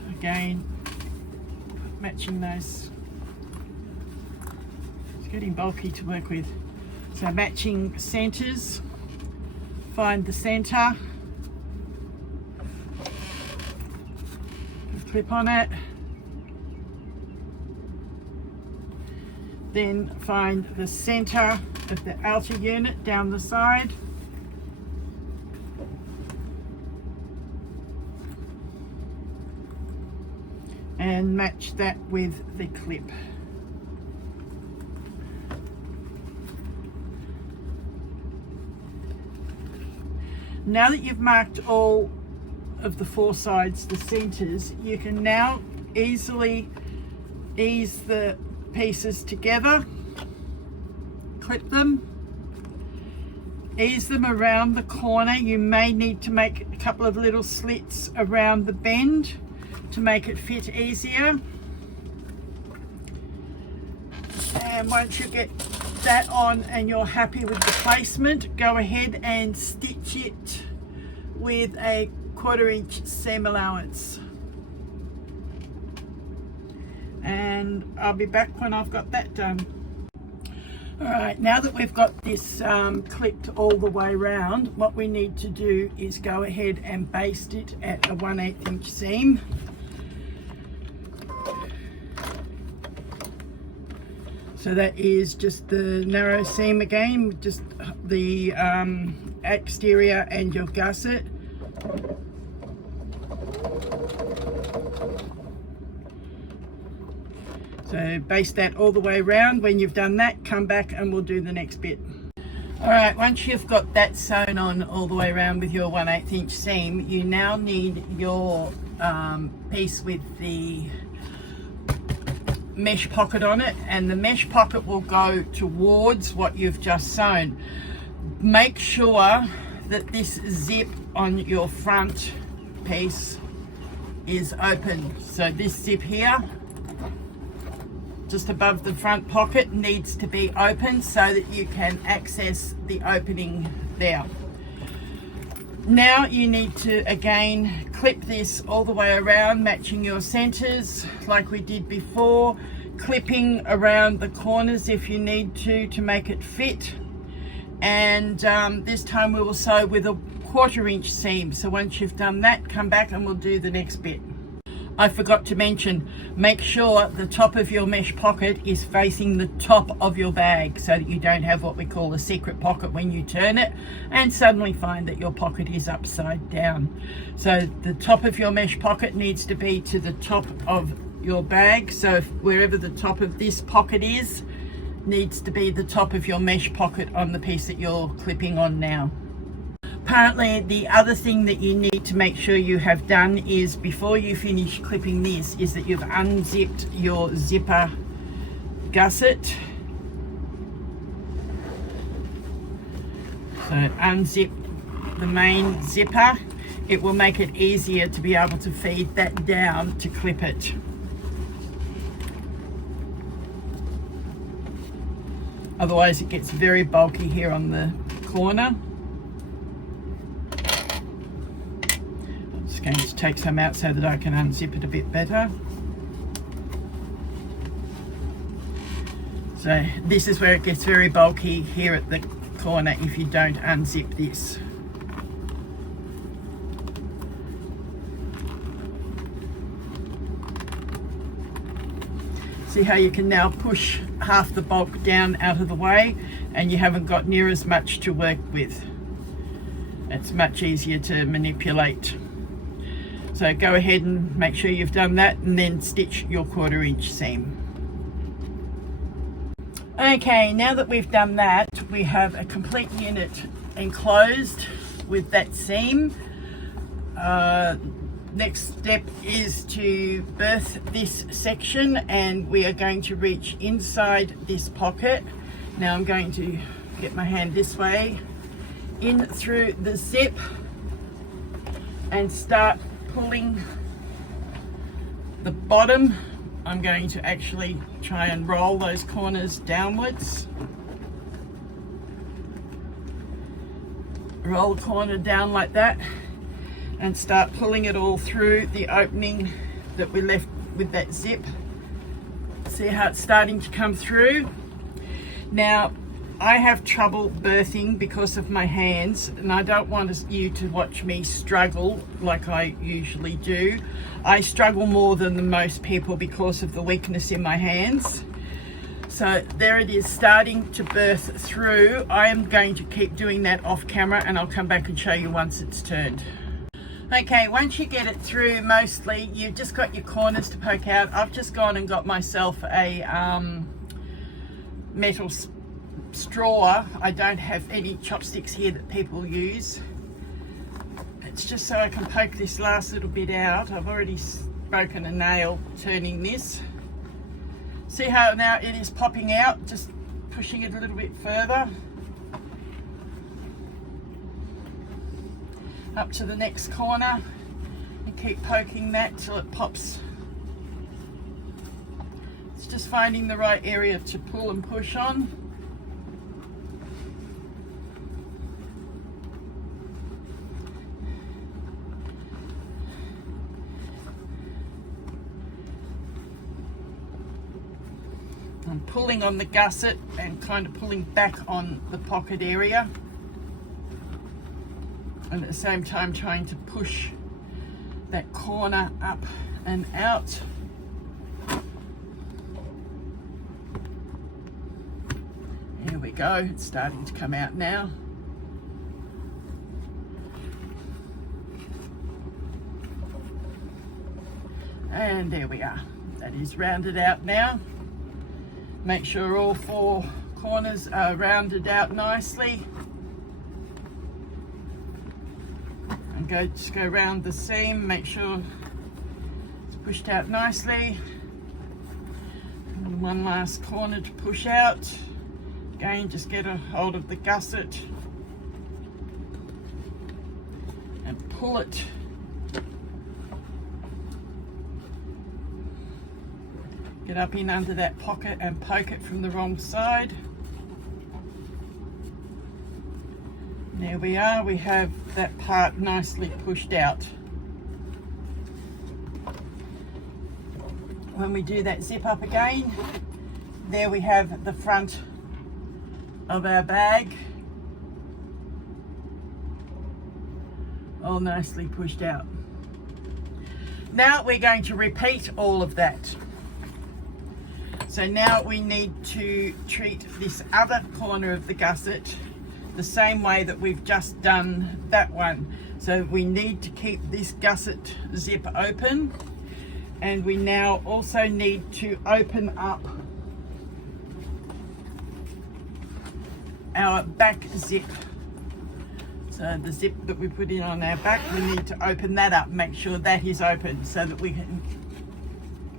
Again, matching those. It's getting bulky to work with. So matching centers, find the center, clip on it, then find the center of the outer unit down the side, and match that with the clip. Now that you've marked all of the four sides, the centers, you can now easily ease the pieces together, clip them, ease them around the corner. You may need to make a couple of little slits around the bend to make it fit easier. And once you get that on and you're happy with the placement, go ahead and stitch it with a 1/4 inch seam allowance. And I'll be back when I've got that done. Alright, now that we've got this clipped all the way round, what we need to do is go ahead and baste it at a 1/8 inch seam. So that is just the narrow seam again, just the exterior and your gusset. So baste that all the way around. When you've done that, come back and we'll do the next bit. Alright, once you've got that sewn on all the way around with your 1/8 inch seam, you now need your piece with the mesh pocket on it, and the mesh pocket will go towards what you've just sewn. Make sure that this zip on your front piece is open. So this zip here, just above the front pocket, needs to be open so that you can access the opening there. Now you need to again clip this all the way around, matching your centers like we did before, clipping around the corners if you need to make it fit. And this time we will sew with a 1/4 inch seam. So once you've done that, come back and we'll do the next bit. I forgot to mention, make sure the top of your mesh pocket is facing the top of your bag so that you don't have what we call a secret pocket when you turn it and suddenly find that your pocket is upside down. So the top of your mesh pocket needs to be to the top of your bag. So wherever the top of this pocket is, needs to be the top of your mesh pocket on the piece that you're clipping on now. Apparently the other thing that you need to make sure you have done is, before you finish clipping this, is that you've unzipped your zipper gusset. So unzip the main zipper. It will make it easier to be able to feed that down to clip it. Otherwise it gets very bulky here on the corner. Going to take some out so that I can unzip it a bit better. So this is where it gets very bulky here at the corner if you don't unzip this. See how you can now push half the bulk down out of the way and you haven't got near as much to work with. It's much easier to manipulate. So go ahead and make sure you've done that and then stitch your 1/4 inch seam. Okay, now that we've done that, we have a complete unit enclosed with that seam. Next step is to birth this section, and we are going to reach inside this pocket. Now I'm going to get my hand this way, in through the zip, and start pulling the bottom. I'm going to actually try and roll those corners downwards. Roll the corner down like that and start pulling it all through the opening that we left with that zip. See how it's starting to come through? Now I have trouble birthing because of my hands, and I don't want you to watch me struggle like I usually do. I struggle more than most people because of the weakness in my hands. So there it is, starting to birth through. I am going to keep doing that off camera and I'll come back and show you once it's turned. Okay, once you get it through, mostly you've just got your corners to poke out. I've just gone and got myself a metal straw. I don't have any chopsticks here that people use. It's just so I can poke this last little bit out. I've already broken a nail turning this. See how now it is popping out, just pushing it a little bit further. Up to the next corner and keep poking that till it pops. It's just finding the right area to pull and push on. I'm pulling on the gusset and kind of pulling back on the pocket area, and at the same time trying to push that corner up and out. There we go, it's starting to come out now. And there we are, that is rounded out now. Make sure all 4 corners are rounded out nicely. And just go around the seam, make sure it's pushed out nicely. And one last corner to push out. Again, just get a hold of the gusset and pull it. Get up in under that pocket and poke it from the wrong side. There we are, we have that part nicely pushed out. When we do that zip up again, there we have the front of our bag, all nicely pushed out. Now we're going to repeat all of that. So now we need to treat this other corner of the gusset the same way that we've just done that one. So we need to keep this gusset zip open, and we now also need to open up our back zip. So the zip that we put in on our back, we need to open that up, make sure that is open so that we can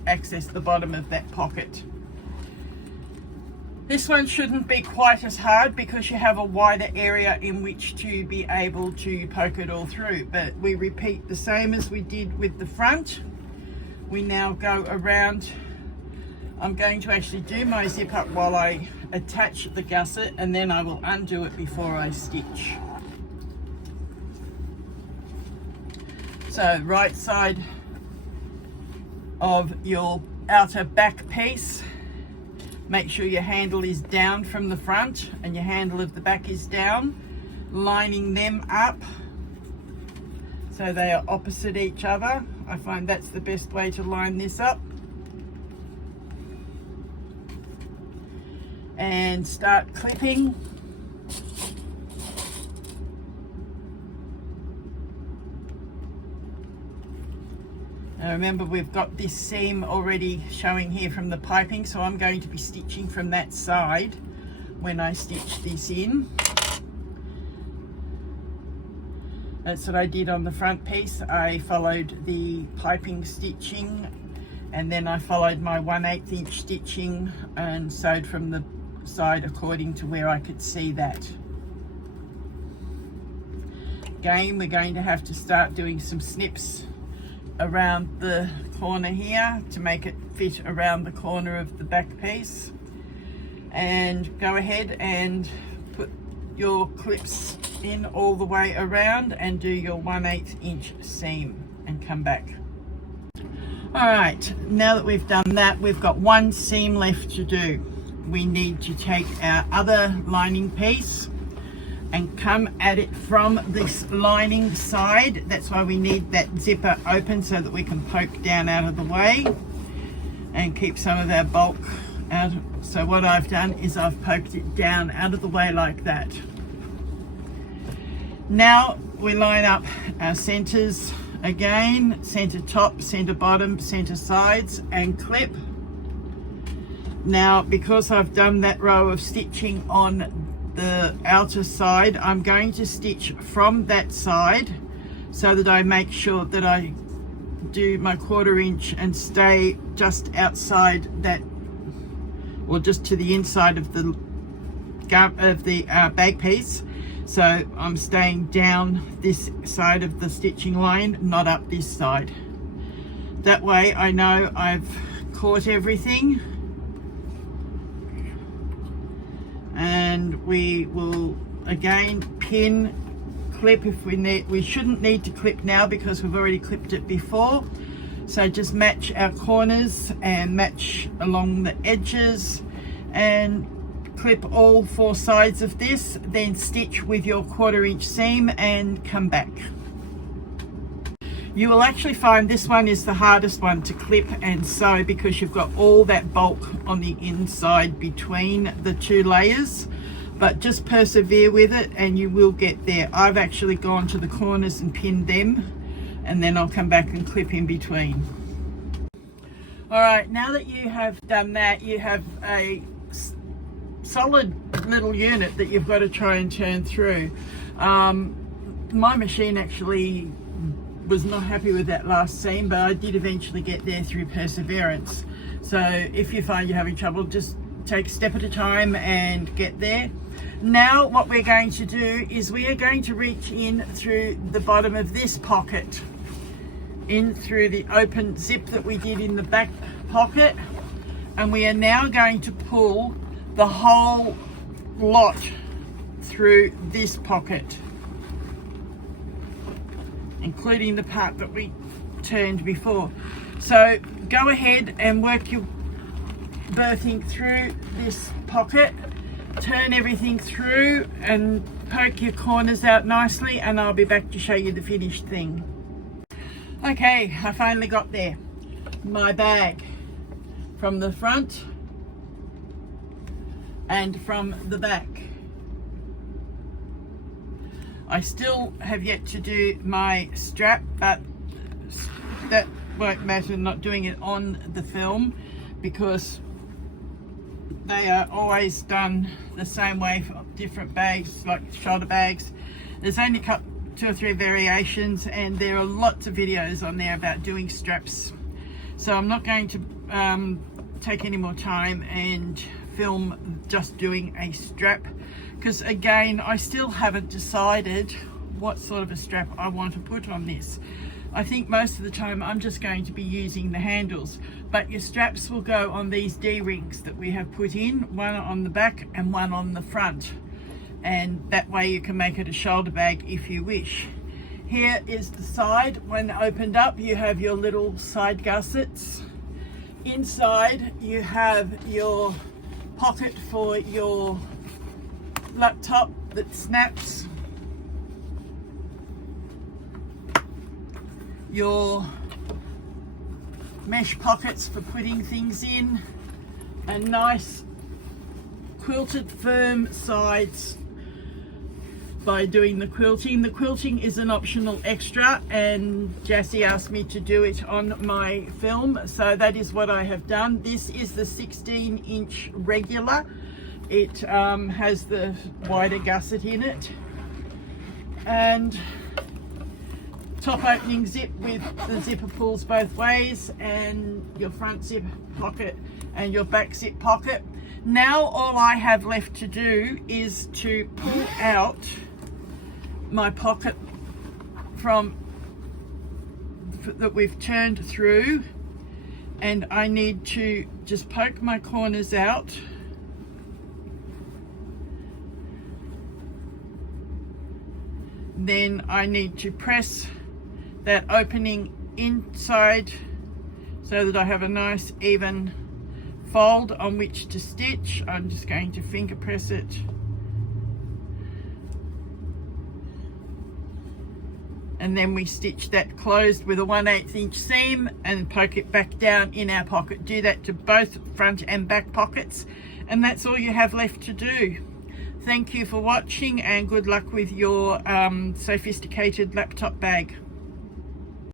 access the bottom of that pocket. This one shouldn't be quite as hard because you have a wider area in which to be able to poke it all through, but we repeat the same as we did with the front. We now go around. I'm going to actually do my zip up while I attach the gusset, and then I will undo it before I stitch. So right side of your outer back piece, make sure your handle is down from the front and your handle of the back is down, lining them up so they are opposite each other. I find that's the best way to line this up. And start clipping. Now remember, we've got this seam already showing here from the piping, so I'm going to be stitching from that side when I stitch this in. That's what I did on the front piece. I followed the piping stitching, and then I followed my 1/8 inch stitching and sewed from the side according to where I could see that. Again, we're going to have to start doing some snips around the corner here to make it fit around the corner of the back piece, and go ahead and put your clips in all the way around and do your 1/8 inch seam and come back. All right, now that we've done that, we've got one seam left to do. We need to take our other lining piece and come at it from this lining side. That's why we need that zipper open so that we can poke down out of the way and keep some of our bulk out. So what I've done is I've poked it down out of the way like that. Now we line up our centers again, center top, center bottom, center sides, and clip. Now because I've done that row of stitching on the outer side, I'm going to stitch from that side so that I make sure that I do my 1/4 inch and stay just outside that, or just to the inside of the bag piece. So I'm staying down this side of the stitching line, not up this side. That way I know I've caught everything. And we will again pin, clip if we need. We shouldn't need to clip now because we've already clipped it before. So just match our corners and match along the edges and clip all 4 sides of this, then stitch with your 1/4 inch seam and come back. You will actually find this one is the hardest one to clip and sew because you've got all that bulk on the inside between the 2 layers. but just persevere with it and you will get there. I've actually gone to the corners and pinned them, and then I'll come back and clip in between. All right, now that you have done that, you have a solid little unit that you've got to try and turn through. My machine actually was not happy with that last seam, but I did eventually get there through perseverance. So if you find you're having trouble, just take a step at a time and get there. Now what we're going to do is we are going to reach in through the bottom of this pocket, in through the open zip that we did in the back pocket, and we are now going to pull the whole lot through this pocket, including the part that we turned before. So go ahead and work your birthing through this pocket, turn everything through and poke your corners out nicely, and I'll be back to show you the finished thing. Okay, I finally got there. My bag from the front and from the back. I still have yet to do my strap, but that won't matter, not doing it on the film, because they are always done the same way for different bags, like shoulder bags. There's only 2 or 3 variations, and there are lots of videos on there about doing straps. So I'm not going to take any more time and film just doing a strap, because again, I still haven't decided what sort of a strap I want to put on this. I think most of the time I'm just going to be using the handles, but your straps will go on these D-rings that we have put in, one on the back and one on the front, and that way you can make it a shoulder bag if you wish. Here is the side. When opened up, you have your little side gussets. Inside you have your pocket for your laptop that snaps, your mesh pockets for putting things in, and nice quilted firm sides by doing the quilting. The quilting is an optional extra, and Jessie asked me to do it on my film, so that is what I have done. This is the 16-inch regular. It has the wider gusset in it, and top opening zip with the zipper pulls both ways, and your front zip pocket and your back zip pocket. Now all I have left to do is to pull out my pocket from that we've turned through, and I need to just poke my corners out then I need to press that opening inside so that I have a nice even fold on which to stitch. I'm just going to finger press it and then we stitch that closed with a 1/8 inch seam and poke it back down in our pocket. Do that to both front and back pockets, and that's all you have left to do. Thank you for watching, and good luck with your Sewfisticated laptop bag.